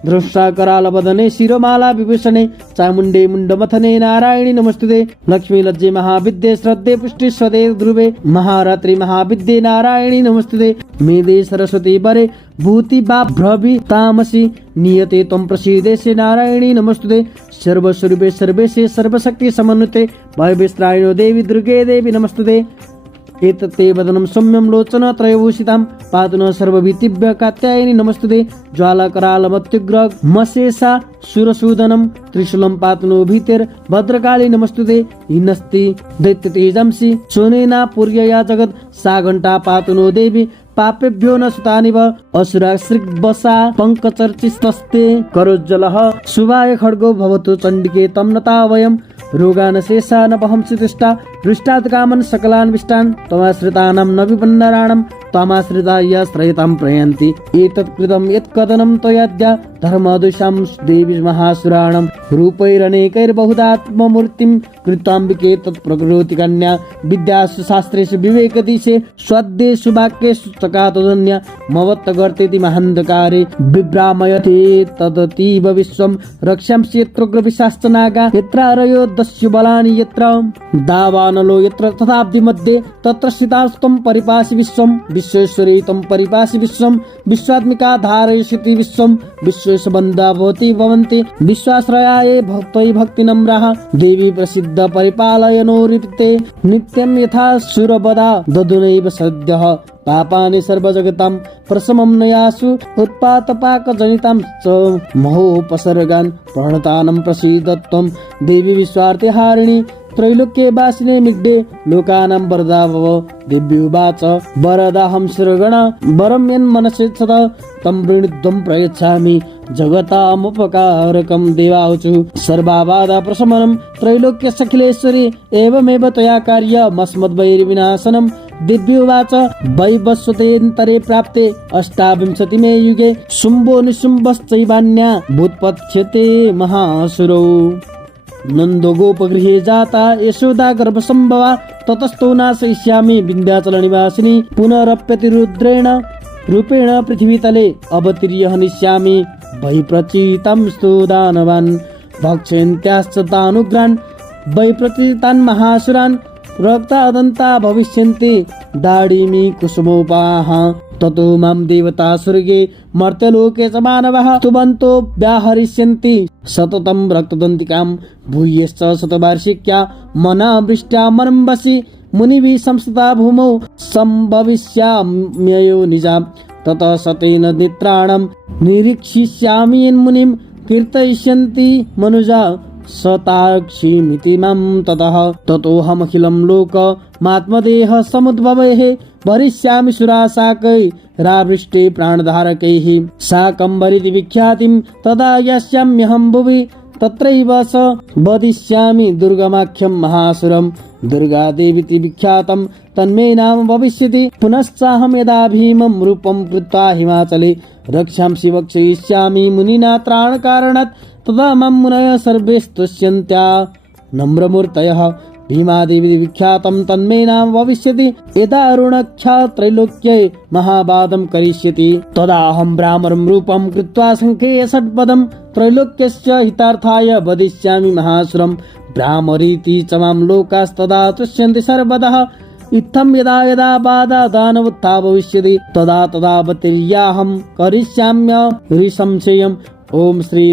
धृष्टाकरालवदने शिरोमाला विभूषणे चामुण्डे मुण्डमथने नारायणी नमस्तुते लक्ष्मी लज्जे महाविद्ये श्रद्धे पुष्टि स्वदे ध्रुवे महारात्रि महाविद्ये नारायणी नमस्तुते मेधे सरस्वती वरे भूति भ्रवि तामसी नियते त्वं प्रसीदेशे नारायणी नमस्तुते सर्वस्वरूपे सर्वेशे सर्वशक्ति समन्विते भयविस्त्रायिनो देवी दुर्गे देवी नमस्तुते एतत्ते वदनं सौम्यं लोचन त्रयभूषितां पातु न सर्वभीतिभ्य कात्यायनी नमस्तुते ज्वालाकरालमत्युग्र मशेषा सुरसूदनं त्रिशूलं पातु नो भीतेर् भद्रकाली नमस्तुते हिनस्ति दैत्यतेजंसि सोनेना पूर्यया जगत् सा घण्टा पातु नो देवी पापेभ्यो न सुतानिव असुरा श्रीवसा पङ्कचर्चिस्तस्ते करोज्जलः शुभाय खड्गो भवतु चण्डिके तं नता वयं रोगान शेषा न पहंसि तिष्ठा हृष्टात् कामन् सकलान् विष्टान् त्वमाश्रितानां न विपन्नराणां त्वमाश्रिता यश्रयतां प्रयन्ति एतत् कृतं यत्कथनं त्वयाद्य धर्मदुषां देवी महासुराणां रूपैरनेकैर्बहुधात्ममूर्तिं कृत्वाम्बिके तत्प्रकरोति कन्या विद्यासु शास्त्रेषु विवेकदिशे स्वद्येषु वाक्येषु चकातोदन्या मवत्तगर्तेति महान्धकारे विभ्रामयते तदतीव विश्वं रक्ष्यांसि यत्रोग्रविशाश्च नागा यत्रारयो दस्यु बलानि यत्र दावानलो यत्र तथाब्धि मध्ये तत्र स्थितास्त्वं परिपासि विश्वं विश्वेश्वरी त्वं परिपासि विश्वं विश्वात्मिका धारयसि विश्वं विश्वेश बन्धा भवति भवन्ति विश्वाश्रया ये भक्तै भक्तिनम्राः देवी प्रसिद्ध परिपालयनोरिते नित्यं यथा सुरवदा दधुनैव सद्यः पापानि सर्वजगतां प्रशमं नयासु उत्पातपाकजनितां च महोपसर्गान् प्रणतानं प्रसीदत्वं देवी विश्वार्थिहारिणी त्रैलोक्ये वासिने मिड्डे लोकानां वरदा भव दिव्युवाच वरदाहं शिरगण वरं यन्मनसे सदा तं वृणीध्वं प्रयच्छामि जगतामुपकारकं देवावचु सर्वाबाधा प्रशमनं त्रैलोक्यसखिलेश्वरी एवमेव त्वया कार्यमस्मद्वैरिविनाशनं दिव्युवाच वैवस्वतेन्तरे प्राप्ते अष्टाविंशतिमे युगे शुम्भो निशुम्भश्चैवान्या भूत्पत्स्यते महासुरौ नन्दो गोपगृहे जाता यशोदा गर्भसम्भवा ततस्तो नाशयिष्यामि विन्ध्याचलनिवासिनी पुनरप्यति रुद्रेण रूपेण पृथ्वीतले अवतीर्य हनिष्यामि वैप्रचितां स्तु दानवान् भक्षयन्त्याश्च तानुग्रान् वैप्रचितान् महासुरान् रक्तादन्ता भविष्यन्ति दाडिमी कुसुमोपाः ततो मां देवता स्वर्गे मर्त्यलोके च मानवः स्तुवन्तो व्याहरिष्यन्ति सततं रक्तदन्तिकां भूयश्च शतवार्षिक्या मनावृष्ट्या मनम्बसि मुनिभिः संस्थिता भूमौ सम्भविष्याम्ययो निजा ततः सतेन नेत्राणां निरीक्षिष्यामि यन्मुनिं कीर्तयिष्यन्ति मनुजा सताक्षिमिति मां ततः ततोऽहमखिलं लोकमात्मदेह समुद्भवैः भरिष्यामि सुराशाकैरावृष्टे प्राणधारकैः शाकम्भरिति विख्यातिं तदा यास्याम्यहं भुवि तत्रैव स वदिष्यामि दुर्गमाख्यं महासुरं दुर्गादेवीति विख्यातं तन्मे नाम भविष्यति पुनश्चाहं यदा भीमं रूपं कृत्वा हिमाचले रक्षांसि वक्षयिष्यामि मुनिना त्राणकारणात् तदा मां मुनयः सर्वे स्तुष्यन्त्या नम्रमूर्तयः भीमादेवी विख्यातं तन्मे नाम भविष्यति यदा अरुणक्षा त्रैलोक्ये महाबाधं करिष्यति तदाहं भ्रामरं रूपं कृत्वा संख्ये षट्पदं त्रैलोक्यस्य हितार्थाय वदिष्यामि महासुरं भ्रामरीति च मां लोकास्तदा तुष्यन्ति सर्वतः इत्थं यदा यदा बाधा दानवोत्था भविष्यति तदा तदा अवतीर्याहं करिष्याम्य ऋसंशयम् ओम श्री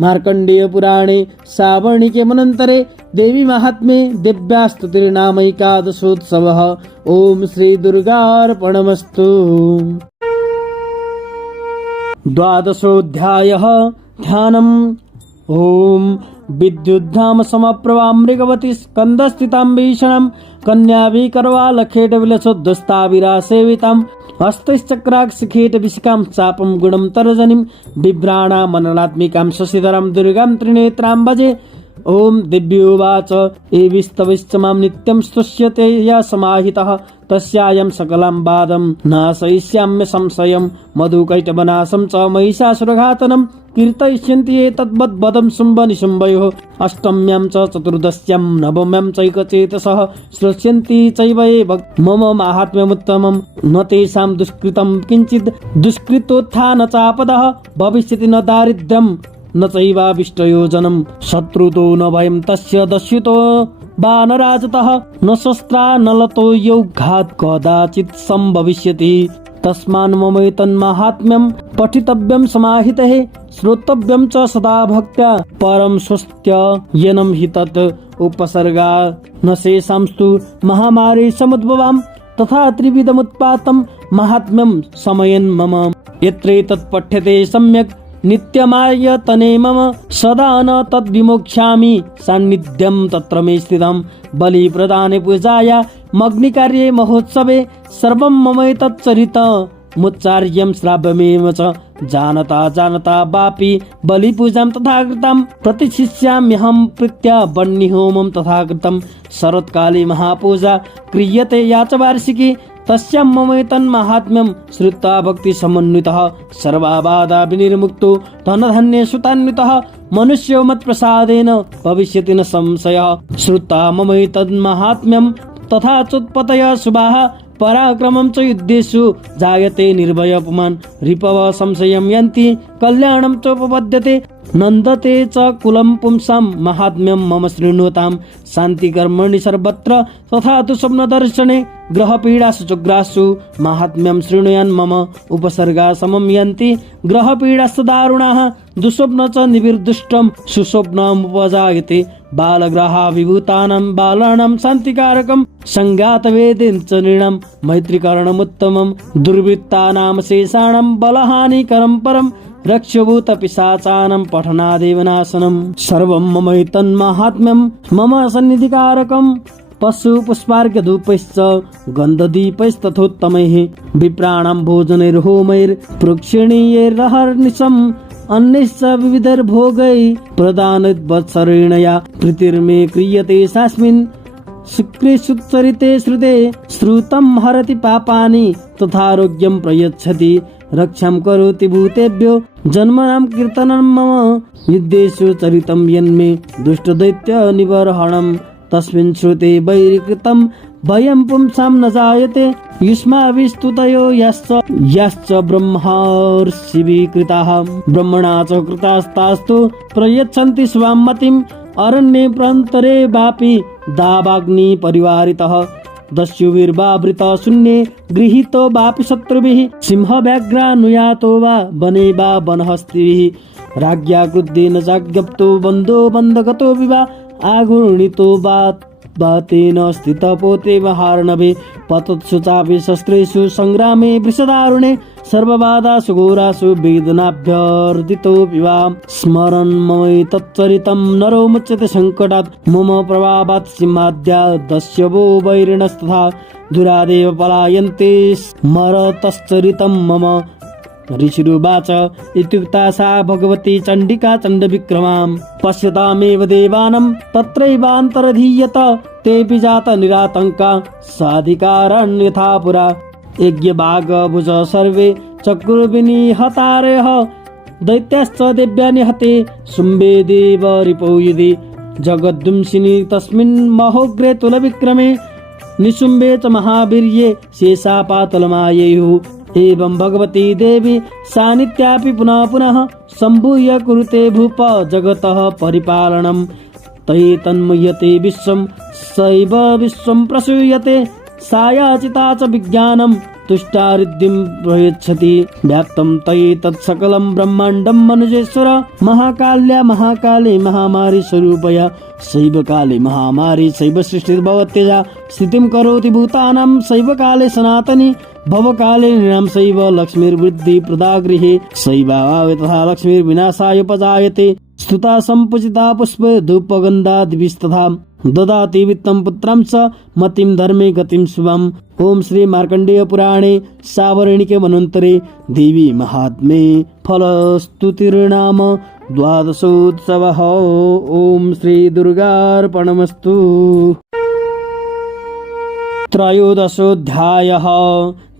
मार्कण्डेय पुराणे सावर्णिके मनन्तरे देवी महात्म्ये दिव्यास्तुतिर्नामैकादशोत्सवः ओम श्री दुर्गार्पणमस्तु। द्वादशोऽध्यायः ध्यानम्। ओम विद्युद्धाम समप्रभा मृगवती स्कन्दस्थितां भीषणं कन्याभिकरवालखेटविलसोद्धस्ताविरा सेवितां हस्तैश्चक्राक्षिखेटविशिखां चापं गुणं तर्जनीं बिभ्राणां मननात्मिकां शशिधरां दुर्गां त्रिनेत्रां भजे ओम दिव्योवाच एविस्तविश्च मां नित्यं स्तुष्यते या समाहितः तस्यायं सकलां बाधं नाशयिष्याम्य संशयं मधुकैटवनाशं च महिषासुरघातनं कीर्तयिष्यन्ति एतद्वद्वदं शुम्भनिशुम्भयोः अष्टम्यां च चतुर्दश्यां नवम्यां चैकचेतसः श्रोष्यन्ति चैव एव मम माहात्म्यमुत्तमं न तेषां दुष्कृतं किञ्चित् दुष्कृतोत्थान चापदः भविष्यति न दारिद्र्यं न चैवाभिष्टयोजनं शत्रुतो न भयं तस्य दस्युतो वानराजतः न शस्त्रा न लतो यौघात् कदाचित् सम्भविष्यति तस्मान् ममैतन्माहात्म्यं पठितव्यं समाहितैः श्रोतव्यं च सदा भक्त्या परं स्वस्त्ययनं हि तत् उपसर्गा न शेषांस्तु महामारी समुद्भवाम् तथा त्रिविधमुत्पातं माहात्म्यं समयन् मम यत्रैतत् पठ्यते सम्यक् नित्यमायतने मम सदा न तद्विमोक्ष्यामि सान्निध्यं तत्र मे स्थितं बलिप्रदाने पूजाया मग्निकार्ये महोत्सवे सर्वं ममैतच्चरितमुच्चार्यं श्राव्यमेव च जानता वापि बलिपूजां तथा कृतां प्रतिशिष्याम्यहं प्रीत्या वह्निहोमं तथा कृतं शरत्काले महापूजा क्रियते या च वार्षिकी तस्यां ममैतन्माहात्म्यं श्रुत्वा भक्तिसमन्वितः सर्वाबाधा विनिर्मुक्तो धनधान्ये सुतान्वितः मनुष्यो मत्प्रसादेन भविष्यति न संशयः श्रुत्वा ममैतन्माहात्म्यं तथा चोत्पतयः शुभाः पराक्रमं च युद्धेषु जायते निर्भय पुमान् रिपव संशयं यन्ति कल्याणं चोपपद्यते नन्दते च कुलं पुंसां माहात्म्यं मम शृण्वतां शान्तिकर्मणि सर्वत्र तथा तु स्वप्नदर्शने ग्रहपीडासु चोग्रासु माहात्म्यं शृणुयान् मम उपसर्गा समं यन्ति ग्रहपीडाश्च दारुणाः दुःस्वप्न च निविर्दुष्टं सुस्वप्नमुपजायते बालग्रहा विभूतानां बालानां शान्तिकारकं संज्ञातवेदेन च नृणां मैत्रीकरणमुत्तमं दुर्वृत्तानां शेषाणां बलहानिकरं परं रक्ष्यभूतपिशाचानां पठनादेव नाशनं सर्वं ममैतन्माहात्म्यं मम सन्निधिकारकं पशुपुष्पार्घ्यधूपैश्च गन्धदीपैस्तथोत्तमैः विप्राणां भोजनैर्होमैर्प्रक्षिणीयैरहर्निशम् अन्यैश्च विविधैर्भोगैः प्रदानवत्सरेण या प्रीतिर्मे क्रियते सास्मिन् शुक्रेषुच्चरिते श्रुते श्रुतं हरति पापानि तथारोग्यं प्रयच्छति रक्षां करोति भूतेभ्यो जन्मनां कीर्तनं मम युद्धेषु चरितं यन्मे दुष्टदैत्य निबर्हणं तस्मिन् श्रुते वैरीकृतं भयं पुंसां न जायते युष्माभिस्तुतयो याश्च ब्रह्मर्षिभिः कृताः ब्रह्मणा च कृतास्तास्तु प्रयच्छन्ति स्वां मतिम् अरण्ये प्रान्तरे वापि दावाग्नि परिवारितः दस्युभिर्वावृत शून्ये गृहीतो वापि शत्रुभिः सिंहव्याघ्रानुयातो वा वने वा वनहस्तिभिः राज्ञा क्रुद्धेन चाज्ञप्तो बन्धो बन्धगतो विवा आगुणितो वा तेन स्थितपोते महार्णवे पतत्सु चापि शस्त्रेषु संग्रामे वृषदारुणे सर्वबाधासु घोरासु वेदनाभ्यर्दितोऽपि वा स्मरन् ममैतच्चरितं नरो मुच्यते सङ्कटात् मम प्रभावात् सिंहाद्या दस्यवो वैरिणस्तथा दुरादेव पलायन्ते स्मरतश्चरितं मम ऋषिरुवाच इत्युक्ता सा भगवती चण्डिका चण्डविक्रमां पश्यतामेव देवानं तत्रैवान्तरधीयत तेऽपि जात निरातङ्का साधिकारान्यथा पुरा यज्ञभागभुज सर्वे चक्रुर्विनिहतारयः दैत्याश्च देव्या निहते शुम्भे देव रिपौ युधि जगद्विंशिनि तस्मिन् महोग्रे तुलविक्रमे निशुम्भे च महावीर्ये शेषा पातलमायेयुः एवं भगवती देवी सानित्यापि पुनः पुनः सम्भूय कुरुते भूप जगतः परिपालनं तै तन्मयते विश्वं सैव विश्वं प्रसूयते सायाचिता च विज्ञानं तुष्टारिद्धिं प्रयच्छति व्याप्तं तै तत्सकलं ब्रह्माण्डं मनुजेश्वर महाकाल्या महाकाले महामारी स्वरूपया शैव काले महामारी शैव सृष्टिर्भवत्यजा स्थितिं करोति भूतानां शैव काले सनातनी भवकाले नृणां शैव लक्ष्मीर्वृद्धि प्रदा गृहे शैवावे तथा लक्ष्मीर्विनाशाय उपजायते स्तुता सम्पूजिता पुष्प धूपगन्धादिभिस्तथा ददाति वित्तं पुत्रं च मतिं धर्मे गतिं शुभम्। ओम श्री मार्कण्डेय पुराणे सावर्णिके मनोन्तरे देवी महात्म्ये फलस्तुतिर्नाम द्वादशोत्सवः। ॐ श्री दुर्गार्पणमस्तु। त्रयोदशोऽध्यायः।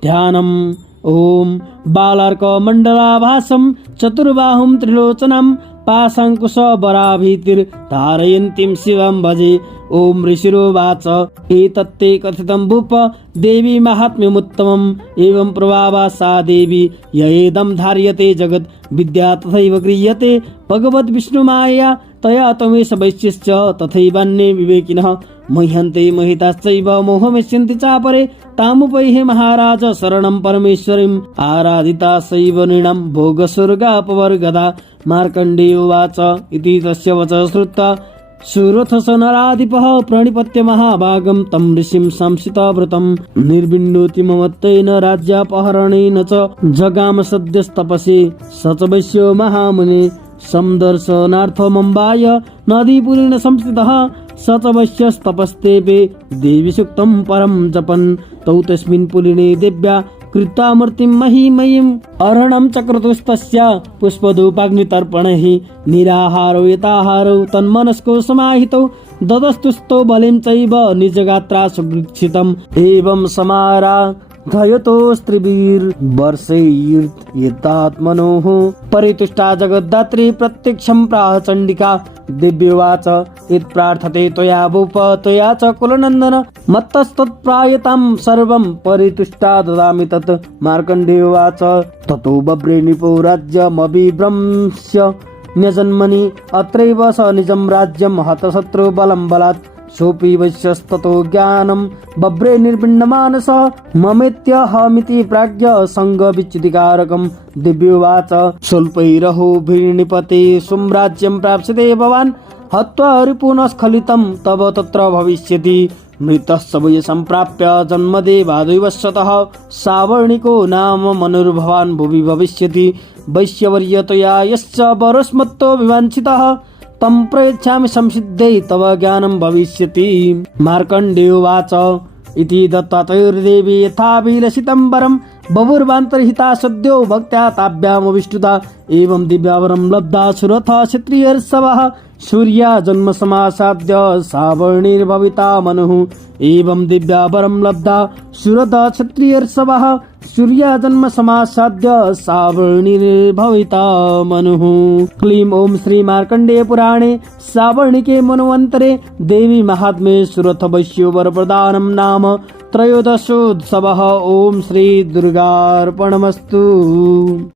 ध्यानम्। ॐ बालार्कमण्डलाभासं चतुर्बाहुं त्रिलोचनं पाशाङ्कुशबराभीतिर्धारयन्तीं शिवं भजे। ॐ ऋषिरोवाच एतत्ते कथितं भूप देवी माहात्म्यमुत्तमम्। एवं प्रभावा सा देवी ययेदं धार्यते जगत् विद्या तथैव गृह्यते भगवद्विष्णुमायया तया तमेश वैश्यश्च तथैवान्ये विवेकिनः मह्यन्ते महिताश्चैव मोहमेष्यन्ति चापरे तामुपैहे महाराज शरणं परमेश्वरीम् आराधिता सैव नृणां भोगस्वर्गापवर्गदा। मार्कण्डेय उवाच इति तस्य वचः श्रुत्वा सुरथस नराधिपः प्रणिपत्य महाभागं तं ऋषिं संसितव्रतं निर्विण्णोति ममत्वेन राज्यापहरणेन च जगाम सद्यस्तपसि स च वैश्यो महामुने समदर्शनार्थमम्बाय नदीपुरेण संस्थितः स च वैश्यस्तपस्तेपे देवी सूक्तं परं जपन् तौ तस्मिन् पुलिने देव्या कृत्वा मूर्तिं महिमयीम् अर्हणं चक्रतुस्तस्य पुष्पधूपाग्नितर्पणैः निराहारो यताहारो तन्मनस्को समाहितो ददस्तुस्तो बलिं चैव निजगात्रा सुगृक्षितम् एवं समाराधयतो स्त्रीभिर्वर्षैर्यतात्मनोः परितुष्टा जगद्धात्री प्रत्यक्षं प्राह चण्डिका। दिव्योवाच यत् प्रार्थते त्वया भूप त्वया च कुलनन्दन मत्तस्तत्प्रायतां सर्वं परितुष्टा ददामि तत्। मार्कण्डेयोवाच ततो बभ्रे निपो राज्यमभिभ्रंश्य न्यजन्मनि अत्रैव स निजं राज्यं हतशत्रु बलं बलात् सोऽपि वैश्यस्ततो ज्ञानं बभ्रे निर्भिन्नमानसः ममेत्यहमिति प्राज्ञ सङ्गविच्युतिकारकम्। दिव्योवाच स्वल्पैरहोभिर्निपते सुम्राज्यं प्राप्स्यते भवान् हत्वा रिपुनः स्खलितं तव तत्र भविष्यति। मृतः सबय सम्प्राप्य जन्मदेवाद्वैवशतः सावर्णिको नाम मनुर्भवान् भुवि भविष्यति। वैश्यवर्यतया यश्च वरस्मत्तो विवाञ्छितः तं प्रयच्छामि संसिद्धे तव ज्ञानं भविष्यति। मार्कण्डेयोवाच इति दत्तातैर्देवी यथाभिलषितं वरं बभूर्वान्तर्हिता सद्यो भक्त्या ताभ्यामविष्टुता। एवं दिव्यावरं लब्धा सुरथः क्षत्रियर्षभः सूर्या जन्म समासाद्य सावर्णिर्भविता मनुः। एवं दिव्यावरं लब्धा सुरथः क्षत्रियर्षभः सूर्या जन्म समासाद्य सावर्णिर्भविता मनुः। क्लीं ॐ श्री मार्कण्डेय पुराणे सावर्णिके मन्वन्तरे देवी महात्म्ये सुरथ वैश्यो वरप्रदानं नाम त्रयोदशोत्सवः। ॐ श्री दुर्गार्पणमस्तु।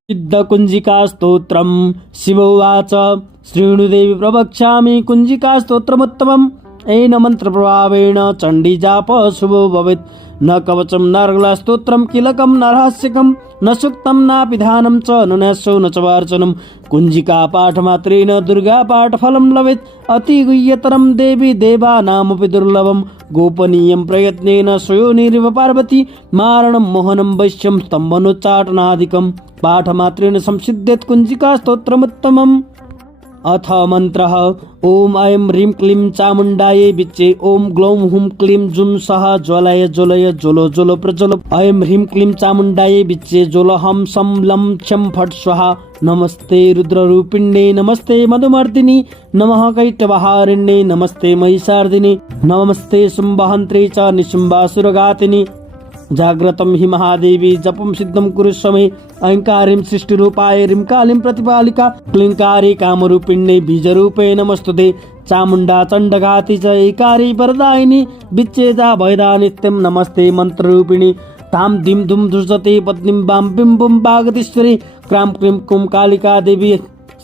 सिद्धकुञ्जिका स्तोत्रम्। शिवोवाच शृणुदेवी प्रवक्ष्यामि कुञ्जिका स्तोत्रमुत्तमम्। येन मन्त्रप्रभावेण चण्डीजाप शुभो भवेत्। न कवचं न रगलास्तोत्रं किलकं न रहस्यकं न सूक्तं नापिधानं च न न्यासो न च वार्चनं। कुञ्जिका पाठमात्रेण दुर्गा पाठफलं लभेत्। अति गुह्यतरं देवी देवानामपि दुर्लभं गोपनीयं प्रयत्नेन स्वयोनिरिव पार्वती मारणं मोहनं वैश्यं स्तम्भनोच्चाटनादिकं पाठमात्रेण संसिद्धेत् कुञ्जिका स्तोत्रमुत्तमम्। अथ मन्त्रः। ॐ ऐं ह्रीं क्लीं चामुण्डायै विच्चे। ॐ ग्लौं हुं क्लीं जुं सः ज्वलय ज्वलय ज्वलो ज्वलो प्रज्वलो। ऐं ह्रीं क्लीं चामुण्डायै विच्चे ज्वलहं सं लं क्षं फट् स्वाहा। नमस्ते रुद्ररूपिण्ये नमस्ते मधुमर्दिनि नमः कैटवहारिण्ये नमस्ते महिषार्दिनि नमस्ते शुम्भहन्त्रे च निशुम्भासुरघातिनि। जाग्रतं हि महादेवी जपं सिद्धं कुरुष्व मे। ऐङ्कारीं सृष्टिरूपाय ह्रीं कालीं प्रतिपालिका क्लीङ्कारी कामरूपिण्ये बीजरूपे नमस्तुते। चामुण्डा चण्डघाति च ऐकारी वरदायिनी विच्छेदा भयदा नित्यं नमस्ते मन्त्ररूपिणी। तां दिं दुं दुर्जते पत्नीं वां बिं बुं वागतीश्वरी क्रां क्लीं कुं कालिका देवी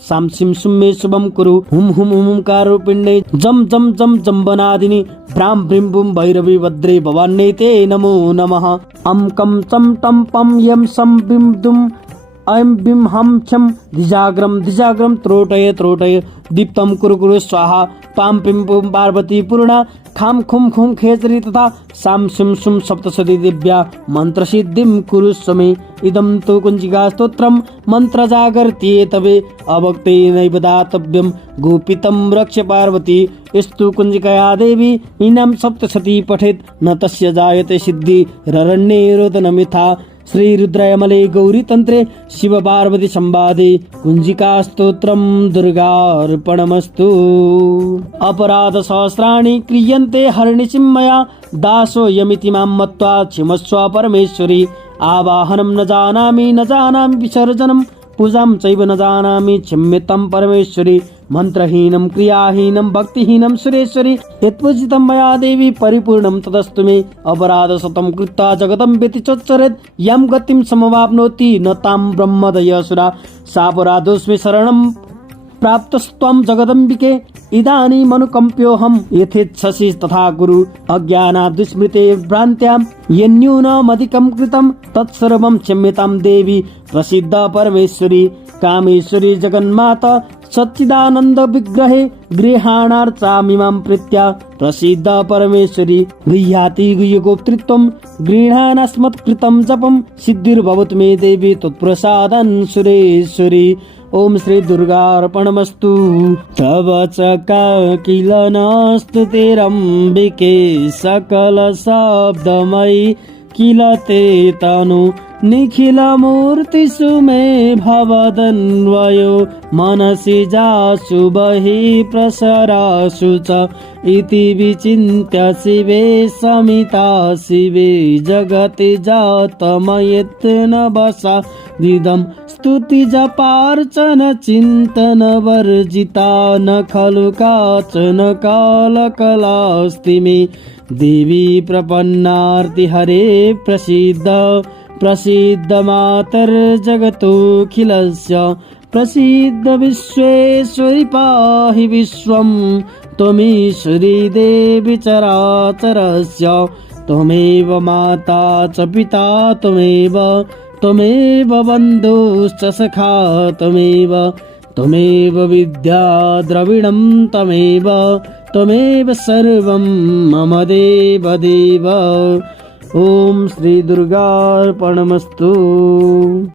सां सिं सुम्मे शुभं कुरु। हुं हुं हुंकारूपिण्ये जं जं जं जम्बनादिनि भ्रां भ्रीं बुं भैरवी भद्रे भवान्यै ते नमो नमः। अं कं चं टं पं यं सं बिं दुं ऐं बिं हं छं द्विजाग्रं त्रोटय त्रोटय दीप्तं कुरु कुरु स्वाहा। पां पिं पुं पार्वती पूर्णा खां खुं खुं खेचरी तथा सां सिं सुं सप्तशती दिव्या मन्त्रसिद्धिं कुरुष्व मे। इदं तु कुञ्जिका स्तोत्रं मन्त्रजागर्त्येतवे अभक्तेनैव दातव्यं गोपितं रक्ष पार्वती। यस्तु कुञ्जिकया देवी इनां सप्तशती पठेत् न तस्य जायते सिद्धि ररण्ये रोदनमिथा। श्रीरुद्रयमले गौरीतन्त्रे शिवपार्वती संवादे कुञ्जिका स्तोत्रं दुर्गार्पणमस्तु। अपराध सहस्राणि क्रियन्ते हर्निशिं मया दासो यमिति मां मत्वा क्षमस्व परमेश्वरी। आवाहनं न जानामि विसर्जनं पूजां चैव न जानामि क्षम्यतां परमेश्वरी। मन्त्रहीनं क्रियाहीनं भक्तिहीनं सुरेश्वरी यत्पूजितं मया देवी परिपूर्णं तदस्तु मे। अपराधशतं कृत्वा जगतं व्यतिचोच्चरेत् यं गतिं समवाप्नोति न तां ब्रह्मदयसुरा। सापराधोऽस्मि शरणं प्राप्तस्त्वं जगदम्बिके। इदानीमनुकम्प्योऽहं यथेच्छसि तथा कुरु। अज्ञानाद् दुष्मृते भ्रान्त्यां यन्न्यूनमधिकं कृतं तत्सर्वं क्षम्यतां देवी प्रसिद्ध परमेश्वरी। कामेश्वरी जगन्माता सच्चिदानन्द विग्रहे गृहाणार्चामिमां प्रीत्या प्रसिद्ध परमेश्वरी। गृह्याति गुह्यगोप्तृत्वं गृह्णानास्मत्कृतं जपं सिद्धिर्भवतु मे देवी त्वत्प्रसादं सुरेश्वरी। ओम श्री दुर्गार्पणमस्तु। तव च किल न स्तुतिरम्बिके सकल शब्दमयी किल ते तनु निखिल मूर्तिषु मे भवदन्वयो मनसि जासु बहि प्रसरासु च इति विचिन्त्य शिवे समिता शिवे जगति जातमयेत्न वसा दिदं स्तुति जपार्चन चिन्तन वर्जिता न खलु काचन कालकलास्ति मे। देवी प्रपन्नार्ति हरे प्रसिद्ध मातर्जगतोऽखिलस्य प्रसिद्ध विश्वेश्वरि पाहि विश्वं। त्वमीश्वरी देवी चराचरस्य त्वमेव माता च पिता त्वमेव बन्धुश्च सखा त्वमेव विद्या द्रविणं त्वमेव सर्वं मम देव। ओम श्री दुर्गार्पणमस्तु।